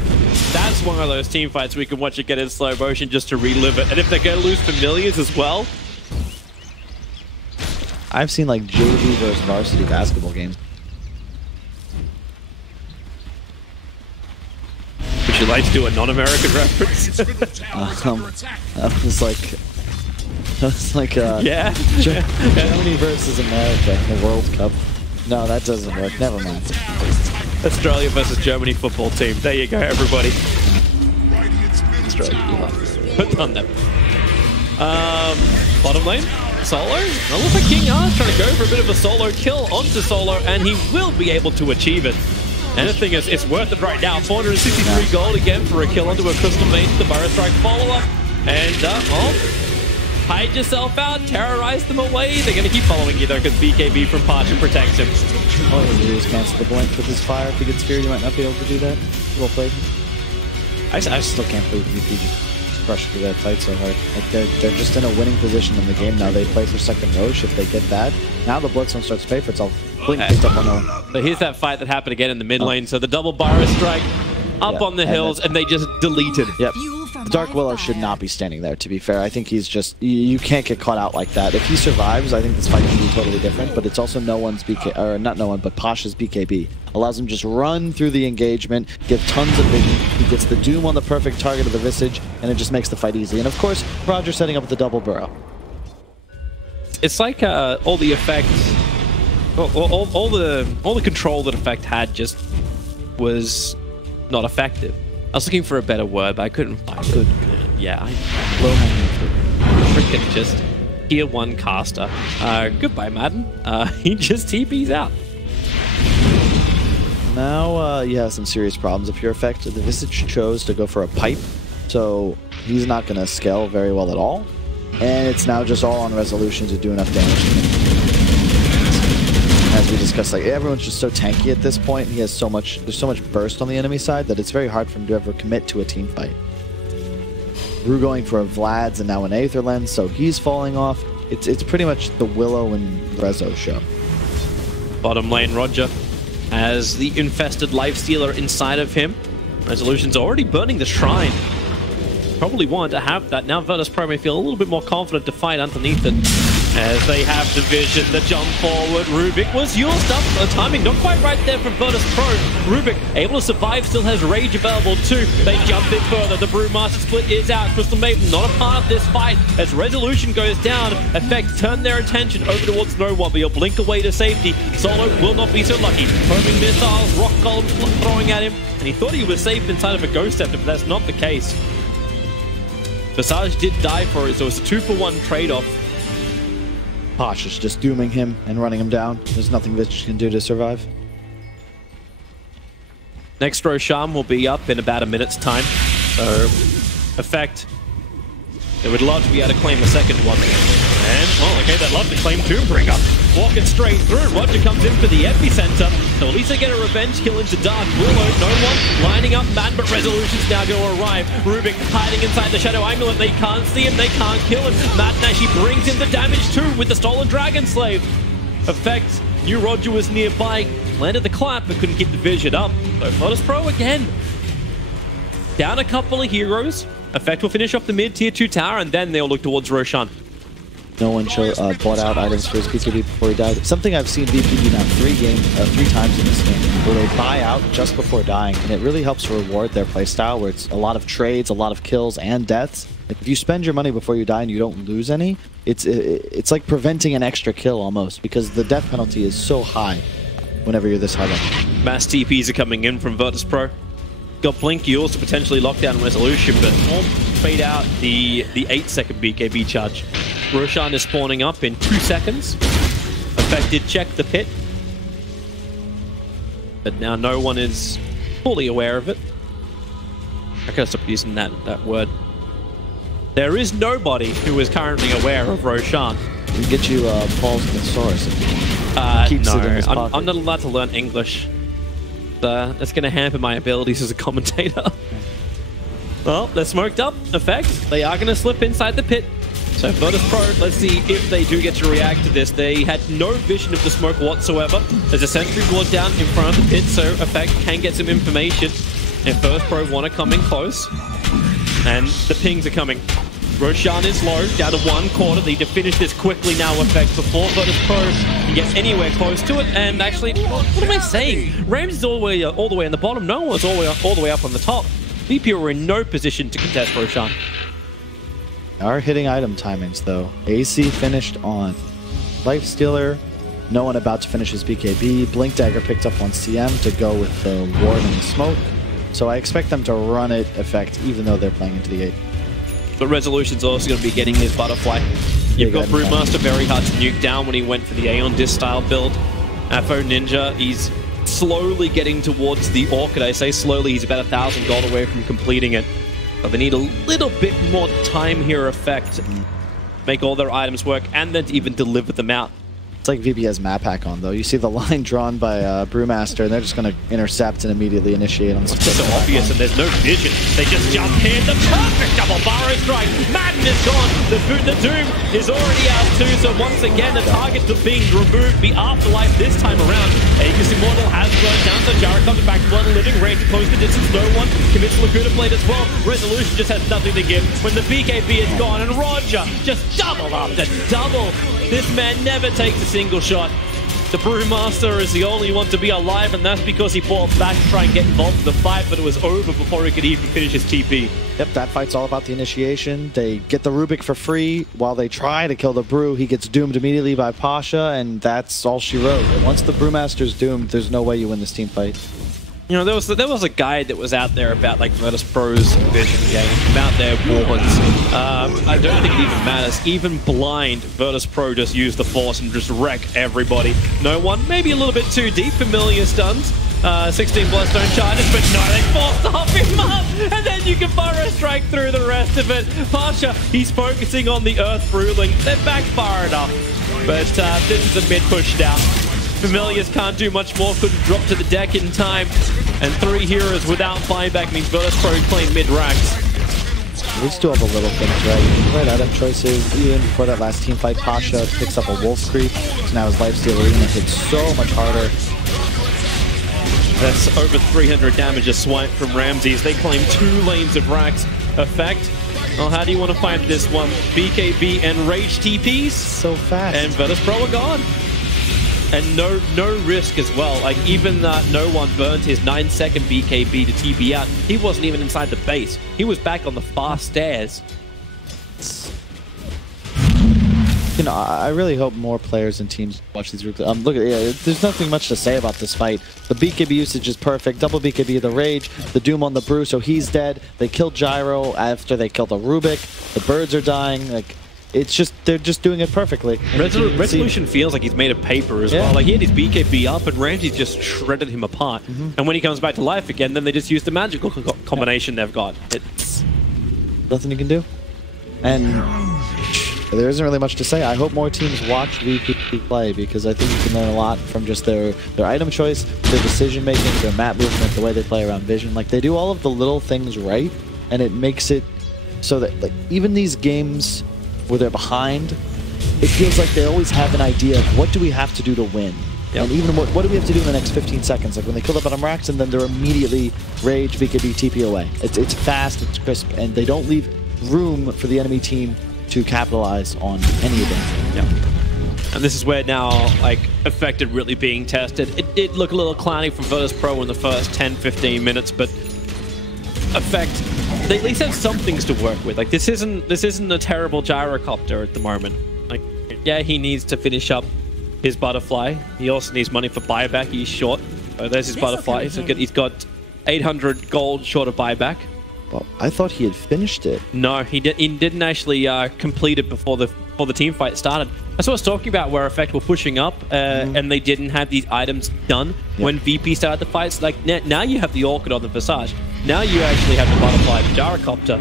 that's one of those team fights we can watch it get in slow motion just to relive it. And if they're going to lose familiars as well. I've seen like JV versus varsity basketball games. Would you like to do a non-American reference? That was like yeah. Germany versus America in the World Cup. No, that doesn't work. Never mind. Australia versus Germany football team. There you go, everybody. Australia. Put on them. Bottom lane, solo. It looks like King R's trying to go for a bit of a solo kill onto solo, and he will be able to achieve it. And the thing is, it's worth it right now. 463 gold again for a kill onto a Crystal Maiden, the Burrow Strike follow-up. And, hide yourself out, terrorize them away. They're going to keep following you, though, because BKB from Pasha protects him. Oh, he just cancel the blink with his fire. If he gets feared, he might not be able to do that. Well played. I still can't believe VP just crushed through that fight so hard. Like they're just in a winning position in the game now. They play for second Roche. If they get that, now the Bloodstone starts to pay for itself. Blink picked up on the... So here's that fight that happened again in the mid lane. So the double Burrow Strike up on the hills, and they just deleted. Yep. Dark Willow should not be standing there, to be fair. I think he's just... You can't get caught out like that. If he survives, I think this fight can be totally different, but it's also no one's BK... Or not no one, but Pasha's BKB. Allows him to just run through the engagement, give tons of vision. He gets the Doom on the perfect target of the Visage, and it just makes the fight easy. And of course, Roger setting up with the double Burrow. It's like all the effects... All the control that Effect had just was not effective. I was looking for a better word, but I couldn't find it. Yeah, freaking just tier 1 caster. Goodbye, Madden. He just TP's out. Now you have some serious problems if you're Effect. The Visage chose to go for a pipe, so he's not going to scale very well at all. And it's now just all on resolution to do enough damage. As we discussed, like everyone's just so tanky at this point. He has so much. There's so much burst on the enemy side that it's very hard for him to ever commit to a team fight. Rue going for a Vlad's and now an Aether Lens, so he's falling off. It's pretty much the Willow and Rezo show. Bottom lane, Roger has the infested Lifestealer inside of him. Resolution's already burning the shrine. Probably wanted to have that. Now Virtus Pro may feel a little bit more confident to fight underneath it. As they have the vision, the jump forward. Rubik was used up. The timing not quite right there from Virtus Pro. Rubik able to survive, still has rage available too. They jump it further. The Brewmaster split is out. Crystal Maiden not a part of this fight. As Resolution goes down, Effect turn their attention over towards No One, but you'll blink away to safety. Solo will not be so lucky. Homing missiles, rock columns throwing at him, and he thought he was safe inside of a Ghost Scepter, but that's not the case. Visage did die for it, so it's a 2-for-1 trade-off. Posh is just dooming him and running him down. There's nothing Visage can do to survive. Next Roshan will be up in about a minute's time. So, Effect, they would love to be able to claim the second one. And, well, okay, they'd love to claim Doombringer. Walking straight through, Roger comes in for the epicenter. So at least they get a revenge kill into Dark Willow. No one lining up man, but Resolution's now going to arrive. Rubik hiding inside the Shadow Amulet. They can't see him, they can't kill him. Madden actually brings in the damage too with the Stolen Dragon Slave. Effect, knew Roger was nearby, landed the clap, but couldn't keep the vision up. So Virtus Pro again. Down a couple of heroes. Effect will finish off the mid-tier 2 tower, and then they'll look towards Roshan. No one bought out items for his BKB before he died. Something I've seen VPD now 3 times in this game, where they buy out just before dying, and it really helps reward their playstyle, where it's a lot of trades, a lot of kills, and deaths. Like if you spend your money before you die and you don't lose any, it's like preventing an extra kill almost, because the death penalty is so high whenever you're this high level. Mass TPs are coming in from Virtus Pro. got Blinky also potentially lockdown resolution, but won't fade out the 8-second BKB charge. Roshan is spawning up in 2 seconds. Effect did check the pit, but now no one is fully aware of it. I gotta stop using that word. There is nobody who is currently aware of Roshan. We can get you Paul's Thesaurus if he keeps it in his pocket. I'm not allowed to learn English. That's going to hamper my abilities as a commentator. Well, they're smoked up. Effect. They are going to slip inside the pit. So Virtus Pro, let's see if they do get to react to this. They had no vision of the smoke whatsoever. There's a sentry ward down in front of the pit, so Effect can get some information. And Virtus Pro want to come in close. And the pings are coming. Roshan is low, down to 1/4. They need to finish this quickly now, Effect, before Virtus Pro can get anywhere close to it. And actually, what am I saying? Rams is all the way on the bottom. No one's all the way up on the top. VP are in no position to contest Roshan. Are hitting item timings, though. AC finished on Lifestealer. No one about to finish his BKB. Blink Dagger picked up on CM to go with the Ward and the Smoke. So I expect them to run it, Effect, even though they're playing into the 8. But Resolution's also going to be getting his Butterfly. You've got Brewmaster very hard to nuke down when he went for the Aeon Disc style build. Afro Ninja, he's slowly getting towards the Orchid. I say slowly, he's about 1,000 gold away from completing it. But they need a little bit more time here, Effect, to make all their items work and then to even deliver them out. It's like VP has map hack on, though. You see the line drawn by Brewmaster, and they're just going to intercept and immediately initiate on the It's so obvious, and there's no vision. They just jump in. The perfect double Burrow strike. Madden is gone. The Doom is already out too. So once again, the target to being removed. The Afterlife this time around. Aegis Immortal has burned down. So Jarrett comes back to blood and living range. Close the distance. No one commits Laguna Blade as well. Resolution just has nothing to give when the BKB is gone. And Roger just double after double. This man never takes a single shot. The Brewmaster is the only one to be alive, and that's because he fought back to try and get involved in the fight, but it was over before he could even finish his TP. Yep, that fight's all about the initiation. They get the Rubik for free while they try to kill the Brew. He gets doomed immediately by Pasha, and that's all she wrote. And once the Brewmaster's doomed, there's no way you win this team fight. You know, there was a guide that was out there about like Virtus Pro's vision game, about their wards. I don't think it even matters. Even blind, Virtus Pro just use the Force and just wreck everybody. No one, maybe a little bit too deep, familiar stuns. 16 Bloodstone charges, but no, they forced off him up, and then you can Burrow Strike through the rest of it. Pasha, he's focusing on the Earth Ruling. They're backfire enough, but this is a mid push down. Familiars can't do much more, couldn't drop to the deck in time. And 3 heroes without buyback means Virtus Pro playing mid-ranks. We still have a little things right. Right item choices. Even before that last team fight, Pasha picks up a Wolf Creep. So now his Lifestealer Arena hits so much harder. That's over 300 damage a swipe from Ramses. They claim 2 lanes of racks. Effect. Well, how do you want to find this one? BKB and Rage TPs. So fast. And Virtus Pro are gone. And no risk as well. Like, even no one burned his 9-second BKB to TP out. He wasn't even inside the base. He was back on the far stairs. You know, I really hope more players and teams watch these replays. Look, there's nothing much to say about this fight. The BKB usage is perfect. Double BKB, the Rage, the Doom on the Brew, so he's dead. They killed Gyro after they killed the Rubik. The birds are dying. Like, it's just, they're just doing it perfectly. Resolution feels like he's made of paper as well. Like, he had his BKB up and Ramsey just shredded him apart. And when he comes back to life again, then they just use the magical combination they've got. It's nothing you can do. And there isn't really much to say. I hope more teams watch VP play because I think you can learn a lot from just their item choice, their decision making, their map movement, the way they play around vision. Like, they do all of the little things right, and it makes it so that, like, even these games where they're behind, it feels like they always have an idea of what do we have to do to win. Yep. And even what do we have to do in the next 15 seconds? Like when they kill the bottom racks and then they're immediately Rage, BKB, TP away. It's fast, it's crisp, and they don't leave room for the enemy team to capitalize on any of them. Yeah. And this is where now, like, Effect really being tested. It did look a little clowny from Virtus Pro in the first 10-15 minutes, but Effect, they at least have some things to work with. Like, this isn't a terrible gyrocopter at the moment. Like, yeah, he needs to finish up his Butterfly. He also needs money for buyback. He's short. Oh, there's his Butterfly. He's got 800 gold short of buyback. Well, I thought he had finished it. No, he didn't actually complete it before the team fight started. That's what I was talking about, where Effect were pushing up, and they didn't have these items done when VP started the fights. Like now you have the Orchid on the Visage. Now you actually have the Butterfly Gyrocopter.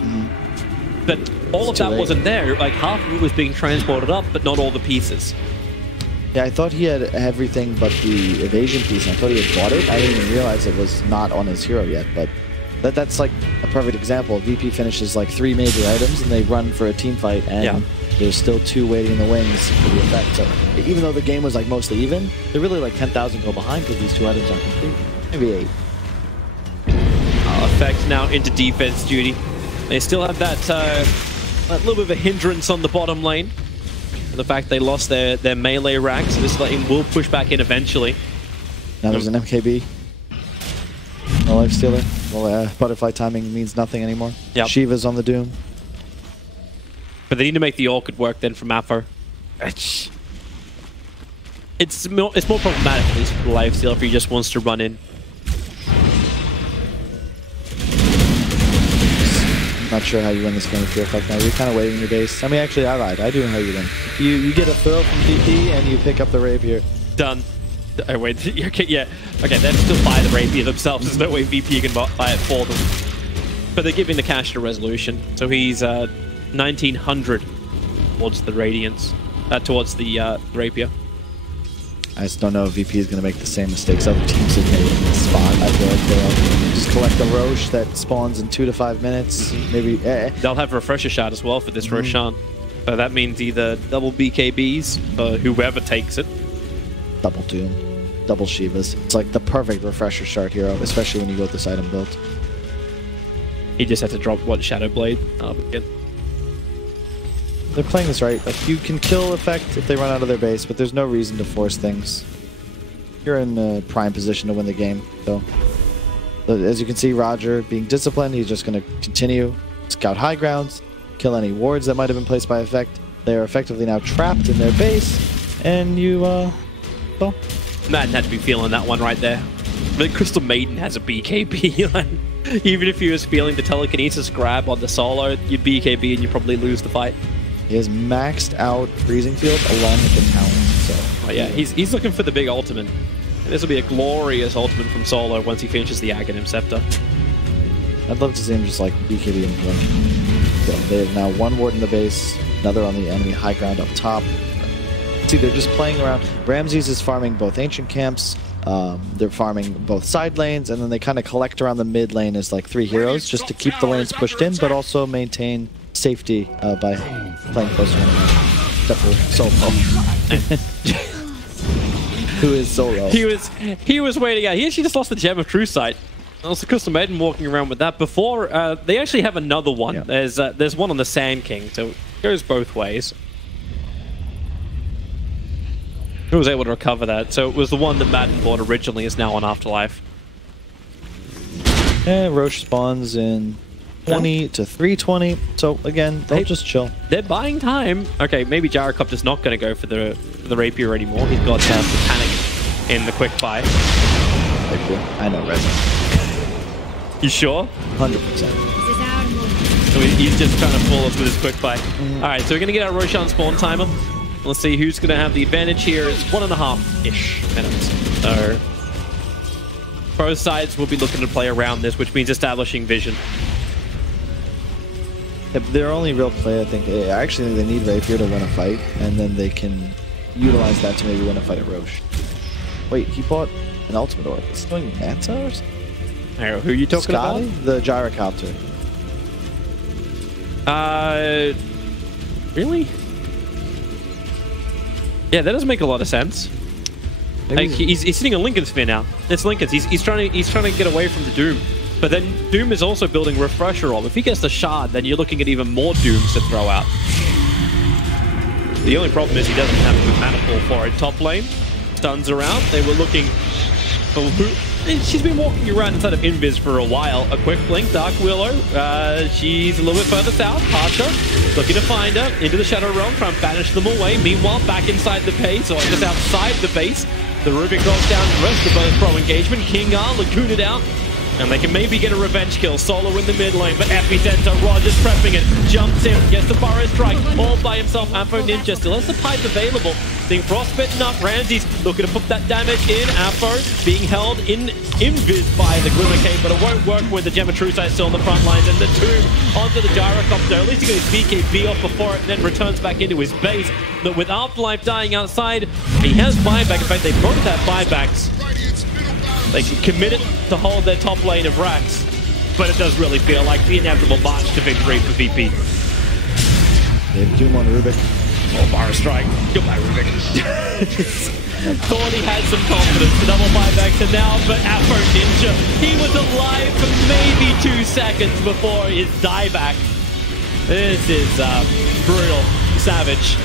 But all of that wasn't there. Like half of it was being transported up, but not all the pieces. Yeah, I thought he had everything but the evasion piece. I thought he had bought it. I didn't even realize it was not on his hero yet, but that's like a perfect example. VP finishes like 3 major items and they run for a team fight, and there's still 2 waiting in the wings for the Effect. So even though the game was like mostly even, they're really like 10,000 go behind because these 2 items aren't complete. Maybe 8. Effect now into defense duty. They still have that little bit of a hindrance on the bottom lane. The fact they lost their melee rack, so this lane will push back in eventually. Now there's an MKB. No life stealer. Well, butterfly timing means nothing anymore. Yep. Shiva's on the Doom. But they need to make the Orchid work then from Apo. It's more problematic, at least for the life stealer, if he just wants to run in. Not sure how you win this game with your Effect now. You're kind of waiting your base. I mean, actually, I lied. I do know how you win. You get a throw from VP and you pick up the Rapier. Done. Oh, wait. Okay, yeah. Okay, they still buy the Rapier themselves. There's no way VP can buy it for them. But they're giving the cash to Resolution. So he's 1,900 towards the Radiance. Towards the Rapier. I just don't know if VP is going to make the same mistakes other teams have made in this spot. I feel like they'll just collect a Roche that spawns in 2 to 5 minutes. Maybe they'll have Refresher Shot as well for this Roshan. So that means either double BKBs for whoever takes it. Double Doom. Double Shivas. It's like the perfect Refresher Shard hero, especially when you go with this item built. He just had to drop one Shadow Blade. Again. They're playing this right. Like, you can kill Effect if they run out of their base, but there's no reason to force things. You're in a prime position to win the game. So, as you can see, Roger being disciplined, he's just going to continue, scout high grounds, kill any wards that might have been placed by Effect. They are effectively now trapped in their base, and you, well... Madden had to be feeling that one right there. But Crystal Maiden has a BKB. Even if he was feeling the telekinesis grab on the solo, you'd BKB and you probably lose the fight. He has maxed out Freezing Field along with the Talon. So. Oh yeah, he's looking for the big ultimate. And this will be a glorious ultimate from Solo once he finishes the Aghanim Scepter. I'd love to see him just like BKB and blink. So they have now 1 ward in the base, another on the enemy high ground up top. See, they're just playing around. Ramses is farming both ancient camps. They're farming both side lanes, and then they kind of collect around the mid lane as like 3 heroes just to keep the lanes pushed in, but also maintain safety by playing closer to him. Except for Solo. Who is Solo? He was waiting out. He actually just lost the Gem of True Sight. Also, Crystal Maiden walking around with that. Before, they actually have another one. Yeah. There's one on the Sand King, so it goes both ways. Who was able to recover that? So it was the one that Madden bought originally, is now on Afterlife. And Roche spawns in 20 to 320. So again, they'll just chill. They're buying time. Okay, maybe Gyrocopter's not going to go for the Rapier anymore. He's got the panic in the quick buy. I know, Reza. You sure? 100%. So he's just trying to fool us with his quick buy. All right, so we're going to get our Roshan spawn timer. Let's see who's going to have the advantage here. It's 1.5-ish minutes. So both sides will be looking to play around this, which means establishing vision. Their only real play, I think, actually they need Rapier to win a fight, and then they can utilize that to maybe win a fight at Roche. Wait, he bought an ultimate orb. Is he doing Mansa or something? Who are you talking Scotty? about? The Gyrocopter. Really? Yeah, that doesn't make a lot of sense. Like, he's sitting on Lincoln Sphere now. It's Lincoln's. He's trying to get away from the Doom. But then Doom is also building Refresher Orb. If he gets the Shard, then you're looking at even more Dooms to throw out. The only problem is he doesn't have a good mana pool for it. Top lane, stuns around. They were looking for who? She's been walking around inside of Invis for a while. A quick blink, Dark Willow. She's a little bit further south. Archer looking to find her into the Shadow Realm, trying to banish them away. Meanwhile, back inside the base, or just outside the base, the Rubik goes down. The rest of both pro engagement. Kingar, Lagooned out. And they can maybe get a revenge kill. Solo in the mid lane, but Epicenter, Rogers prepping it. Jumps in, gets the Burrow Strike, all by himself. Ampho Ninja still has the pipe available. Seeing Frostbitten up, Ramsey's looking to put that damage in. Ampho being held in invis by the Glimmer Cape, but it won't work with the Gematrucite still on the front lines. And the Tomb onto the Gyrocopter. At least he got his BKB off before it, and then returns back into his base. But with Afterlife dying outside, he has buyback. In fact, they both have buybacks. They can commit it to hold their top lane of Rax, but it does really feel like the inevitable march to victory for VP. They have Doom on Rubik. Oh, Bar Strike. Goodbye, Rubik. Thought he had some confidence to double buybacks, and now, but Afro Ninja, he was alive for maybe 2 seconds before his dieback. This is brutal, savage,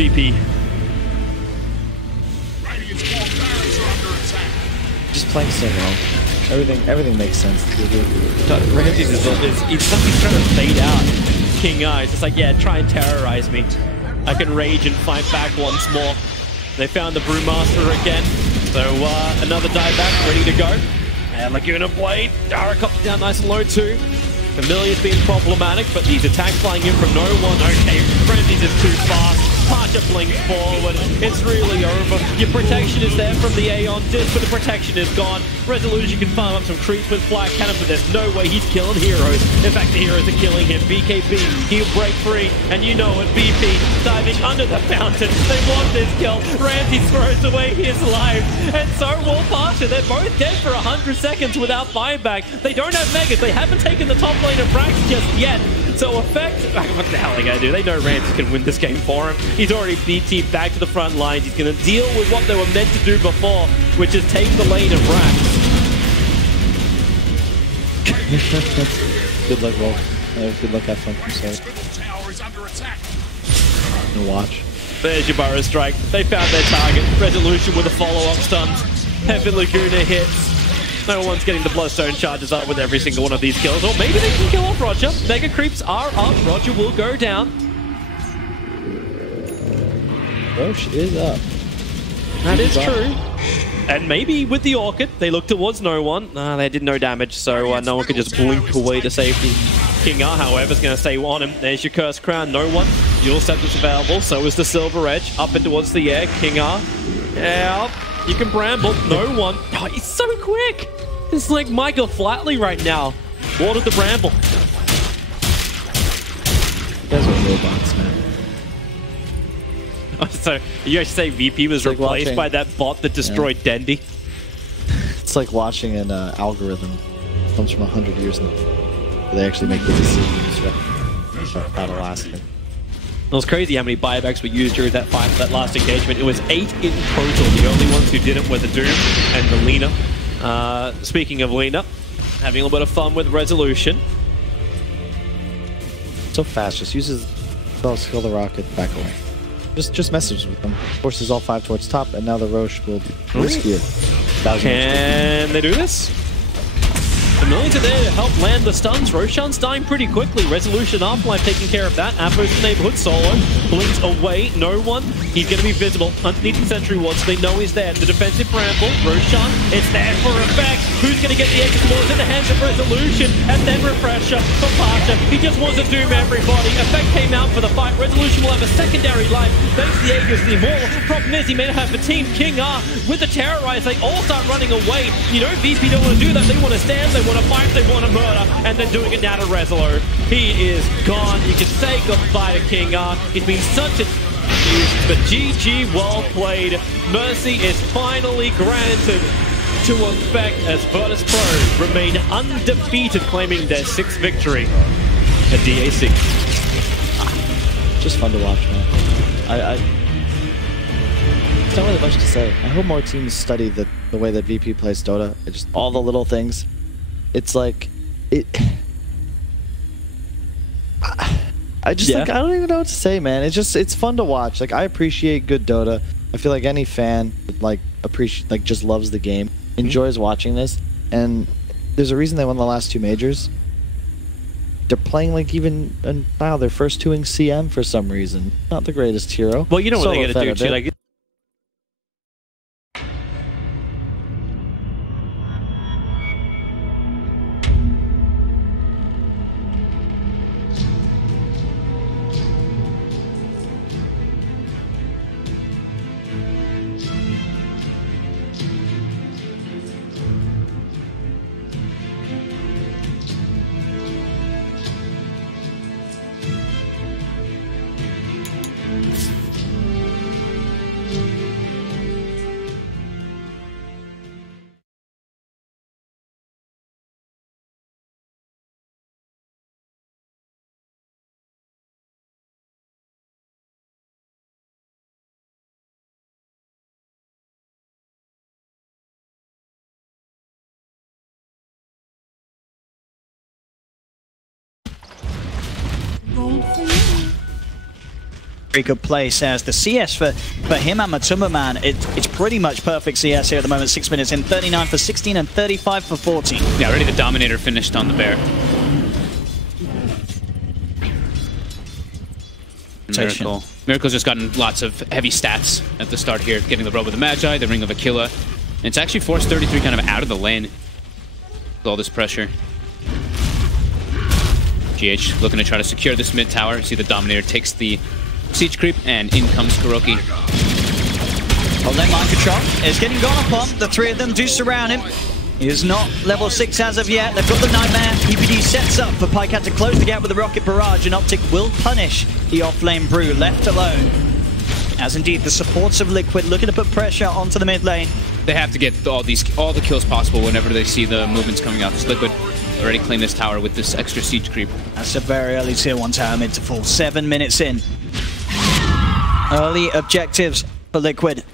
VP. Just playing so well. Everything makes sense. Ramsey is he's trying to fade out King Eye. It's just like, yeah, try and terrorize me. I can rage and fight back once more. They found the Brewmaster again. So another dieback ready to go. And Laguna Blade, Dara comes down nice and low too. Familiar's been problematic, but these attacks flying in from no one. Okay, Frenzy's is too fast. Parcher blinks forward. It's really over. Your protection is there from the Aeon disc, but the protection is gone. Resolution can farm up some creeps with Fire Cannon, but there's no way he's killing heroes. In fact, the heroes are killing him. BKB, he'll break free, and you know it. VP diving under the fountain. They want this kill. Ramsey throws away his life, and so will Parcher. They're both dead for 100 seconds without buyback. They don't have Megas. They haven't taken the top lane of Rax just yet. So effect, what the hell are they going to do? They know Ramsey can win this game for him. He's already BT'd back to the front lines. He's going to deal with what they were meant to do before, which is take the lane of Rax. Good luck, Wolf. Good luck, have fun. I'm sorry. No watch. There's your Burrow Strike. They found their target. Resolution with a follow-up stunt. Heavy Laguna hits. No one's getting the Bloodstone charges up with every single one of these kills. Or maybe they can kill off Roger. Mega creeps are up. Roger will go down. Roche is up. That is true. And maybe with the Orchid, they look towards no one. They did no damage, so no one can just blink away to safety. King R, however, is going to stay on him. There's your Cursed Crown. No one. Dual Scepter's available. So is the Silver Edge. Up and towards the air. King R. Yeah. You can bramble. No one. Oh, he's so quick. It's like Michael Flatley right now. Lord of the Bramble. You guys are robots, man. Oh, so you guys say VP was replaced by that bot that destroyed Dendy? It's like watching an algorithm. It comes from 100 years in they actually make the decisions that'll last. It was crazy how many buybacks were used during that fight, that last engagement. It was 8 in total. The only ones who didn't were the Doom and the Lina. Speaking of Lina, having a little bit of fun with Resolution. So fast, just uses spells to kill the rocket back away. Just messes with them. Forces all 5 towards top, and now the Roche will be riskier. Can they do this? The millions are there to help land the stuns. Roshan's dying pretty quickly. Resolution Afterlife taking care of that. Appo's the neighborhood solo. Blinks away. No one. He's going to be visible underneath the sentry ward, so they know he's there. The defensive bramble. Roshan, it's there for effect. Who's going to get the extra balls in the hands of Resolution? And then refresher for Parcher. He just wants to doom everybody. Effect came out for the fight. Resolution will have a secondary life. Thanks to the Aegis, the Immortal. Problem is, he may not have the team. King R with the Terrorize. They all start running away. You know, VP don't want to do that. They want to stand. They want to fight, they want to murder, and then doing it now to Resolo. He is gone. You can say goodbye to King R. He's been such a but GG, well played. Mercy is finally granted to effect as Virtus Pro remain undefeated, claiming their 6th victory at DAC. Just fun to watch, man. There's not really much to say. I hope more teams study the way that VP plays Dota. Just all the little things. It's like I don't even know what to say, man. It's fun to watch. Like, I appreciate good Dota. I feel like any fan just loves the game, enjoys watching this, and there's a reason they won the last 2 majors. They're playing like even wow, their first 2 in CM for some reason. Not the greatest hero. Well, you know what they gotta do too. Like, very good place as the CS for him and Matumba, man, it's pretty much perfect CS here at the moment. 6 minutes in, 39 for 16 and 35 for 14. Yeah, already the Dominator finished on the bear. Miracle's just gotten lots of heavy stats at the start here, getting the Robe of the Magi, the Ring of Aquila. And it's actually forced 33 kind of out of the lane with all this pressure. GH looking to try to secure this mid tower. See the Dominator takes the siege creep, and in comes Kuroki. Well, then mind control is getting gone upon. The three of them do surround him. He is not level 6 as of yet. They've got the Nightmare. PPD sets up for Pycat to close the gap with the Rocket Barrage, and Optic will punish the off-lane Brew, left alone. As indeed, the supports of Liquid looking to put pressure onto the mid lane. They have to get all the kills possible whenever they see the movements coming out. This Liquid already claimed this tower with this extra siege creep. That's a very early tier 1 tower mid to fall. 7 minutes in. Early objectives for Liquid.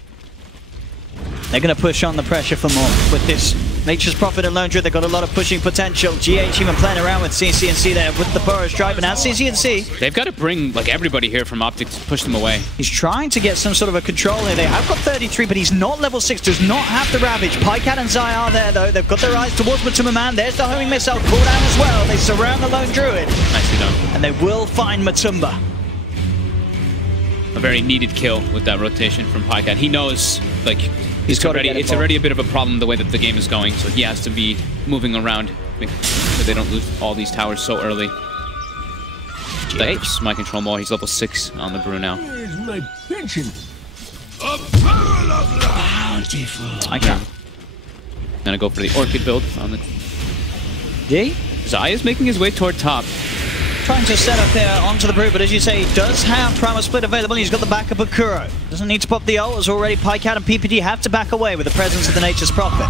They're going to push on the pressure for more with this Nature's Prophet and Lone Druid. They've got a lot of pushing potential. GH even playing around with CCNC there with the Burrow Stripe, and as CCNC, they've got to bring like everybody here from Optic to push them away. He's trying to get some sort of a control here. They have got 33, but he's not level 6, does not have the Ravage. Pycat and Zai are there though. They've got their eyes towards Matumba Man. There's the homing missile cooldown as well. They surround the Lone Druid. Nicely done. And they will find Matumba. A very needed kill with that rotation from Pycat. He knows, like, it's already a bit of a problem the way that the game is going, so he has to be moving around so they don't lose all these towers so early. That's my control more. He's level 6 on the Brew now. Here's my pension. I can. Gonna go for the Orchid build on the... D? Zai is making his way toward top. Trying to set up there onto the Brew, but as you say, he does have Primal Split available. He's got the backup of Kuro. Doesn't need to pop the ult, as already Pycat and PPD have to back away with the presence of the Nature's Prophet.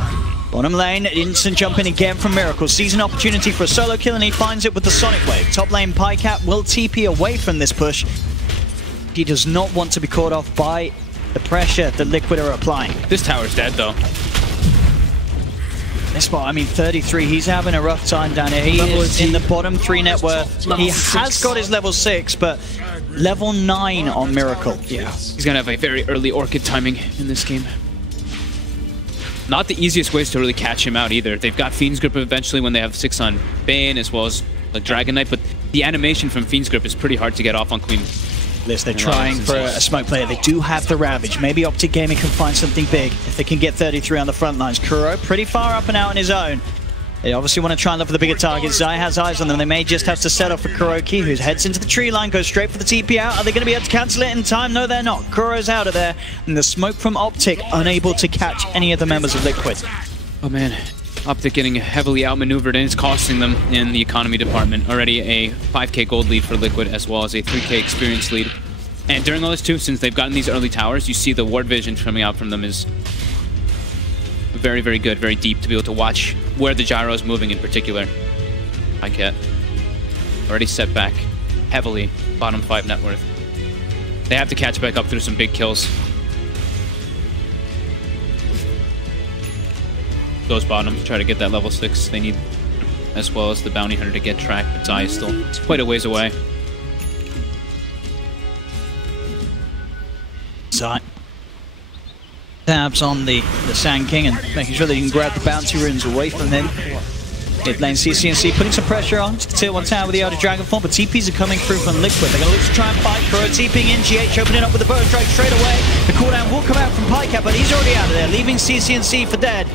Bottom lane, instant jump in again from Miracle. Sees an opportunity for a solo kill, and he finds it with the Sonic Wave. Top lane, Pycat will TP away from this push. He does not want to be caught off by the pressure that Liquid are applying. This tower's dead, though. This spot, I mean, 33, he's having a rough time down here. He is in the bottom 3 net worth. He has got his level 6, but level 9 on Miracle. Yeah, he's gonna have a very early Orchid timing in this game. Not the easiest ways to really catch him out either. They've got Fiend's Grip eventually when they have 6 on Bane, as well as like Dragon Knight, but the animation from Fiend's Grip is pretty hard to get off on Queen. They're trying for a smoke player. They do have the Ravage. Maybe Optic Gaming can find something big if they can get 33 on the front lines. Kuro pretty far up and out on his own. They obviously want to try and look for the bigger targets. Zai has eyes on them. They may just have to settle for Kuroki, who heads into the tree line, goes straight for the TP out. Are they going to be able to cancel it in time? No, they're not. Kuro's out of there. And the smoke from Optic unable to catch any of the members of Liquid. Oh man, Optic getting heavily outmaneuvered, and it's costing them in the economy department. Already a 5k gold lead for Liquid, as well as a 3k experience lead. And during all this too, since they've gotten these early towers, you see the ward vision coming out from them is very, very good, very deep to be able to watch where the gyro is moving in particular. Pycat already set back heavily, bottom 5 net worth. They have to catch back up through some big kills. Goes bottom to try to get that level 6 they need, as well as the bounty hunter to get tracked, but Zai is still quite a ways away. Zai tabs on the Sand King and making sure that he can grab the bounty runes away from him. Mid lane CCNC putting some pressure on to the tier 1 tower with the Elder Dragonform, but TPs are coming through from Liquid. They're going to look to try and fight. Kuro TPing in, GH opening up with the Burrow Strike straight away. The cooldown will come out from Pycat, but he's already out of there, leaving CCNC for dead.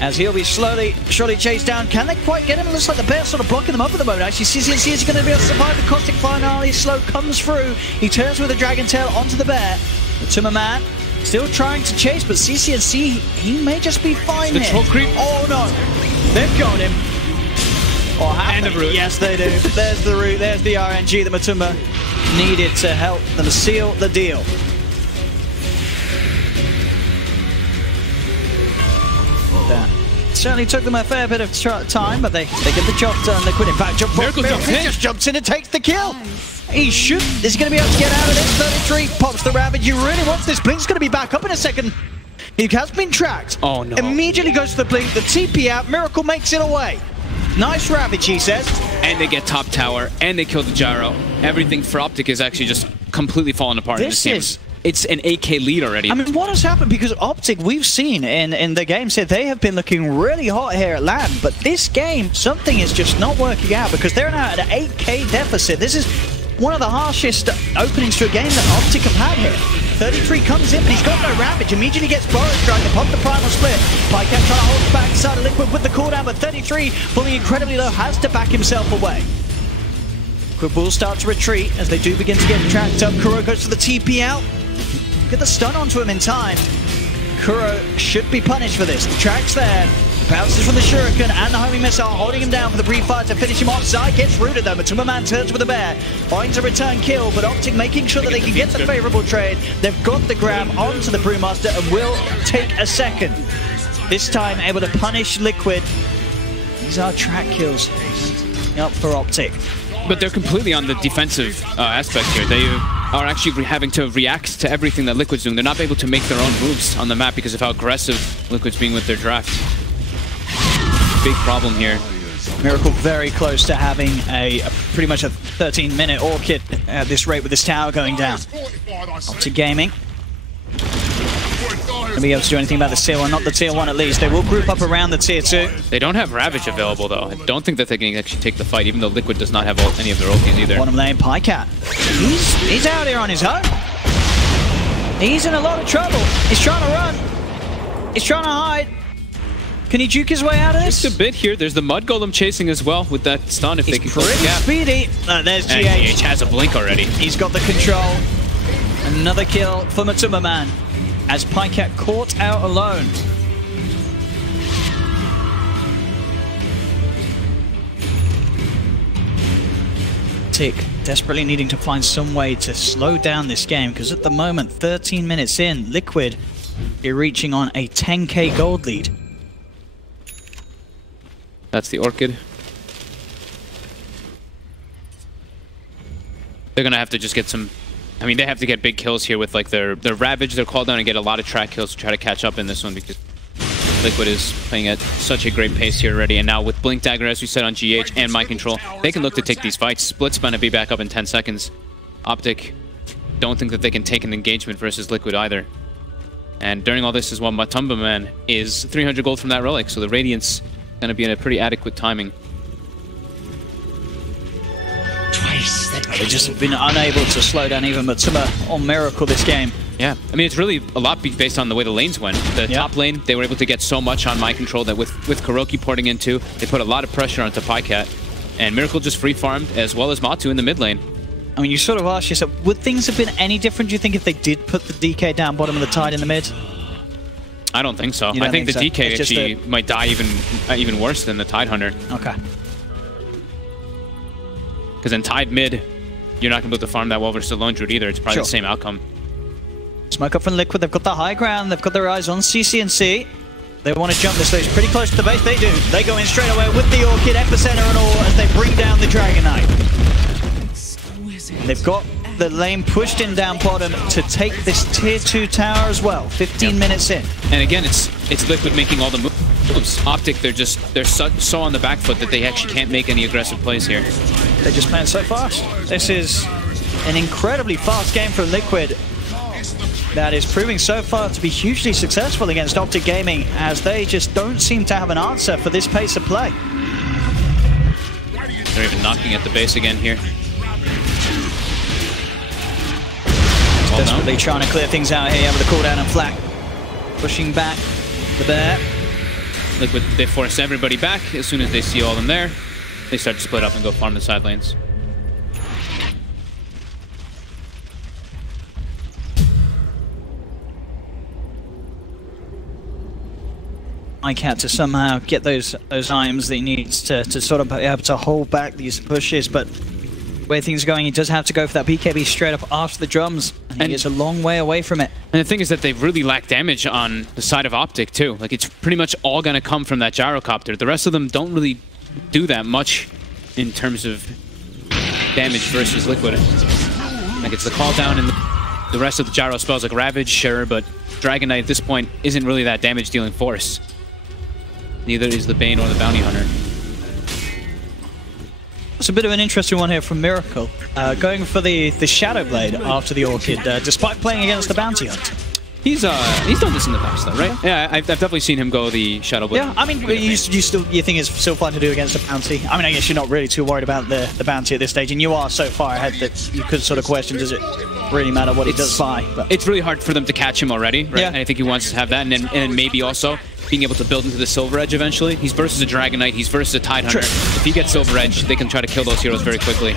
As he'll be surely chased down. Can they quite get him? It looks like the bear sort of blocking them up at the moment. Actually, CCNC is going to be able to survive the Caustic Finale. Slow comes through. He turns with a Dragon Tail onto the bear. Matumba Man still trying to chase, but CCNC, he may just be fine the here. troll creep. Oh no, they've got him. Or have and they? the root. Yes, they do. There's the root. There's the RNG that Matumba needed to help them seal the deal. That certainly took them a fair bit of time, but they get the job done. Liquid, in fact, Miracle just jumps in and takes the kill. He should. Is he going to be able to get out of this? 33 pops the Ravage. He really wants this. Blink's going to be back up in a second. He has been tracked. Oh no. Immediately goes to the Blink. The TP out. Miracle makes it away. Nice Ravage, he says. And they get top tower, and they kill the gyro. Everything for Optic is actually just completely falling apart in this game. It's an 8k lead already. I mean, what has happened? Because Optic, we've seen in the games here, they have been looking really hot here at LAN, but this game, something is just not working out because they're now at an 8k deficit. This is one of the harshest openings to a game that Optic have had here. 33 comes in, but he's got no Ravage. Immediately gets Burrow Strike to pop the primal split. Pycat trying to hold back inside of Liquid with the cooldown, but 33, falling incredibly low, has to back himself away. Liquid will start to retreat as they do begin to get tracked up. Kuro goes for the TP out. Get the stun onto him in time. Kuro should be punished for this. The track's there. Bounces from the Shuriken and the homing missile, holding him down for the brief fire to finish him off. Zai gets rooted though, but Man turns with a bear. Finds a return kill, but Optic making sure that they can get the favorable trade. They've got the grab onto the Brewmaster and will take a second. This time able to punish Liquid. These are track kills up for Optic. But they're completely on the defensive aspect here. They are actually having to react to everything that Liquid's doing. They're not able to make their own moves on the map because of how aggressive Liquid's being with their draft. Big problem here. Miracle very close to having a pretty much a 13-minute Orchid at this rate with this tower going down. Optic Gaming. Gonna be able to do anything about the tier 1, not the tier 1 at least. They will group up around the tier 2. They don't have Ravage available though. I don't think that they can actually take the fight, even though Liquid does not have any of their ultis either. Bottom lane, Pycat. He's out here on his own. He's in a lot of trouble. He's trying to run. He's trying to hide. Can he juke his way out of this? Just a bit here. There's the Mud Golem chasing as well with that stun if they can close the gap. Speedy. There's GH. And GH has a blink already. He's got the control. Another kill for Man as Pycat caught out alone. Tick desperately needing to find some way to slow down this game because at the moment, 13 minutes in, Liquid are reaching on a 10k gold lead. That's the Orchid. They're gonna have to just get some. I mean, they have to get big kills here with like their Ravage, their call down, and get a lot of track kills to try to catch up in this one because Liquid is playing at such a great pace here already. And now with Blink Dagger, as we said on GH and Mind Control, they can look to take these fights. Split's gonna be back up in 10 seconds. Optic don't think that they can take an engagement versus Liquid either. And during all this as well, Man is 300 gold from that relic, so the Radiant's gonna be in a pretty adequate timing. They just have been unable to slow down even Matsuma or Miracle this game. Yeah, I mean, it's really a lot based on the way the lanes went. The top lane, they were able to get so much on Mind Control that with Kuroki porting in too, they put a lot of pressure onto Pycat. And Miracle just free farmed, as well as Matu in the mid lane. I mean, you sort of ask yourself, would things have been any different, do you think, if they did put the DK down bottom of the Tide in the mid? I don't think so. I think the DK actually might die even worse than the Tide Hunter. Okay. Because in Tide mid, you're not going to be able to farm that well versus the Lone Druid either. It's probably the same outcome. Smoke up from Liquid. They've got the high ground. They've got their eyes on CCNC. They want to jump this stage pretty close to the base. They do. They go in straight away with the Orchid, Epicenter and all, as they bring down the Dragon Knight. They've got the lane pushed in down bottom to take this tier 2 tower as well. 15 minutes in. And again, it's Liquid making all the moves. Optic, they're so on the back foot that they actually can't make any aggressive plays here. They're just playing so fast. This is an incredibly fast game for Liquid that is proving so far to be hugely successful against Optic Gaming, as they just don't seem to have an answer for this pace of play. They're even knocking at the base again here. Desperately trying to clear things out here with the cooldown and Flak. Pushing back the bear. Liquid, they force everybody back. As soon as they see all of them there, they start to split up and go farm the side lanes. Pycat to somehow get those items that he needs to sort of be able to hold back these pushes, but the way things are going, he does have to go for that BKB straight up after the drums, and he gets a long way away from it. And the thing is that they really lack damage on the side of Optic too. Like, it's pretty much all gonna come from that gyrocopter. The rest of them don't really do that much in terms of damage versus Liquid. Like, it's the call down and the rest of the gyro spells, like Ravage, sure, but Dragon Knight at this point isn't really that damage dealing force. Neither is the Bane or the Bounty Hunter. It's a bit of an interesting one here from Miracle. Going for the Shadow Blade after the Orchid, despite playing against the Bounty Hunter. He's done this in the past, though, right? Yeah, I've definitely seen him go the Shadow Blade. Yeah, I mean, you think it's still fun to do against a Bounty? I mean, I guess you're not really too worried about the Bounty at this stage, and you are so far ahead that you could sort of question, does it really matter what he does buy? But it's really hard for them to catch him already, right? Yeah. And I think he wants to have that, and then maybe also being able to build into the Silver Edge eventually. He's versus a Dragon Knight, he's versus a Tidehunter. If he gets Silver Edge, they can try to kill those heroes very quickly.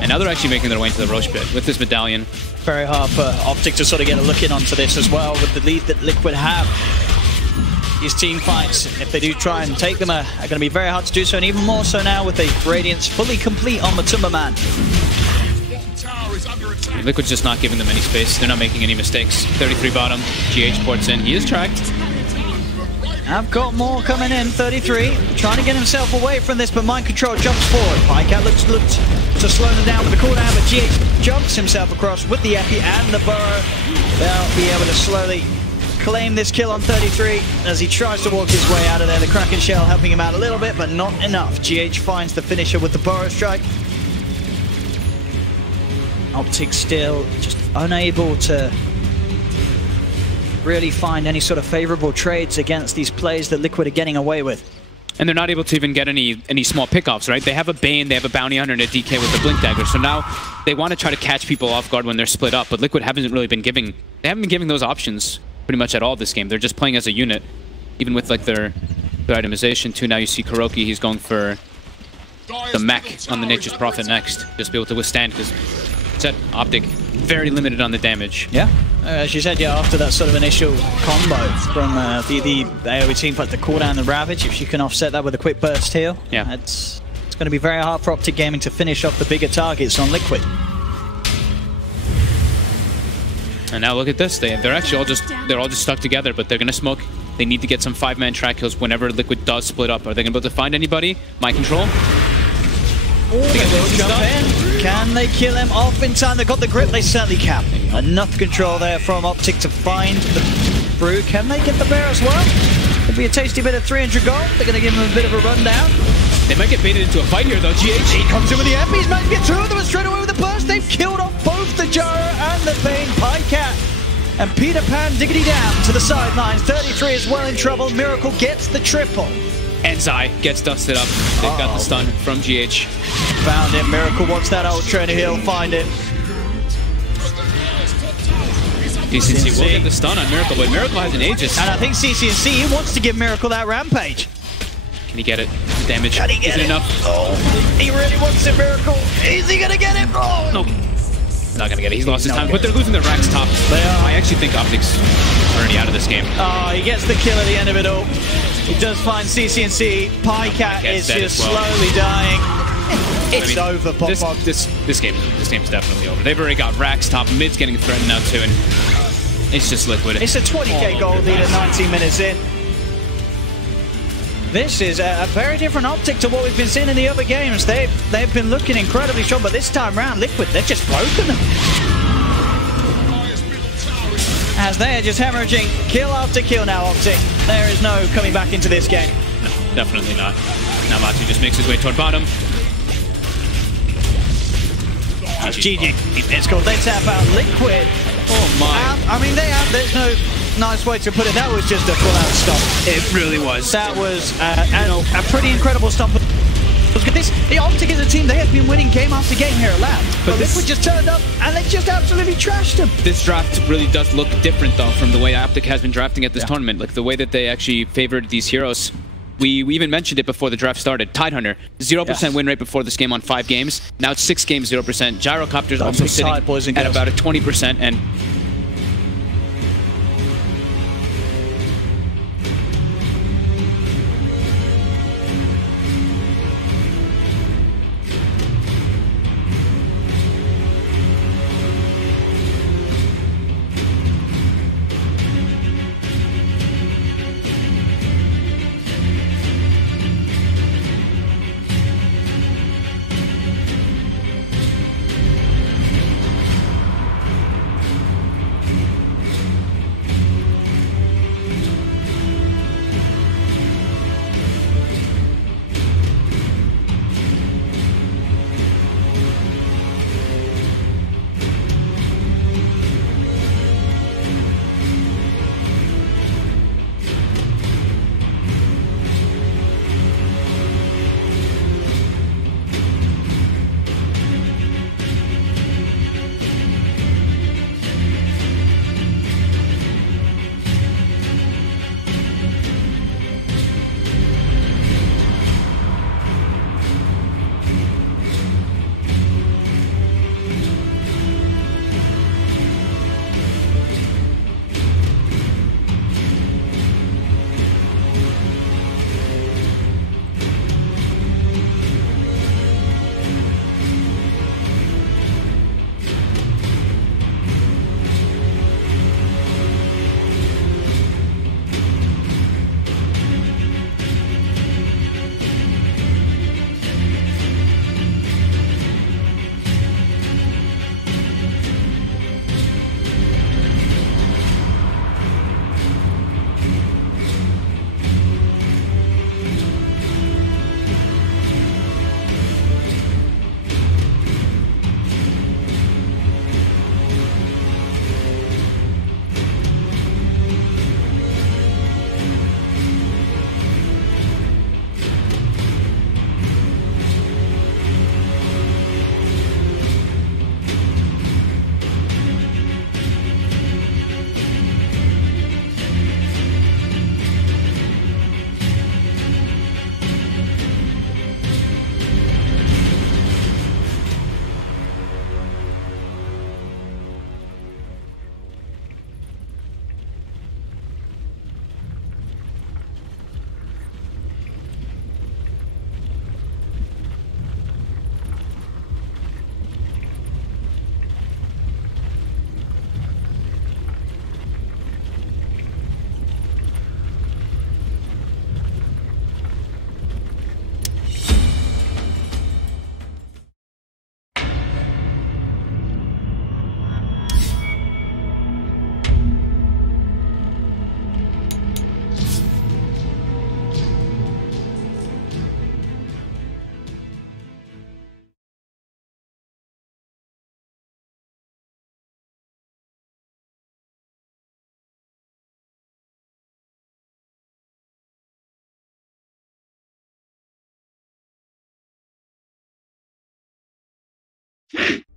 And now they're actually making their way into the Roche Pit with this medallion. Very hard for Optic to sort of get a look in onto this as well, with the lead that Liquid have. These team fights, if they do try and take them, are going to be very hard to do so, and even more so now with the Radiance fully complete on Matumba Man. Liquid's just not giving them any space. They're not making any mistakes. 33 bottom, GH ports in. He is tracked. I've got more coming in, 33, trying to get himself away from this, but Mind Control jumps forward. Pycat looks to slow them down with the cooldown, but GH jumps himself across with the Epi and the Burrow. They'll be able to slowly claim this kill on 33 as he tries to walk his way out of there. The Kraken Shell helping him out a little bit, but not enough. GH finds the finisher with the Burrow Strike. Optic still just unable to really find any sort of favorable trades against these plays that Liquid are getting away with. And they're not able to even get any small pickoffs, right? They have a Bane, they have a Bounty Hunter, and a DK with the Blink Dagger. So now they want to try to catch people off guard when they're split up, but Liquid haven't really been giving... They haven't been giving those options pretty much at all this game. They're just playing as a unit, even with like their itemization too. Now you see Kuroki, he's going for the mech on the Nature's Prophet next. Just be able to withstand, because said Optic very limited on the damage. Yeah, as you said, yeah, after that sort of initial combo from the AoE team, but the cooldown, the Ravage, if you can offset that with a quick burst heal, yeah, it's going to be very hard for Optic Gaming to finish off the bigger targets on Liquid. And now look at this, they're actually all just stuck together, but they're gonna smoke. They need to get some 5-man track kills whenever Liquid does split up. Are they gonna be able to find anybody? Mind Control. They will jump in. Can they kill him off in time? They've got the grip, they certainly can. Enough control there from Optic to find the Brew. Can they get the bear as well? It'll be a tasty bit of 300 gold. They're going to give him a bit of a rundown. They might get baited into a fight here though. GH comes in with the Epis, managed to get two of them straight away with the burst. They've killed off both the Gyro and the Bane. Pycat and Peter Pan diggity down to the sidelines. 33 is well in trouble. Miracle gets the triple. And Zai gets dusted up. They've got the stun from GH. Found it. Miracle wants that ultra and he'll find it. CCNC will get the stun on Miracle, but Miracle has an Aegis. And I think CCNC wants to give Miracle that rampage. Can he get it? The damage isn't enough. Oh, he really wants it, Miracle. Is he gonna get it? Oh, no. Not gonna get it. He's lost his time, but they're losing their racks top. They are. I actually think Optic's already out of this game. Oh, he gets the kill at the end of it all. He does find CCNC. Pycat is just slowly dying. It's over, Pop-Pop. This game's definitely over. They've already got racks top. Mid's getting threatened now too, and it's just Liquid. It's a 20k gold lead at 19 minutes in. This is a very different Optic to what we've been seeing in the other games. They've been looking incredibly strong, but this time around, Liquid, they've just broken them. As they are just hemorrhaging kill after kill now, Optic. There is no coming back into this game. No, definitely not. Now Matu just makes his way toward bottom. GG. It's called they tap out Liquid. Oh my. I mean, there's no nice way to put it. That was just a full-out stomp. It really was. That was a pretty incredible stomp. The Optic as a team, they have been winning game after game here at Lab. But Liquid just turned up and they just absolutely trashed them. This draft really does look different though from the way Optic has been drafting at this tournament. Like the way that they actually favored these heroes. We even mentioned it before the draft started. Tidehunter, 0% win rate before this game on 5 games. Now it's 6 games, 0%. Gyrocopter's also sitting at about a 20%. And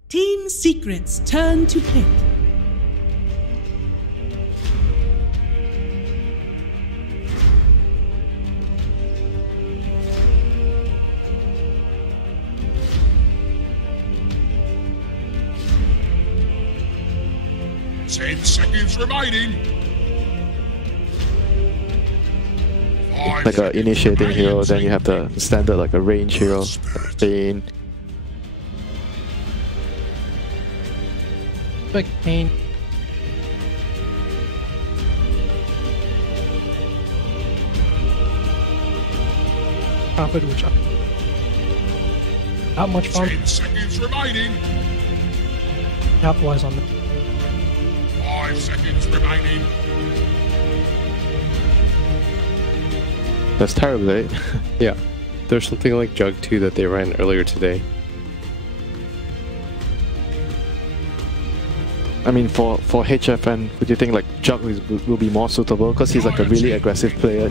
Team Secret's turn to pick. Ten seconds remaining. Like a initiating hero, then you have the standard like a range hero, Pain. Like Pain. Profit, which not much fun. 10 seconds remaining. Capitalize on that. 5 seconds remaining. That's terrible, eh? Yeah. There's something like Jug 2 that they ran earlier today. I mean, for HFN, would you think like Jug will be more suitable? Because he's like a really aggressive player,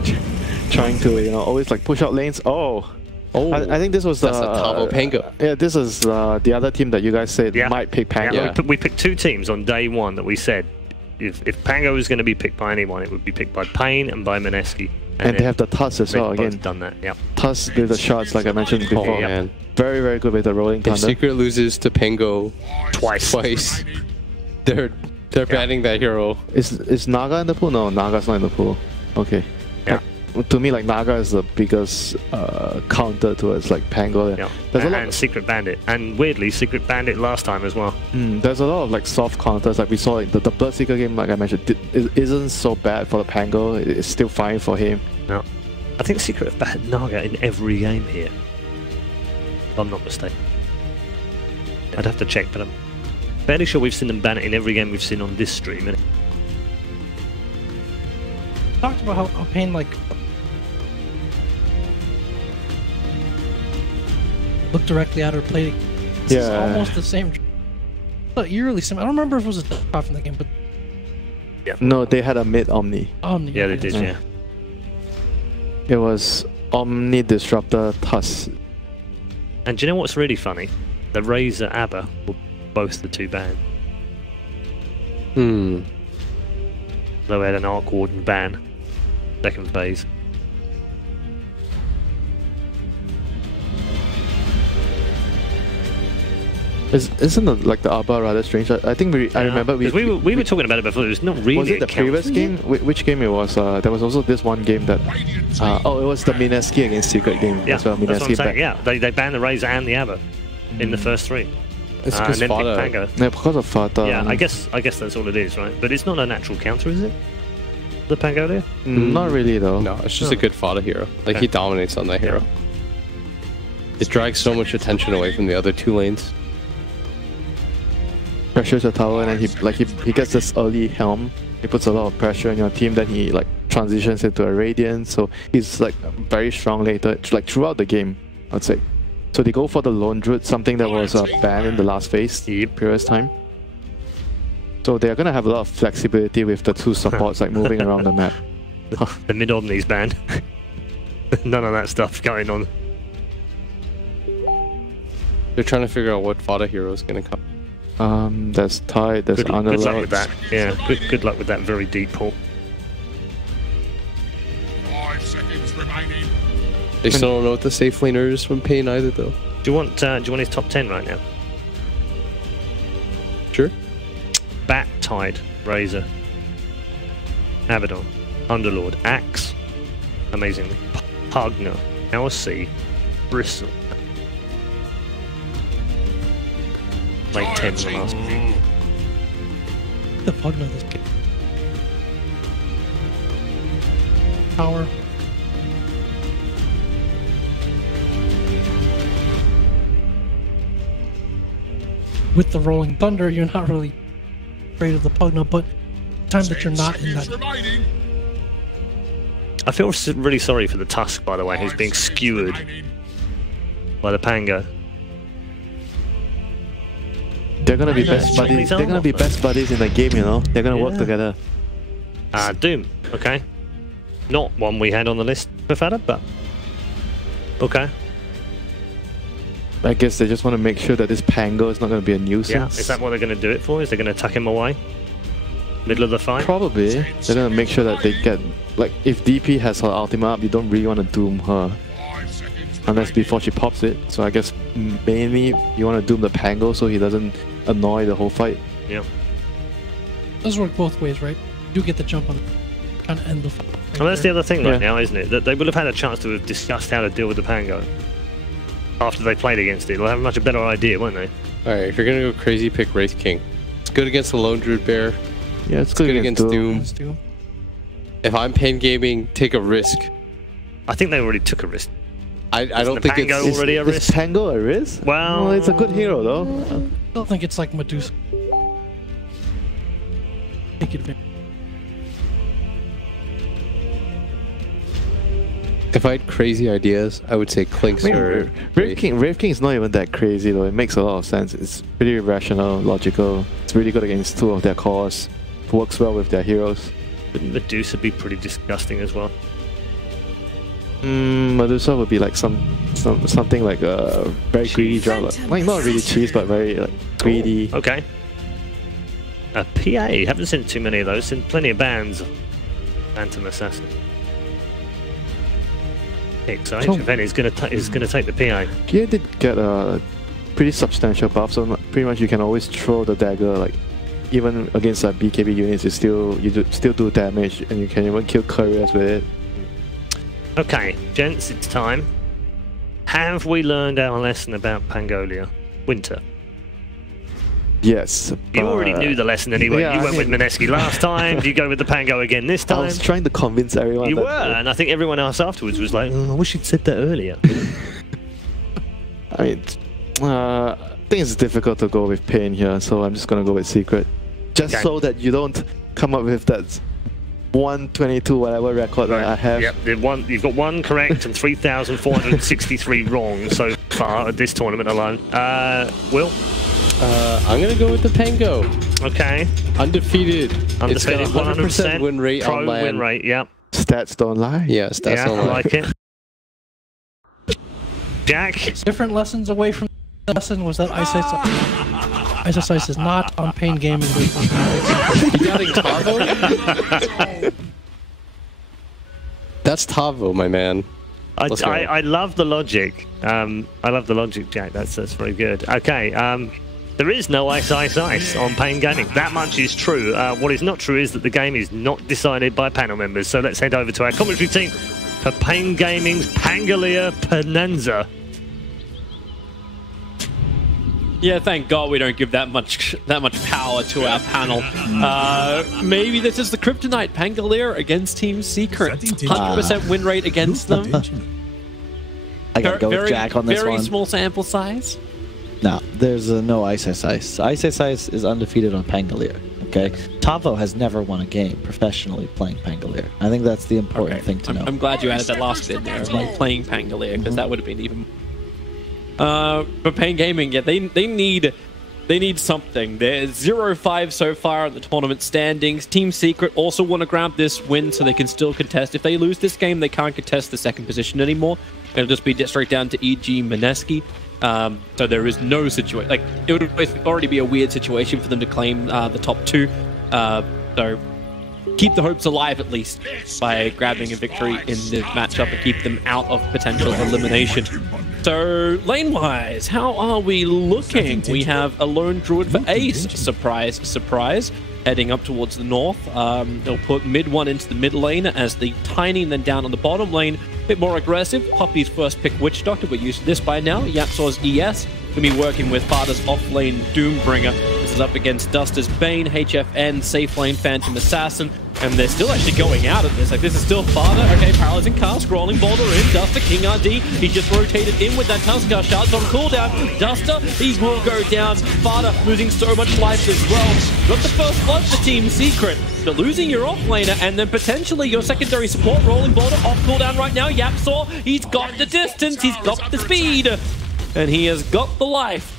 trying to, you know, always like push out lanes. Oh, I think this was that's a Tavo Pango. Yeah, this is the other team that you guys said might pick Pango. Yeah, we picked two teams on day one that we said if Pango was going to be picked by anyone, it would be picked by Pain and by Mineski. And they have the Tuss as well. Again, done that. Yeah. Tuss with the shots, like I mentioned before. Oh, man. Very, very good with the rolling thunder. If Secret loses to Pango twice, they're banning that hero. Is Naga in the pool? No, Naga's not in the pool. Okay. Yeah. To me, like Naga is the biggest counter towards like Pango. Yeah. There's a lot and Secret Bandit, and weirdly, Secret Bandit last time as well. There's a lot of like soft counters. Like we saw, like the Bloodseeker game, like I mentioned, it isn't so bad for the Pango. It's still fine for him. No, I think Secret have banned Naga in every game here. If I'm not mistaken. I'd have to check, but I'm fairly sure we've seen them ban it in every game we've seen on this stream. Innit? Talked about how Pain like look directly at her play. It's almost the same. But eerily similar. I don't remember if it was a off in the game, but no, they had a mid Omni. Omni. Yeah, they did. Yeah. It was Omni Disruptor Tuss. And do you know what's really funny? The Razor Abba were both the two banned. Though we had an Arc Warden ban. Second phase. Isn't it like the Abba rather strange? I think I remember we were talking about it before. It was not really. Was it the previous game? Which game it was? There was also this one game that. It was the Mineski against Secret game. Yeah, as well. that's what I'm saying. Yeah, they banned the Razor and the Abba in the first three. It's because Fata. Yeah, because of Fata. Yeah, I guess that's all it is, right? But it's not a natural counter, is it? The Pango there? Not really though. No, it's just a good Fata hero. Like he dominates on that hero. It drags so much attention away from the other two lanes. Pressures the tower, and then he gets this early helm. He puts a lot of pressure on your team. Then he like transitions into a Radiant. So he's like very strong later, like throughout the game, I'd say. So they go for the Lone Druid, something that was banned in the last phase, previous time. So they're gonna have a lot of flexibility with the two supports like moving around the map. The mid Omni's banned. None of that stuff going on. They're trying to figure out what Fata hero is gonna come. There's Tide, there's Underlord. Good luck with that. Yeah, good luck with that very deep pull. 5 seconds remaining. They still don't know what the safe laner is from Pain either, though. Do you want his top 10 right now? Sure. Bat, Tide, Razor, Abaddon, Underlord, Axe, amazingly, Pugna, LC, Bristle. Like 10 in the last game. The Pugna this game. Power. With the Rolling Thunder, you're not really afraid of the Pugna, but the time that you're not in that. I feel really sorry for the Tusk, by the way, who's being skewered by the Pango. They're gonna be best buddies. They're gonna be best buddies in the game, you know. They're gonna work together. Doom. Okay. Not one we had on the list for Fata, but okay. I guess they just want to make sure that this Pango is not going to be a nuisance. Yeah, is that what they're going to do it for? Is they going to tuck him away? Middle of the fight? Probably. They're going to make sure that they get... Like, if DP has her ultimate up, you don't really want to doom her. Unless before she pops it. So I guess mainly you want to doom the Pango so he doesn't annoy the whole fight. Yeah. It does work both ways, right? You get the jump on kind of end the fight. Well, that's the other thing right now, isn't it? That they would have had a chance to have discussed how to deal with the Pango after they played against it. They'll have a much better idea, won't they? Alright, if you're gonna go crazy, pick Wraith King. It's good against the Lone Druid Bear. Yeah, it's good against Doom. If I'm Pain Gaming, take a risk. I think they already took a risk. I don't think Pango it's... already a risk. Is Pango a risk? Well, it's a good hero though. I don't think it's like Medusa. Take advantage. If I had crazy ideas, I would say Clinks or Wraith King is not even that crazy though. It makes a lot of sense. It's pretty rational, logical. It's really good against two of their cores. Works well with their heroes. Wouldn't Medusa be pretty disgusting as well? Medusa would be like something like a very greedy drop. Like not really cheese, but very like greedy. Okay. A PA. Haven't seen too many of those. Seen plenty of bands. Phantom Assassin. So HFN is gonna take the PA. PA did get a pretty substantial buff, so pretty much you can always throw the dagger. Like even against like BKB units, you still do damage, and you can even kill couriers with it. Okay, gents, it's time. Have we learned our lesson about Pangolia? Winter. Yes. You already knew the lesson anyway. Yeah, you went with Mineski last time. Do you go with the Pango again this time? I was trying to convince everyone. You were, and I think everyone else afterwards was like, oh, I wish you'd said that earlier. I mean, I think it's difficult to go with Pain here, so I'm just gonna go with Secret. Just so that you don't come up with that 122 whatever record that I have. Yep, you've got one correct and 3,463 wrong so far at this tournament alone. Will? I'm gonna go with the Pango. Okay. Undefeated. It's got 100% win rate on land. win rate, yep. Stats don't lie. Yeah, stats don't lie. I like it. Jack? Different lessons away from the lesson was that Ice Ice is not on Pain Gaming. You doubting Tavo? That's Tavo, my man. I love the logic. I love the logic, Jack. That's very good. Okay. There is no Ice on Pain Gaming. That much is true. What is not true is that the game is not decided by panel members. So let's head over to our commentary team for Pain Gaming's Pangalia Bonanza. Yeah, thank God we don't give that much power to our panel. Maybe this is the kryptonite. Pangalia against Team Secret. 100% win rate against them. I gotta go with Jack on this one. Very small sample size. No, there's no Ice. Ice is undefeated on Pangalia. Okay, Tavo has never won a game professionally playing Pangalia. I think that's the important thing to know. I'm glad you added that last bit there, like playing Pangalia, because that would have been even. For Pain Gaming, yeah, they need something. They're 0-5 so far in the tournament standings. Team Secret also want to grab this win so they can still contest. If they lose this game, they can't contest the second position anymore. It'll just be straight down to E.G. Mineski. So there is no situation. Like, it would already be a weird situation for them to claim the top two. So keep the hopes alive at least by grabbing a victory in this matchup and keep them out of potential elimination. So, lane-wise, how are we looking? We have a lone druid for Ace. Surprise, surprise. Heading up towards the north. They'll put mid one into the mid lane as the Tiny, and then down on the bottom lane. A bit more aggressive. Puppy's first pick Witch Doctor. We're used to this by now. Yapsaw's ES. Going to be working with Father's off-lane Doombringer. This is up against Duster's Bane, HFN, safe lane Phantom Assassin. And they're still actually going out at this. Like, this is still Father. Okay, Paralyzing Cast, scrolling Boulder in. Duster, King RD. He just rotated in with that Tuskar Shards on cooldown. Duster, he will go down. Father losing so much life as well. Got the first blood for Team Secret. But losing your offlaner and then potentially your secondary support, rolling Boulder off cooldown right now. Yapsaw, he's got the distance, he's got the speed. And he has got the life.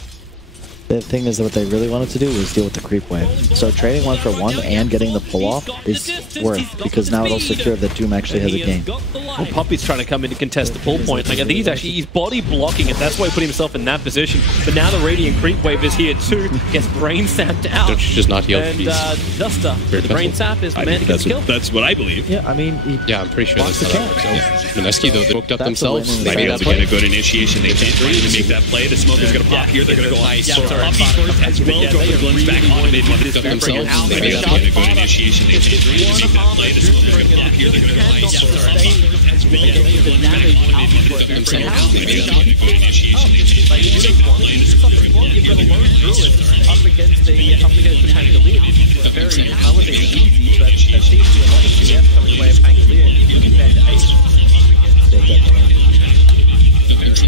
The thing is that what they really wanted to do was deal with the creep wave. So trading 1 for 1 and getting the pull off is worth, because now it'll secure that Doom actually has a game. Well, Puppy's trying to come in to contest the pull point. Like, I think he's body blocking it. That's why he put himself in that position. But now the Radiant creep wave is here too. Gets brain sapped out. Don't you just not heal? And Duster, the brain sap is the man to get the kill. That's what I believe. Yeah, I mean, yeah, I'm pretty sure that's how that works. Yeah. Mineski, though, they booked up themselves. Might be able to get a good initiation. They can't try to make that play. The smoke is going to pop here. They're going to go on Puppy first as well. Go for glimpse back on mid one. Themselves. Might be able to get a good initiation. They can't try to make that play. The smoke is going to pop here. They're going to go on as well. Up against the Pangolier. A very talented easy, but there seems to be a lot of CS coming the way of Pangolier compared to Ace. they're definitely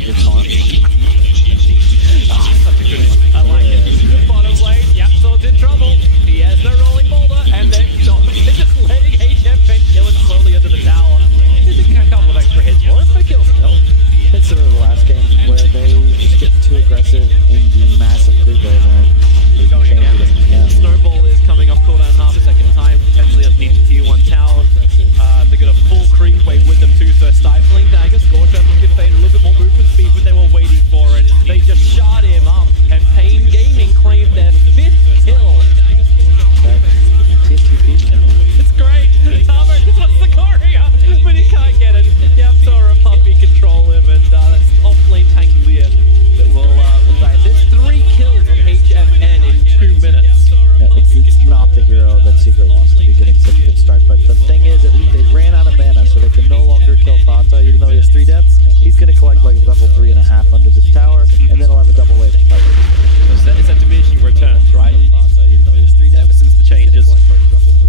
good time. Such a good one. I like it. Bottom lane, Yapsor's in trouble. He has no rolling boulder, and they're just letting HFN kill him slowly under the tower. They took a couple of extra hits for it, but it kills him. Consider the last game where they just get too aggressive in the massive creep wave. Going again. Yeah. Snowball is coming off cooldown half a second time, potentially underneath the tier 1 tower. They got a full creep wave with them too, so stifling dagger. Scorcher will give Pain a little bit more movement speed, but they were waiting for it. They just shot him up, and Pain Gaming claimed their 5th kill. It's great. Tavo just wants the Courier, but he can't get it. Yapsor and Puppy control him, and that's off-lane Pangolier that will die. There's 3 kills on HFN in 2 minutes. Yeah, it's not the hero that Secret wants to be getting such a good start, but the thing is, at least they ran out of mana, so they can no longer kill Fata, even though he has 3 deaths. He's going to collect like level 3.5 under this tower, and then he'll have a double wave of coverage. It's that diminishing returns, right? Ever since the changes.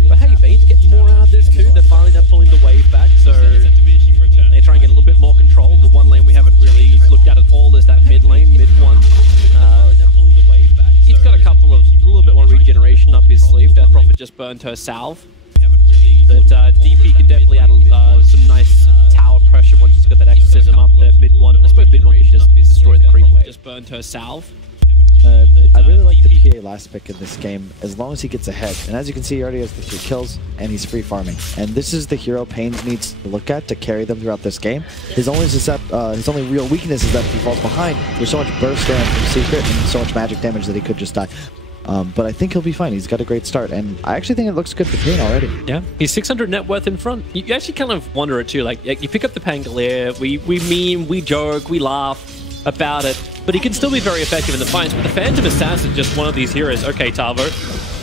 But hey, Bane's getting more out of this too. They're finally now pulling the wave back, so they try and get a little bit more control. The one lane we haven't really looked at all is that mid lane, mid one. He's got a couple of, a little bit more regeneration up his sleeve. Death Prophet just burned her salve. That DP can definitely add some nice tower pressure once he's got that exorcism up there mid one. I suppose mid one can just destroy the creep wave. Just burned her salve. I really like the PA last pick in this game, as long as he gets ahead. And as you can see, he already has the 3 kills, and he's free farming. And this is the hero Pains needs to look at to carry them throughout this game. His only real weakness is that if he falls behind, there's so much burst damage from Secret and so much magic damage that he could just die. But I think he'll be fine. He's got a great start, and I actually think it looks good for Pain already. Yeah, he's 600 net worth in front. You actually kind of wonder it too. Like, you pick up the Pangolier, we meme, we joke, we laugh about it, but he can still be very effective in the fights. But the Phantom Assassin is just one of these heroes. Okay, Tavo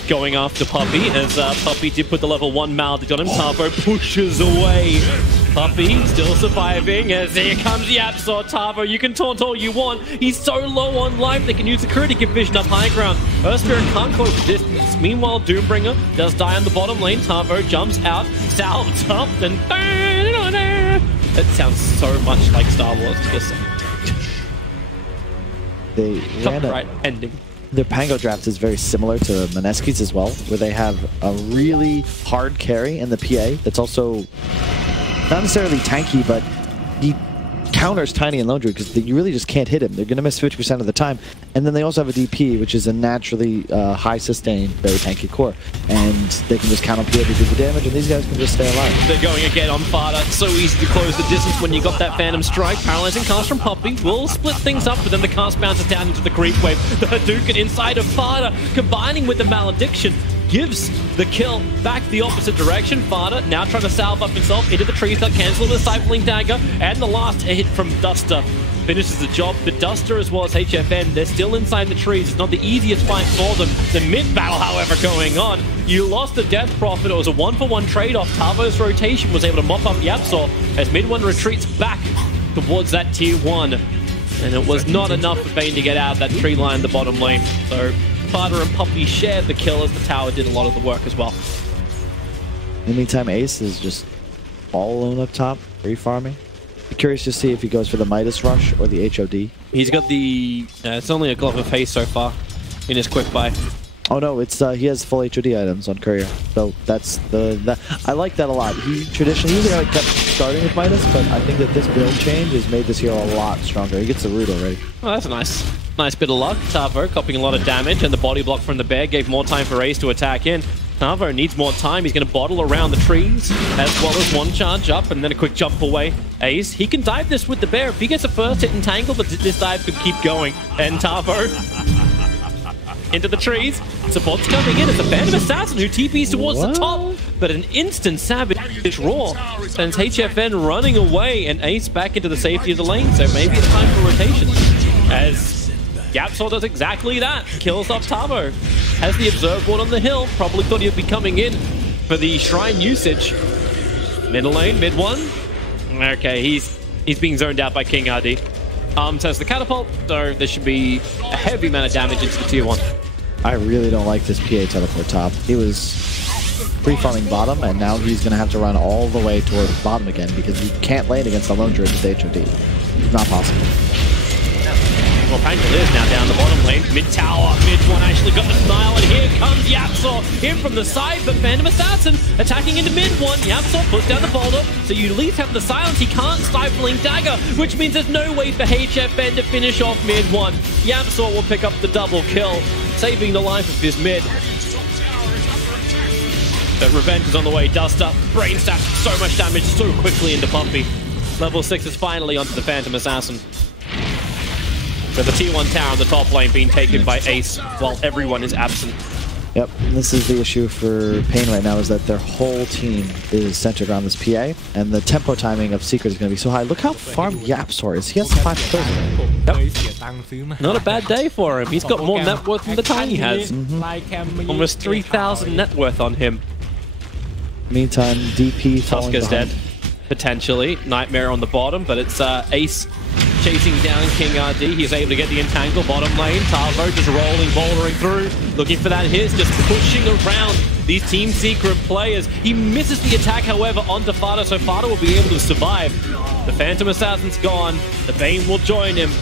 going after Puppy, as Puppy did put the level 1 maledict on him. Tavo pushes away. Puppy still surviving, as here comes Yapsor. Tavo, you can taunt all you want. He's so low on life, they can use security vision up high ground. Earth Spirit can't close the distance. Meanwhile, Doombringer does die on the bottom lane. Tavo jumps out, salves up, and that sounds so much like Star Wars to this. They ran right ending. Their Pango draft is very similar to Mineski's as well, where they have a really hard carry in the PA that's also not necessarily tanky, but he counters Tiny and Lone Druid because you really just can't hit him. They're going to miss 50% of the time. And then they also have a DP, which is a naturally high sustain, very tanky core. And they can just count on PA to do the damage, and these guys can just stay alive. They're going again on Fada. So easy to close the distance when you got that Phantom Strike. Paralyzing cast from Puppy will split things up, but then the cast bounces down into the creep wave. The Hadouken inside of Fada, combining with the Malediction, gives the kill back the opposite direction. Fada now trying to salve up himself into the trees that cancel the Stifling Dagger, and the last hit from Duster finishes the job. But Duster as well as HFN, they're still inside the trees. It's not the easiest fight for them. The mid battle, however, going on. You lost the Death Prophet. It was a 1-for-1 trade-off. Tavo's rotation was able to mop up Yapsor as mid one retreats back towards that tier 1. And it was not enough for Bane to get out of that tree line in the bottom lane. So Fada and Puppy shared the kill as the tower did a lot of the work as well. In the meantime, Ace is just all alone up top, free farming. Be curious to see if he goes for the Midas Rush or the HOD. He's got the... it's only a glove of haste so far in his quick buy. Oh no, it's he has full HOD items on Courier, so that's I like that a lot. He traditionally usually like kept starting with Midas, but I think that this build change has made this hero a lot stronger. He gets the root already. Oh, that's a nice bit of luck. Tavo copying a lot of damage, and the body block from the bear gave more time for Ace to attack in. Tavo needs more time. He's going to bottle around the trees, as well as one charge up, and then a quick jump away. Ace, he can dive this with the bear. If he gets a first hit entangle, but this dive could keep going. And Tavo into the trees. Support's coming in. It's a Phantom Assassin who TPs towards the top, but an instant Savage Roar sends HFN running away, and Ace back into the safety of the lane, so maybe it's time for rotation. As Yapsor does exactly that. Kills off Tavo. Has the Observe Ward on the hill. Probably thought he'd be coming in for the Shrine usage. Middle lane, mid one. Okay, he's being zoned out by King RD. Has the catapult, so there should be a heavy amount of damage into the tier 1. I really don't like this PA teleport top. He was free-farming bottom, and now he's going to have to run all the way toward bottom again because he can't lane against the Lone Druid with HOD. It's not possible. Well, Painful is now down the bottom lane. Mid-tower, mid-one actually got the smile, and here comes Yapsor in from the side, but Phantom Assassin attacking into mid-one. Yapsor puts down the boulder, so you at least have the silence. He can't Stifling Dagger, which means there's no way for HFN to finish off mid-one. Yapsor will pick up the double kill, saving the life of his mid. But Revenge is on the way. Dust up, Brain Staff, so much damage so quickly into Pumpy. Level 6 is finally onto the Phantom Assassin. So the tier 1 tower on the top lane being taken by Ace while everyone is absent. Yep, this is the issue for Pain right now, is that their whole team is centered around this PA, and the tempo timing of Secret is going to be so high. Look how farmed Yapsor is. He has 5 kills already. Not a bad day for him. He's got more net worth than the Tiny has. Almost 3,000 net worth on him. Meantime, DP Tuska's dead. Potentially. Nightmare on the bottom, but it's Ace chasing down King RD. He's able to get the entangle bottom lane. Tavo just rolling, bouldering through, looking for that hit, just pushing around these Team Secret players. He misses the attack, however, onto Fada, so Fada will be able to survive. The Phantom Assassin's gone. The Bane will join him.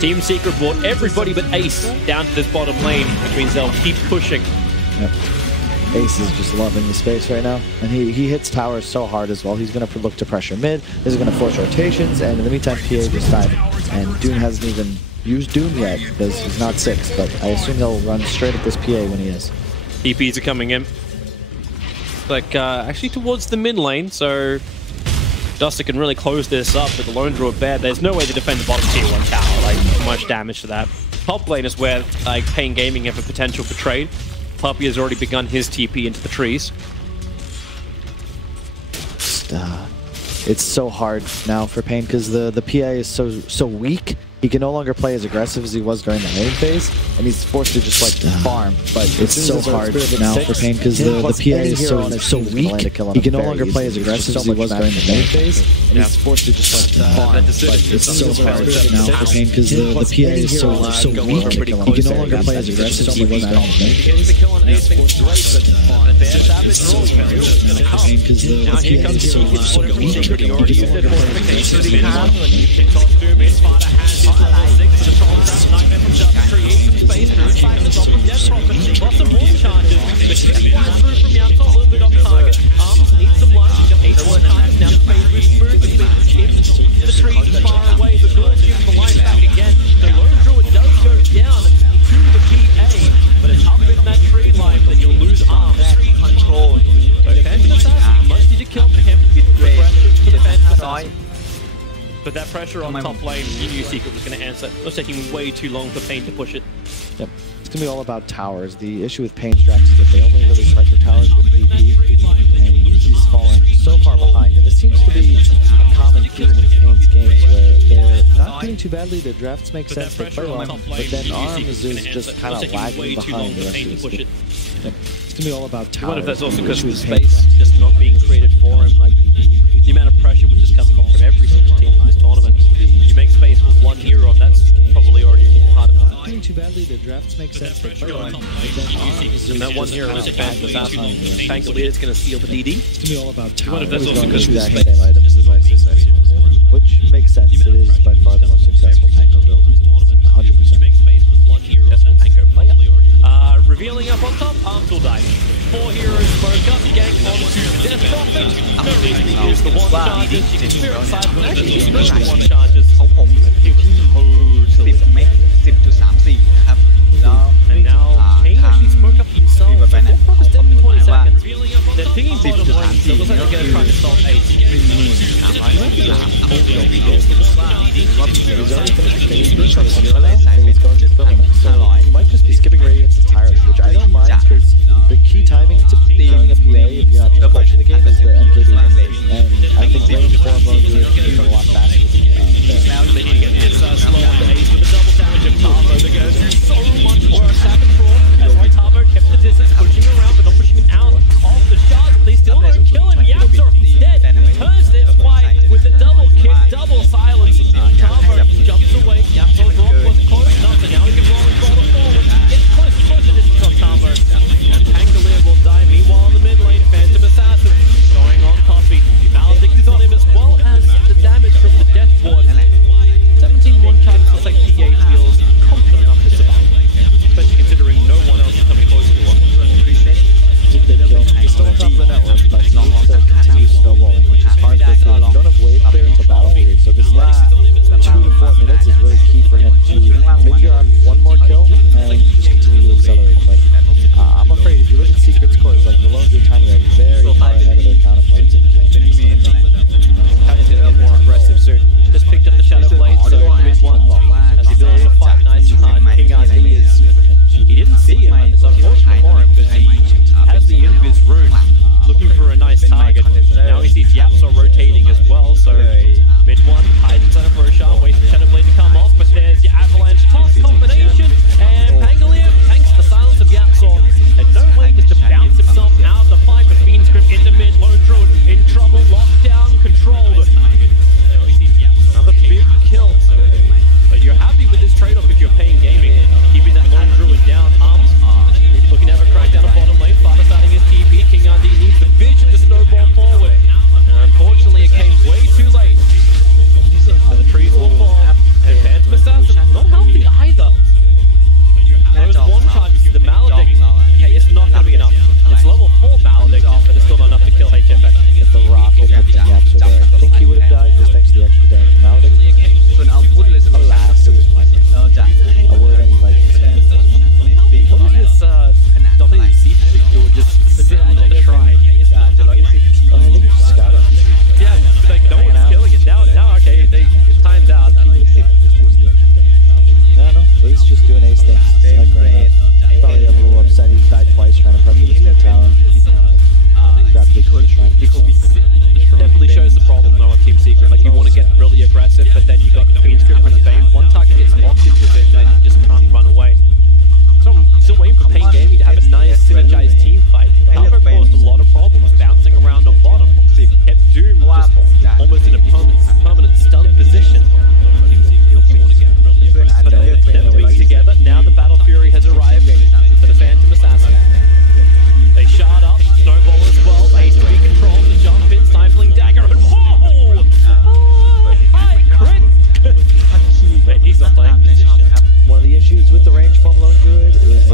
Team Secret brought everybody but Ace down to this bottom lane, which means they'll keep pushing. Yep. Ace is just loving the space right now, and he hits towers so hard as well. He's going to look to pressure mid. This is going to force rotations, and in the meantime, PA just died. And Doom hasn't even used Doom yet because he's not 6, but I assume he'll run straight at this PA when he is. TPs are coming in. Like, actually towards the mid lane, so Duster can really close this up with the Lone Druid bad. There's no way to defend the bottom tier 1 tower, like, much damage to that. Top lane is where, like, Pain Gaming have a potential for trade. Puppy has already begun his TP into the trees. It's so hard now for Pain because the PA is so weak. He can no longer play as aggressive as he was during the lane phase, and he's forced to just like farm. But it's so hard now for Pain because the PA is so weak. He can no longer play as aggressive as he was during the lane phase, and he's forced to just like farm. But it's so hard now for Pain because the PA is so weak. He can no longer play as aggressive as he was during the lane phase. Now here comes the so weak. He can no longer play as aggressive as he was during the lane phase. Nightmare from Just creates some space through inside the top of Death Prophet. Lots of more charges. The hit flies through from Yapsor, a little bit off target. Arms need some luck. He's got 8 more times now. Space is moving. The trees is far away. The girls give the line back again. The Lone Druid does go down to the PA, but it's up in that tree line, then you'll lose arms. Control. So Phantom Assassin, much did you kill for him? For the Phantom Assassin. But that pressure on top lane, you knew Secret was going to answer. It was taking way too long for Pain to push it. Yep. It's going to be all about towers. The issue with Pain straps is that they only really pressure towers with VP, and he's fallen so far behind. And this seems to be a common theme with Pain's games, where they're not doing too badly, their drafts make sense, they play well, but then Arms is just kind of lagging behind the rest of his game. Yep. It's going to be all about towers. I wonder if that's also because of the space just not being created for him. Like, the amount of pressure which is coming in from every single team in this tournament. You make space for one hero, and that's probably already hard enough. Not doing too badly, their drafts make sense. And that one hero is a Phantom Assassin. Thankfully, it's going to steal the DD. It's going to be all about towers. I wonder if that's also because of the same space. items as ISIS, I suppose. Which makes sense. It is by far the most successful Tango build. 100%. Successful Tango player. Yaps will die. 4 heroes smoke up, gang onto Death Prophet. No reason to use the one charges. You can Spirit Side, but actually use the one charges. And now Pain actually smoke up himself. So Death Prophet's dead in 20 seconds. They're pinging bottom lane, so it looks like they're going to try to stop Ace. He's already finished phase 3 from 0 and he's going to film it. So he might just be skipping Radiance entirely, which I don't mind because the key timing to killing a PA if you're not just pushing the game is the MKB. And I think range 4 mode is a lot faster than They need to get this slow on the Ace with the double damage of Tavo. They're going to do so much worse. Second floor, that's why Tavo kept the distance, pushing around, but not pushing him out of the shots. They still don't kill him. Yapsor dead. Turns this fight with the double kick, double silence. Tavo jumps away. Yapsor's rock was close enough, and now he can roll and bottom forward. Gets closer distance on Tavo. And Pangolier will die. Meanwhile, in the mid lane, Phantom Assassin going on Coffee. Maledict is on him as well as the damage from the Death Ward. 17 one-charges looks like PA feels confident enough to survive. Especially considering no one else is coming closer to him. He's still on top of the network, but he needs to continue snowballing, which is hard for him. You don't have wave clear until battle period, so this next 2 to 4 minutes is really key for him to maybe get on one more kill and just continue to accelerate. But I'm afraid if you look at Secret scores, like the Lone Druid Tiny are very far ahead of their counterparts. Tiny's gonna get more aggressive soon. Just picked up the Shadow Blade, so mid one as he builds a fight nice and hard. King RD is... He didn't see him, and it's unfortunate for him because he has the Invis rune looking for a nice target. Now he sees Yapsor rotating as well, so mid one, hides himself for a shot, waits for Shadow Blade to come off, but there's your Avalanche toss combination, and Pangolier, thanks to the silence of Yapsor, had no way just to bounce himself out of the fight, but Fiend Script into mid, Lone Druid in trouble, lockdown, controlled. Another big kill. But you're happy with this trade-off if you're paying gaming, keeping that Lone Druid down. Looking to have a crack down the bottom lane, Father starting his TP. King RD needs the vision to snowball forward. And unfortunately, it came way too late. So the trees will fall. And Phantom Assassin, not healthy either. Those one charges, the Maledict, okay, it's not going to be enough. It's level 4 Maledict, but it's still not enough to kill HFX. If the rocket hit the Yapsor there, I think he would have died just thanks to the extra damage from Maledict. Alas, it was one. A word any Vikings fan. What is this dominating siege doing just sitting on the shrine? I think it's Scott. Yeah, but like no one's killing it. Now okay, it times out. No, Ace just doing Ace things. Like right now. Probably a little upset he died twice trying to prep the split tower. Grab big from the shrine. Definitely shows the problem though on Team Secret. Like you want to get really aggressive, but then you got the Fiend Script from the Bane. One target gets locked into it and you just can't run away. So I'm still waiting for Pain Gaming to have a nice synergized team fight. Alpha caused a lot of problems bouncing around on bottom. Kept Doom just almost in a permanent stun position. But they're mixed together. Now the Battle Fury has arrived for the Phantom Assassin. They shard up, snowball as well. Ace to be controlled, the jump in, stifling dagger, and whoa! Oh, hi, crit! Man, he's not playing. One of the issues with the range form Lone Druid is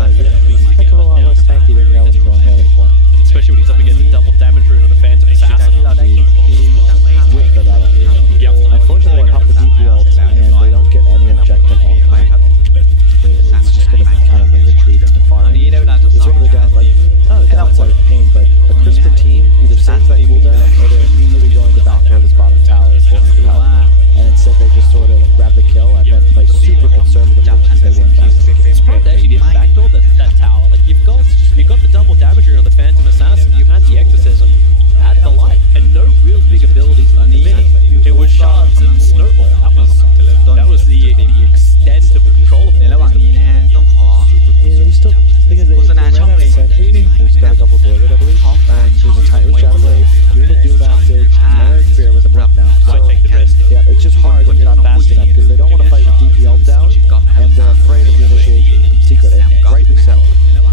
think of a lot less tanky than you are when you're going melee form. Especially when he's up against the double damage rune on the Phantom Assassin. With the battle here. Yep. Unfortunately, they pop the DP ult and they don't get any objective off. It's just going to be kind of a retreat into farming. It's one of the downside of Pain, but a crisper team either saves that cooldown or they're immediately going to back toward this bottom tower for help. And instead they just sort of grab the kill and then play super conservative because they win fast. It's probably actually didn't backdoor that tower. Like you've got the double damage rune on the Phantom Assassin, you've had the exorcism, had the light, and no real big abilities in the minute. It was shards and snowball. That was the extent of the control of it. Yeah, you still think they ran out of sentry. There's got a couple delivered, I believe. There's a tiny Shadow Blade, unit Doom active, Merit Spear with a block now. So, yeah, it's just hard when you're not fast enough because they don't want to fight with DP ult down and they're afraid of initiating Secret, and rightly so.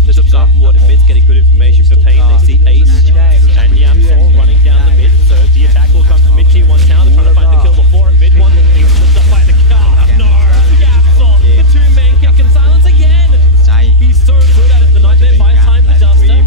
This Absorb Ward admits getting good information for Pain. They see Ace and Yapsor running down the mid, so the attack will come from mid T1 town. They're trying to find the kill before mid one. He's flipped up by the car. No! Yapsor, the two-man kick and silence again. He's so good at it. The Nightmare buys time for Duster.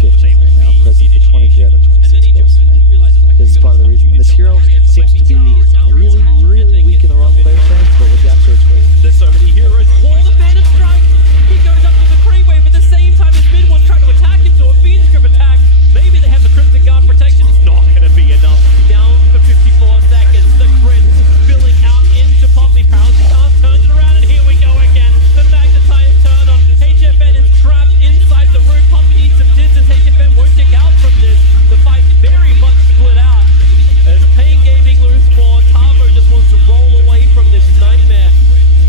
50-50 right now. Present for 23 out of 26 kills. And this is part of the reason. This hero seems to be really, really weak in the wrong player frames, but with Yapster it's great. There's so many heroes. Wall of Phantom Strike! He goes up to the creep wave at the same time as Mid One trying to attack him, so a Phoenix Grip attack. Maybe they have the Crimson Guard protection. It's not going to be enough. Down for 54 seconds. The crit spilling out into Poppy. Pouncing off, turns it around, and here we go again. The magnetized turn on. HFN is trapped inside the room. Poppy needs some distance. HFN won't kick out from this. The fight very much split out. As Pain Gaming lose more, Tavo just wants to roll away from this nightmare.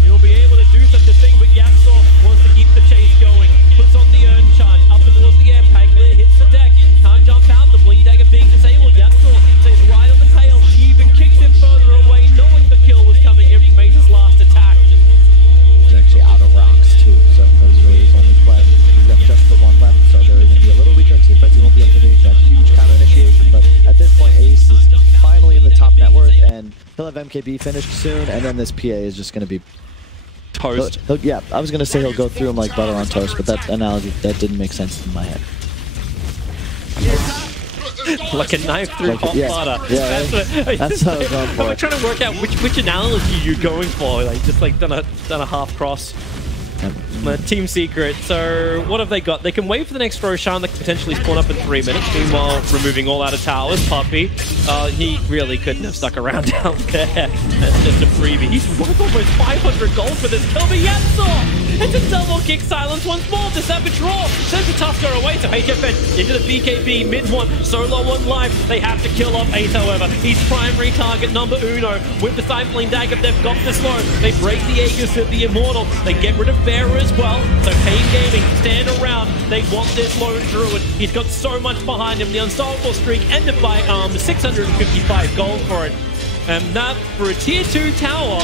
He'll be able to do such a thing, but Yapsor wants to keep the chase going. Puts on the urn charge, up and towards the air. Paglia hits the deck. Can't jump out. The blink dagger being disabled. Yapsor stays right on the tail. He even kicks him further away, knowing the kill was coming in from Ace's last attack. He's actually out of rocks too, so those were his only play. He's got just the one left, so they're going to be a little weaker in teamfights. He won't be able to do that huge counter initiation, but at this point, Ace is finally in the top net worth, and he'll have MKB finished soon, and then this PA is just going to be toast. Yeah, I was going to say he'll go through him like butter on toast, but that analogy, that didn't make sense in my head. Like a knife through hot butter. Yeah, that's how I was going for. I'm trying to work out which analogy you're going for. Like just like done a half cross. Team Secret. So what have they got? They can wait for the next Roshan that can potentially spawn up in 3 minutes. Meanwhile, removing all out of towers. Puppy, he really couldn't have stuck around down there. That's just a freebie. He's worth almost 500 gold for this kill. But Yapsor! It's a double kick silence once more to Savage Roar. Sends the Tusker away to HFN into the BKB. Mid One solo on life. They have to kill off Ace, however. He's primary target number uno. With the Cycling Dagger, they've got the slow. They break the Aegis of the Immortal. They get rid of Bear as well. So Pain Gaming stand around. They want this lone druid. He's got so much behind him. The unstoppable streak ended by 655 gold for it. And that, for a tier 2 tower,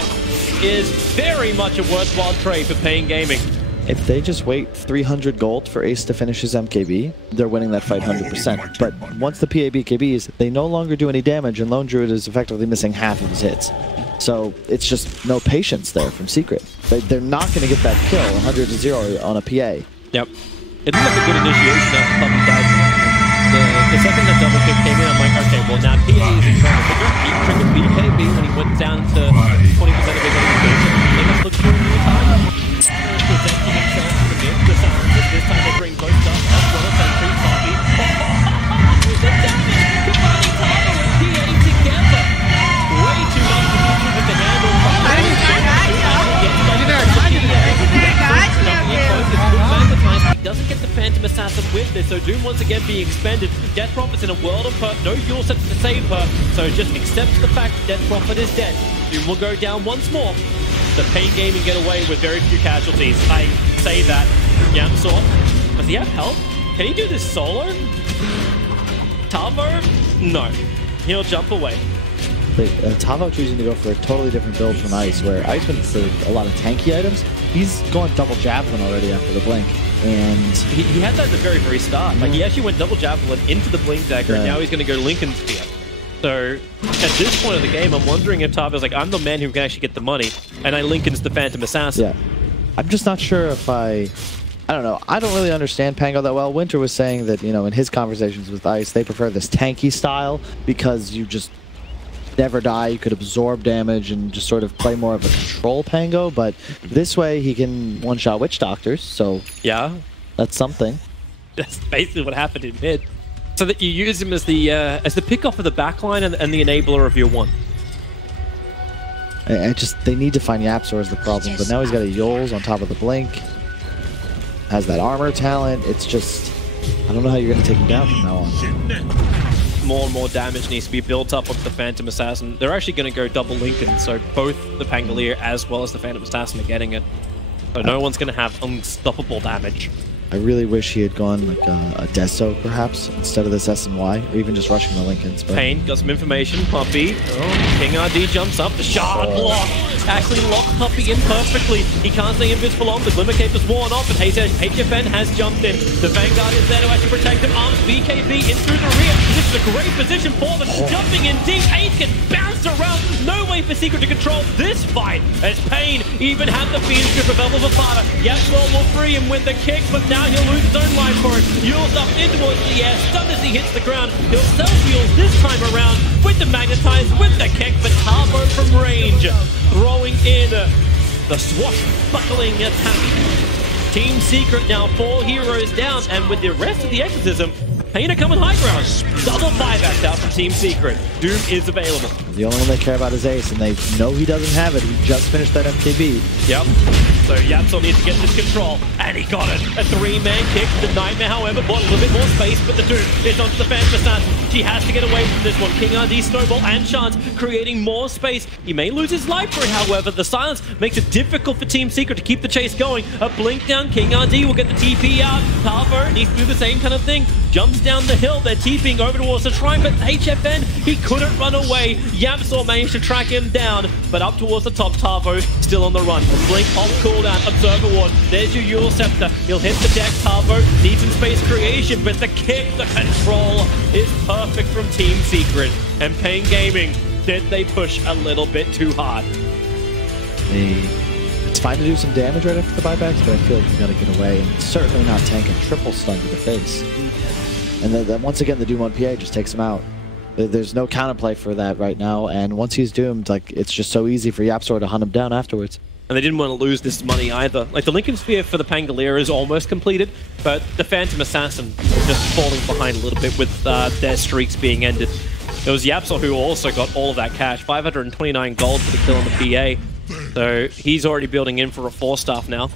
is very much a worthwhile trade for Pain Gaming. If they just wait 300 gold for Ace to finish his MKB, they're winning that fight 100%. But once the PA BKBs, they no longer do any damage, and Lone Druid is effectively missing half of his hits. So it's just no patience there from Secret. They're not going to get that kill 100-0 on a PA. Yep. It looked like a good initiation after Puppy died. The second that double kick came in, I'm like, okay, well now PA is in trouble. But he triggered BKB when he went down to 20% of his engagement. They must look for a new target. Presenting himself from the mid. This time they bring both stuff as well as Sentry, Puppy. The damage! Combining Tavo and PA together. Way too much to do with the handle. He doesn't get the Phantom Assassin with this, so Doom once again being expended. Death Prophet's in a world of hurt, no fuel sets to save her, so just accepts the fact that Death Prophet is dead. Doom will go down once more. The Pain Gaming get away with very few casualties. I say that. Yapsor, does he have help? Can he do this solo? Tavo? No. He'll jump away. Tavo choosing to go for a totally different build from Ice, where Ice went for a lot of tanky items. He's going double Javelin already after the Blink, and he had that at the very, very start. Like, he actually went double Javelin into the Blink Dagger, and now he's going to go Lincoln Spear. So, at this point of the game, I'm wondering if Tavo's like, I'm the man who can actually get the money, and I Lincoln's the Phantom Assassin. Yeah. I'm just not sure if I don't know. I don't really understand Pango that well. Winter was saying that, you know, in his conversations with Ice, they prefer this tanky style because you just never die, you could absorb damage and just sort of play more of a control Pango, but this way he can one-shot Witch Doctors, so yeah, that's something. That's basically what happened in mid. So that you use him as the pick-off of the backline and the enabler of your one. They need to find Yapsor as the problem, but now he's got a Yols on top of the Blink, has that armor talent. It's just, I don't know how you're going to take him down from now on. More and more damage needs to be built up onto the Phantom Assassin. They're actually going to go double Lincoln, so both the Pangolier as well as the Phantom Assassin are getting it. So no one's going to have unstoppable damage. I really wish he had gone like a Deso, perhaps, instead of this SNY, or even just rushing the Lincolns. But Pain, got some information. Puppy. Oh, King RD jumps up. The shard block. Actually locked Puppy in perfectly. He can't stay invis for long. The Glimmer Cape is worn off, and HFN has jumped in. The Vanguard is there to actually protect him. Arms BKB in through the rear. This is a great position for them. Jumping in deep. Ace can bounce around. No way way for Secret to control this fight, as Pain even had the Phoenix Grip available for Fada. Yasuo will free him with the kick, but now he'll lose his own life for it. Yule's up in towards the air, stunned as he hits the ground. He'll self-heal this time around with the Magnetize, with the kick, but Tavo from range, throwing in the swashbuckling attack. Team Secret now 4 heroes down, and with the rest of the Exorcism, Pain are coming high ground. Double 5x out from Team Secret. Doom is available. The only one they care about is Ace, and they know he doesn't have it. He just finished that MKB. Yep. So Yapsel needs to get this control, and he got it. A 3-man kick. The Nightmare, however, bought a little bit more space, but the Doom is onto the Phantom Assassin. She has to get away from this one. King RD, Snowball, and Chance creating more space. He may lose his life for it, however. The silence makes it difficult for Team Secret to keep the chase going. A blink down. King RD will get the TP out. Tavo needs to do the same kind of thing. Jumps down the hill. They're TPing over towards the shrine, but HFN, he couldn't run away. Yapsor managed to track him down, but up towards the top, Tavo still on the run. Blink off cooldown. Observer Ward. There's your Yule Scepter. He'll hit the deck. Tavo needs some space creation, but the kick, the control is perfect from Team Secret. And Pain Gaming, did they push a little bit too hard? It's fine to do some damage right after the buybacks, but I feel like you gotta get away, and certainly not tank a triple stun to the face. And then once again, the Doom on PA just takes him out. There's no counterplay for that right now, and once he's doomed, like, it's just so easy for Yapsor to hunt him down afterwards. And they didn't want to lose this money either. Like, the Lincoln Sphere for the Pangolier is almost completed, but the Phantom Assassin is just falling behind a little bit with their streaks being ended. It was Yapsor who also got all of that cash, 529 gold for the kill on the PA. So he's already building in for a 4-staff now.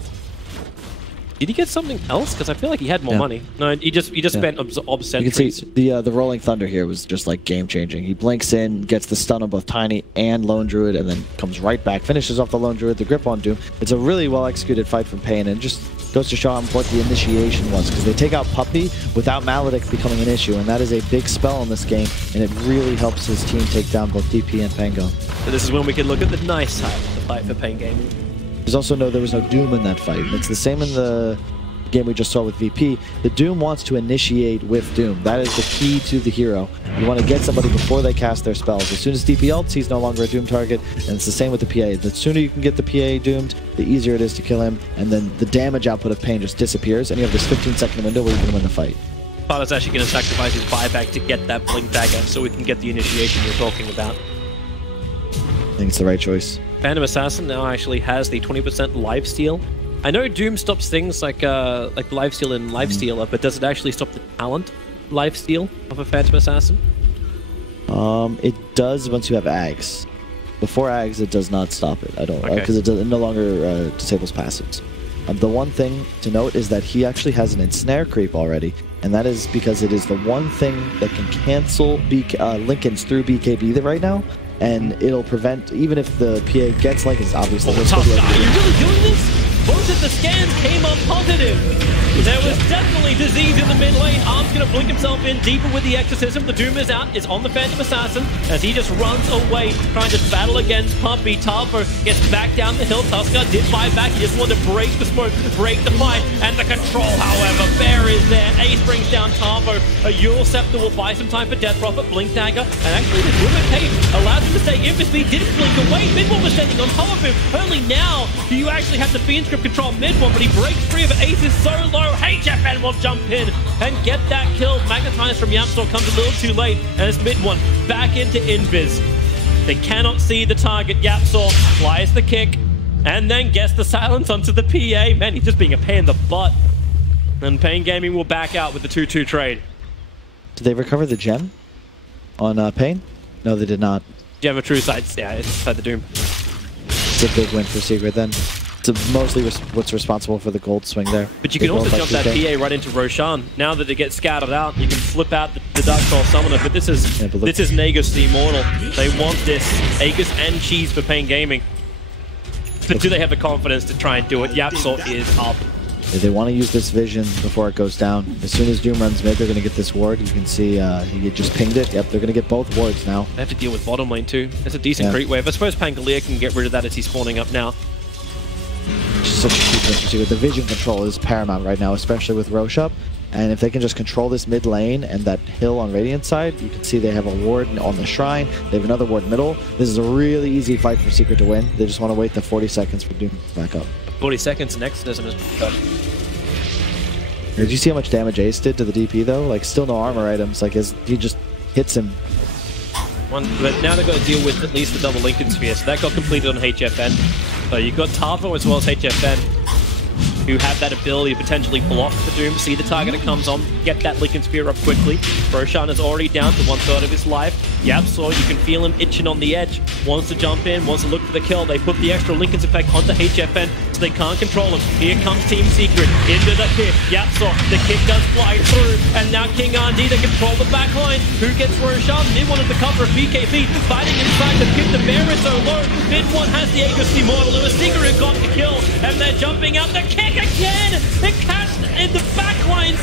Did he get something else? Because I feel like he had more money. No, he just spent obscene. You can see the Rolling Thunder here was just like game changing. He blinks in, gets the stun on both Tiny and Lone Druid, and then comes right back, finishes off the Lone Druid, the grip on Doom. It's a really well executed fight from Pain, and just goes to show how important the initiation was, because they take out Puppey without Maledict becoming an issue, and that is a big spell in this game, and it really helps his team take down both DP and Pango. So this is when we can look at the nice side of the fight for Pain Gaming. There's also there was no Doom in that fight. It's the same in the game we just saw with VP. The Doom wants to initiate with Doom. That is the key to the hero. You want to get somebody before they cast their spells. As soon as DP ults, he's no longer a Doom target, and it's the same with the PA. The sooner you can get the PA doomed, the easier it is to kill him, and then the damage output of Pain just disappears, and you have this 15-second window where you can win the fight. Fada's actually going to sacrifice his buyback to get that Blink Dagger, so we can get the initiation you're talking about. I think it's the right choice. Phantom Assassin now actually has the 20% lifesteal. I know Doom stops things like lifesteal and lifestealer, but does it actually stop the talent lifesteal of a Phantom Assassin? It does once you have Ags. Before Ags, it does not stop it. I don't, because it no longer disables passives. The one thing to note is that he actually has an ensnare creep already, and that is because it is the one thing that can cancel Lincolns through BKB right now, and it'll prevent, even if the PA gets like, it's obviously... Tough guy, are you really doing this? Both of the scans came up positive. There was definitely disease in the mid lane. Arm's going to blink himself in deeper with the Exorcism. The Doom is out, is on the Phantom Assassin as he just runs away, trying to battle against Puppey. Tavo gets back down the hill. Tusker did buy back. He just wanted to break the smoke, break the fight, and the control, however. Bear is there. Ace brings down Tavo. A Yule Scepter will buy some time for Death Prophet, Blink Dagger, and actually the Doom Cape allows him to stay in for speed. Didn't blink away. Mid-one was standing on top of him. Only now do you actually have the Fiend Script control mid-one, but he breaks free of it. Ace is so low. HFN will jump in and get that kill. Magnetize from Yapsor comes a little too late, and it's mid-one back into Invis. They cannot see the target. Yapsor flies the kick and then gets the silence onto the PA. Man, he's just being a pain in the butt. And Pain Gaming will back out with the 2-2 trade. Did they recover the gem on Pain? No, they did not. Gem of True Sights, yeah, it's inside the Doom. It's a big win for Secret then. It's mostly what's responsible for the gold swing there. But you can also jump that PA right into Roshan. Now that it gets scattered out, you can flip out the Dark Troll Summoner. But this is Nagus the Immortal. They want this. Aegis and Cheese for Pain Gaming. But do they have the confidence to try and do it? Yapsor is up. They want to use this vision before it goes down. As soon as Doom runs mid, they're going to get this ward. You can see he just pinged it. Yep, they're going to get both wards now. They have to deal with bottom lane too. It's a decent creep wave. I suppose Pangolier can get rid of that as he's spawning up now. Such a key thing to see. The vision control is paramount right now, especially with Rosh up. And if they can just control this mid lane and that hill on Radiant side, you can see they have a ward on the Shrine. They have another ward middle. This is a really easy fight for Secret to win. They just want to wait the 40 seconds for Doom to back up. 40 seconds, next doesn't cut. Did you see how much damage Ace did to the DP though? Like, still no armor items. Like, he just hits him. But now they've got to deal with at least the double Lincoln Sphere, so that got completed on HFN. So you've got Tavo as well as HFN, who have that ability to potentially block the Doom, see the target that comes on, get that Lincoln Spear up quickly. Roshan is already down to 1/3 of his life. Yapsaw, you can feel him itching on the edge. Wants to jump in, wants to look for the kill. They put the extra Lincoln's effect onto HFN, so they can't control him. Here comes Team Secret into the pit. Yapsaw, the kick does fly through, and now King RD, they control the back line. Who gets Roshan? Mid one of the cover of BKB, fighting inside the pit. The bear is so low. Mid one has the Aegis Immortal. It was Secret who got the kill, and they're jumping out. The kick again! It catched in the back lines.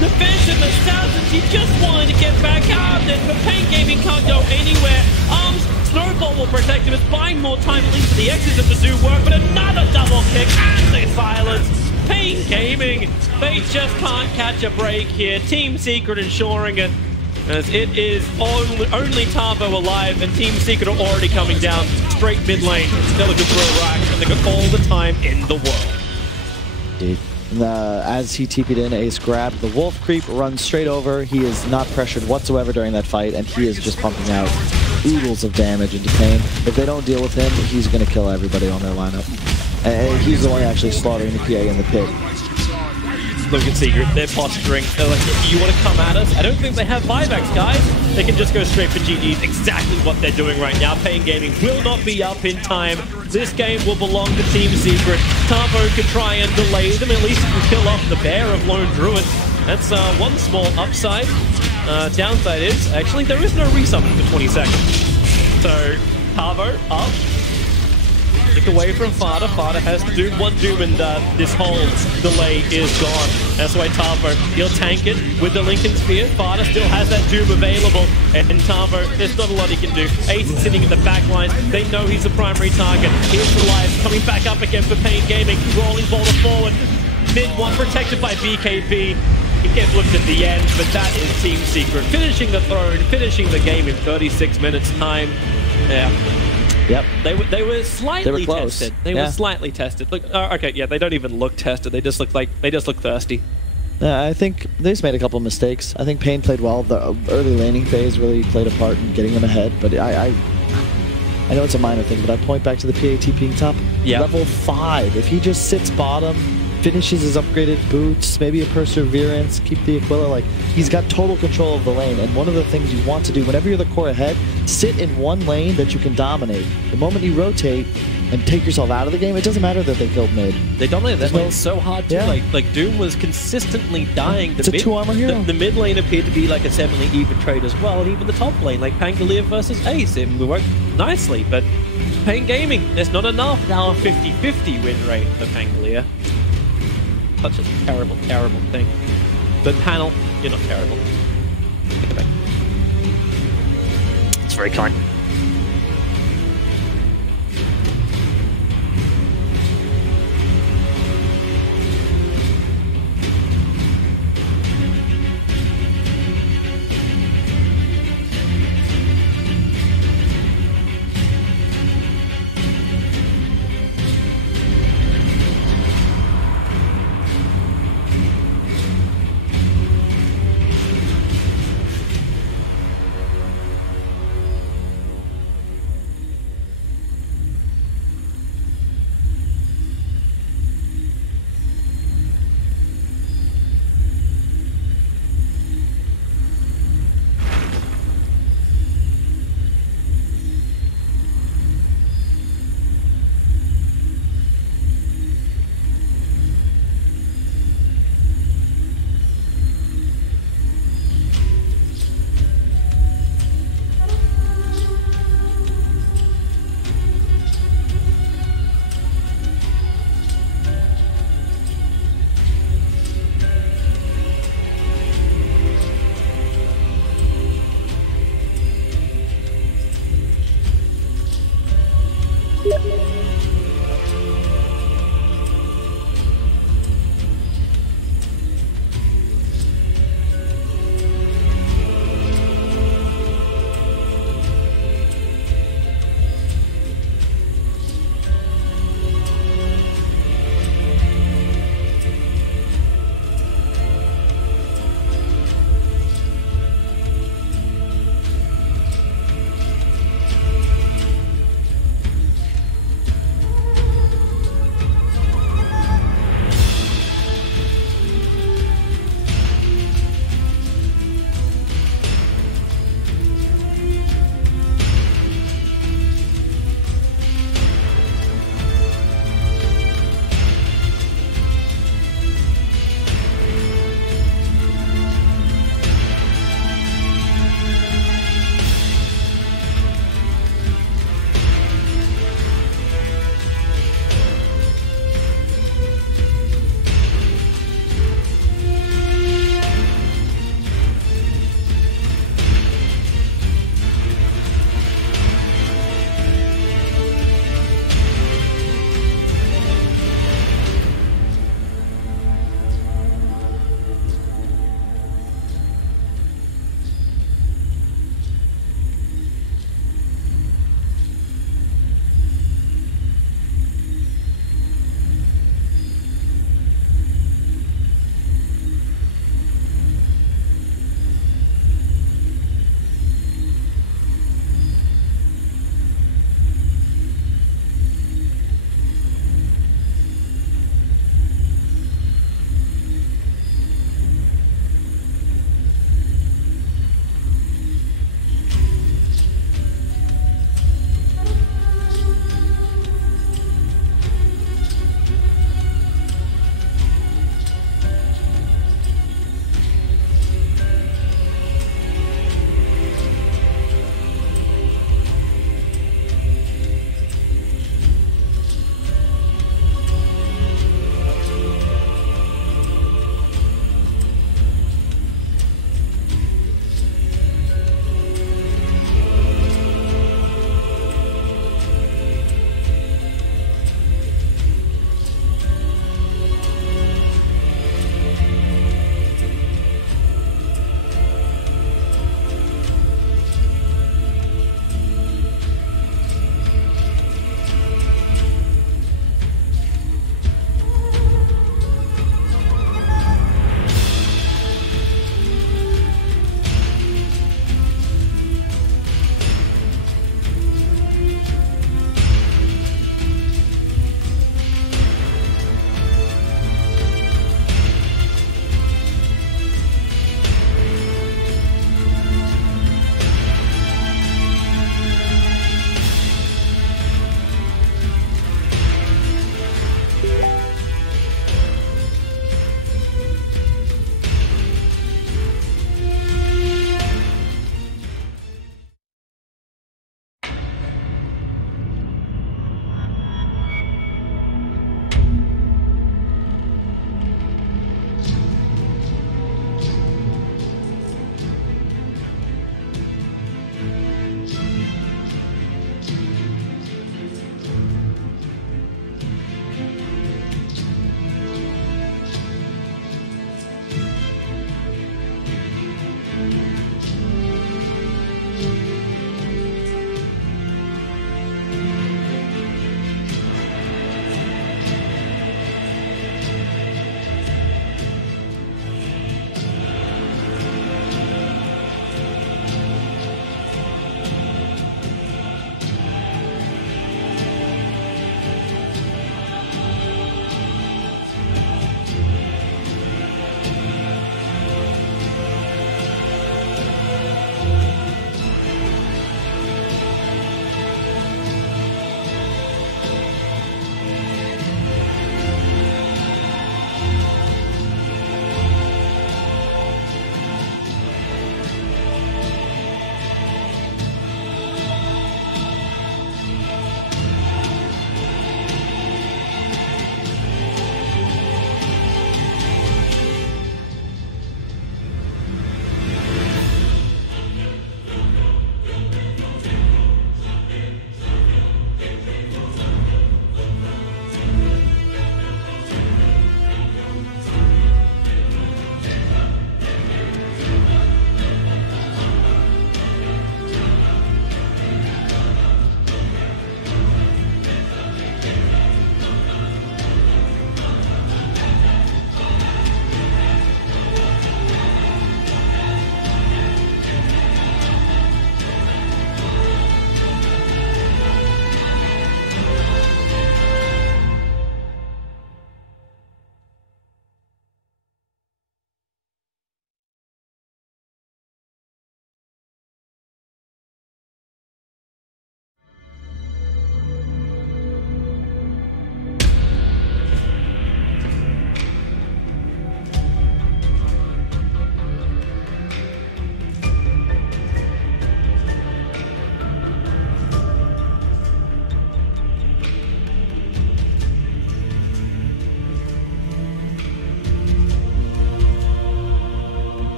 The Phantom of thousands, he just wanted to get back out of it, but Pain Gaming can't go anywhere. Arms, Snowball will protect him. It's buying more time, at least for the Exorcism to do work, but another double kick, and they silence. Pain Gaming, they just can't catch a break here. Team Secret ensuring it, as it is only Tavo alive, and Team Secret are already coming down straight mid lane. They're looking for a rack, and they've got all the time in the world. As he TP'd in, Ace grabbed the Wolf Creep, runs straight over. He is not pressured whatsoever during that fight, and he is just pumping out oodles of damage into Pain. If they don't deal with him, he's going to kill everybody on their lineup. And he's the one actually slaughtering the PA in the pit. Look at Secret, they're posturing. They're like, you want to come at us? I don't think they have buybacks, guys. They can just go straight for GG's. Exactly what they're doing right now. Pain Gaming will not be up in time. This game will belong to Team Secret. Tavo can try and delay them. At least he can kill off the bear of Lone Druid. That's one small upside. Downside is, actually, there is no resummon for 20 seconds. So, Tavo up. Stick away from Fada. Fada has to do one Doom, and this whole delay is gone. That's why Tavo, he'll tank it with the Lincoln Spear. Fada still has that Doom available, and Tavo, there's not a lot he can do. Ace is sitting in the back lines. They know he's the primary target. Here's the life coming back up again for Pain Gaming. Rolling boulder forward. Mid one protected by BKB. He gets looked at the end, but that is Team Secret finishing the throne, finishing the game in 36 minutes time. Yeah. Yep. They were slightly close. tested. They were slightly tested. Look, okay, yeah, they don't even look tested. They just look thirsty. I think they just made a couple of mistakes. I think Pain played well. The early laning phase really played a part in getting them ahead, but I know it's a minor thing, but I point back to the PAT being top. Yeah. Level 5. If he just sits bottom, finishes his upgraded boots, maybe a Perseverance, keep the Aquila, like, he's got total control of the lane. And one of the things you want to do whenever you're the core ahead, sit in one lane that you can dominate. The moment you rotate and take yourself out of the game, it doesn't matter that they killed mid. They dominated that lane so hard too. Yeah. Like Doom was consistently dying. It's a 2-armor hero. The mid lane appeared to be like a 7-lane even trade as well, and even the top lane, like Pangolier versus Ace, it worked nicely. But Pain Gaming, there's not enough. Now a 50-50 win rate for Pangolier. Such a terrible, terrible thing. But panel, you're not terrible. It's very kind.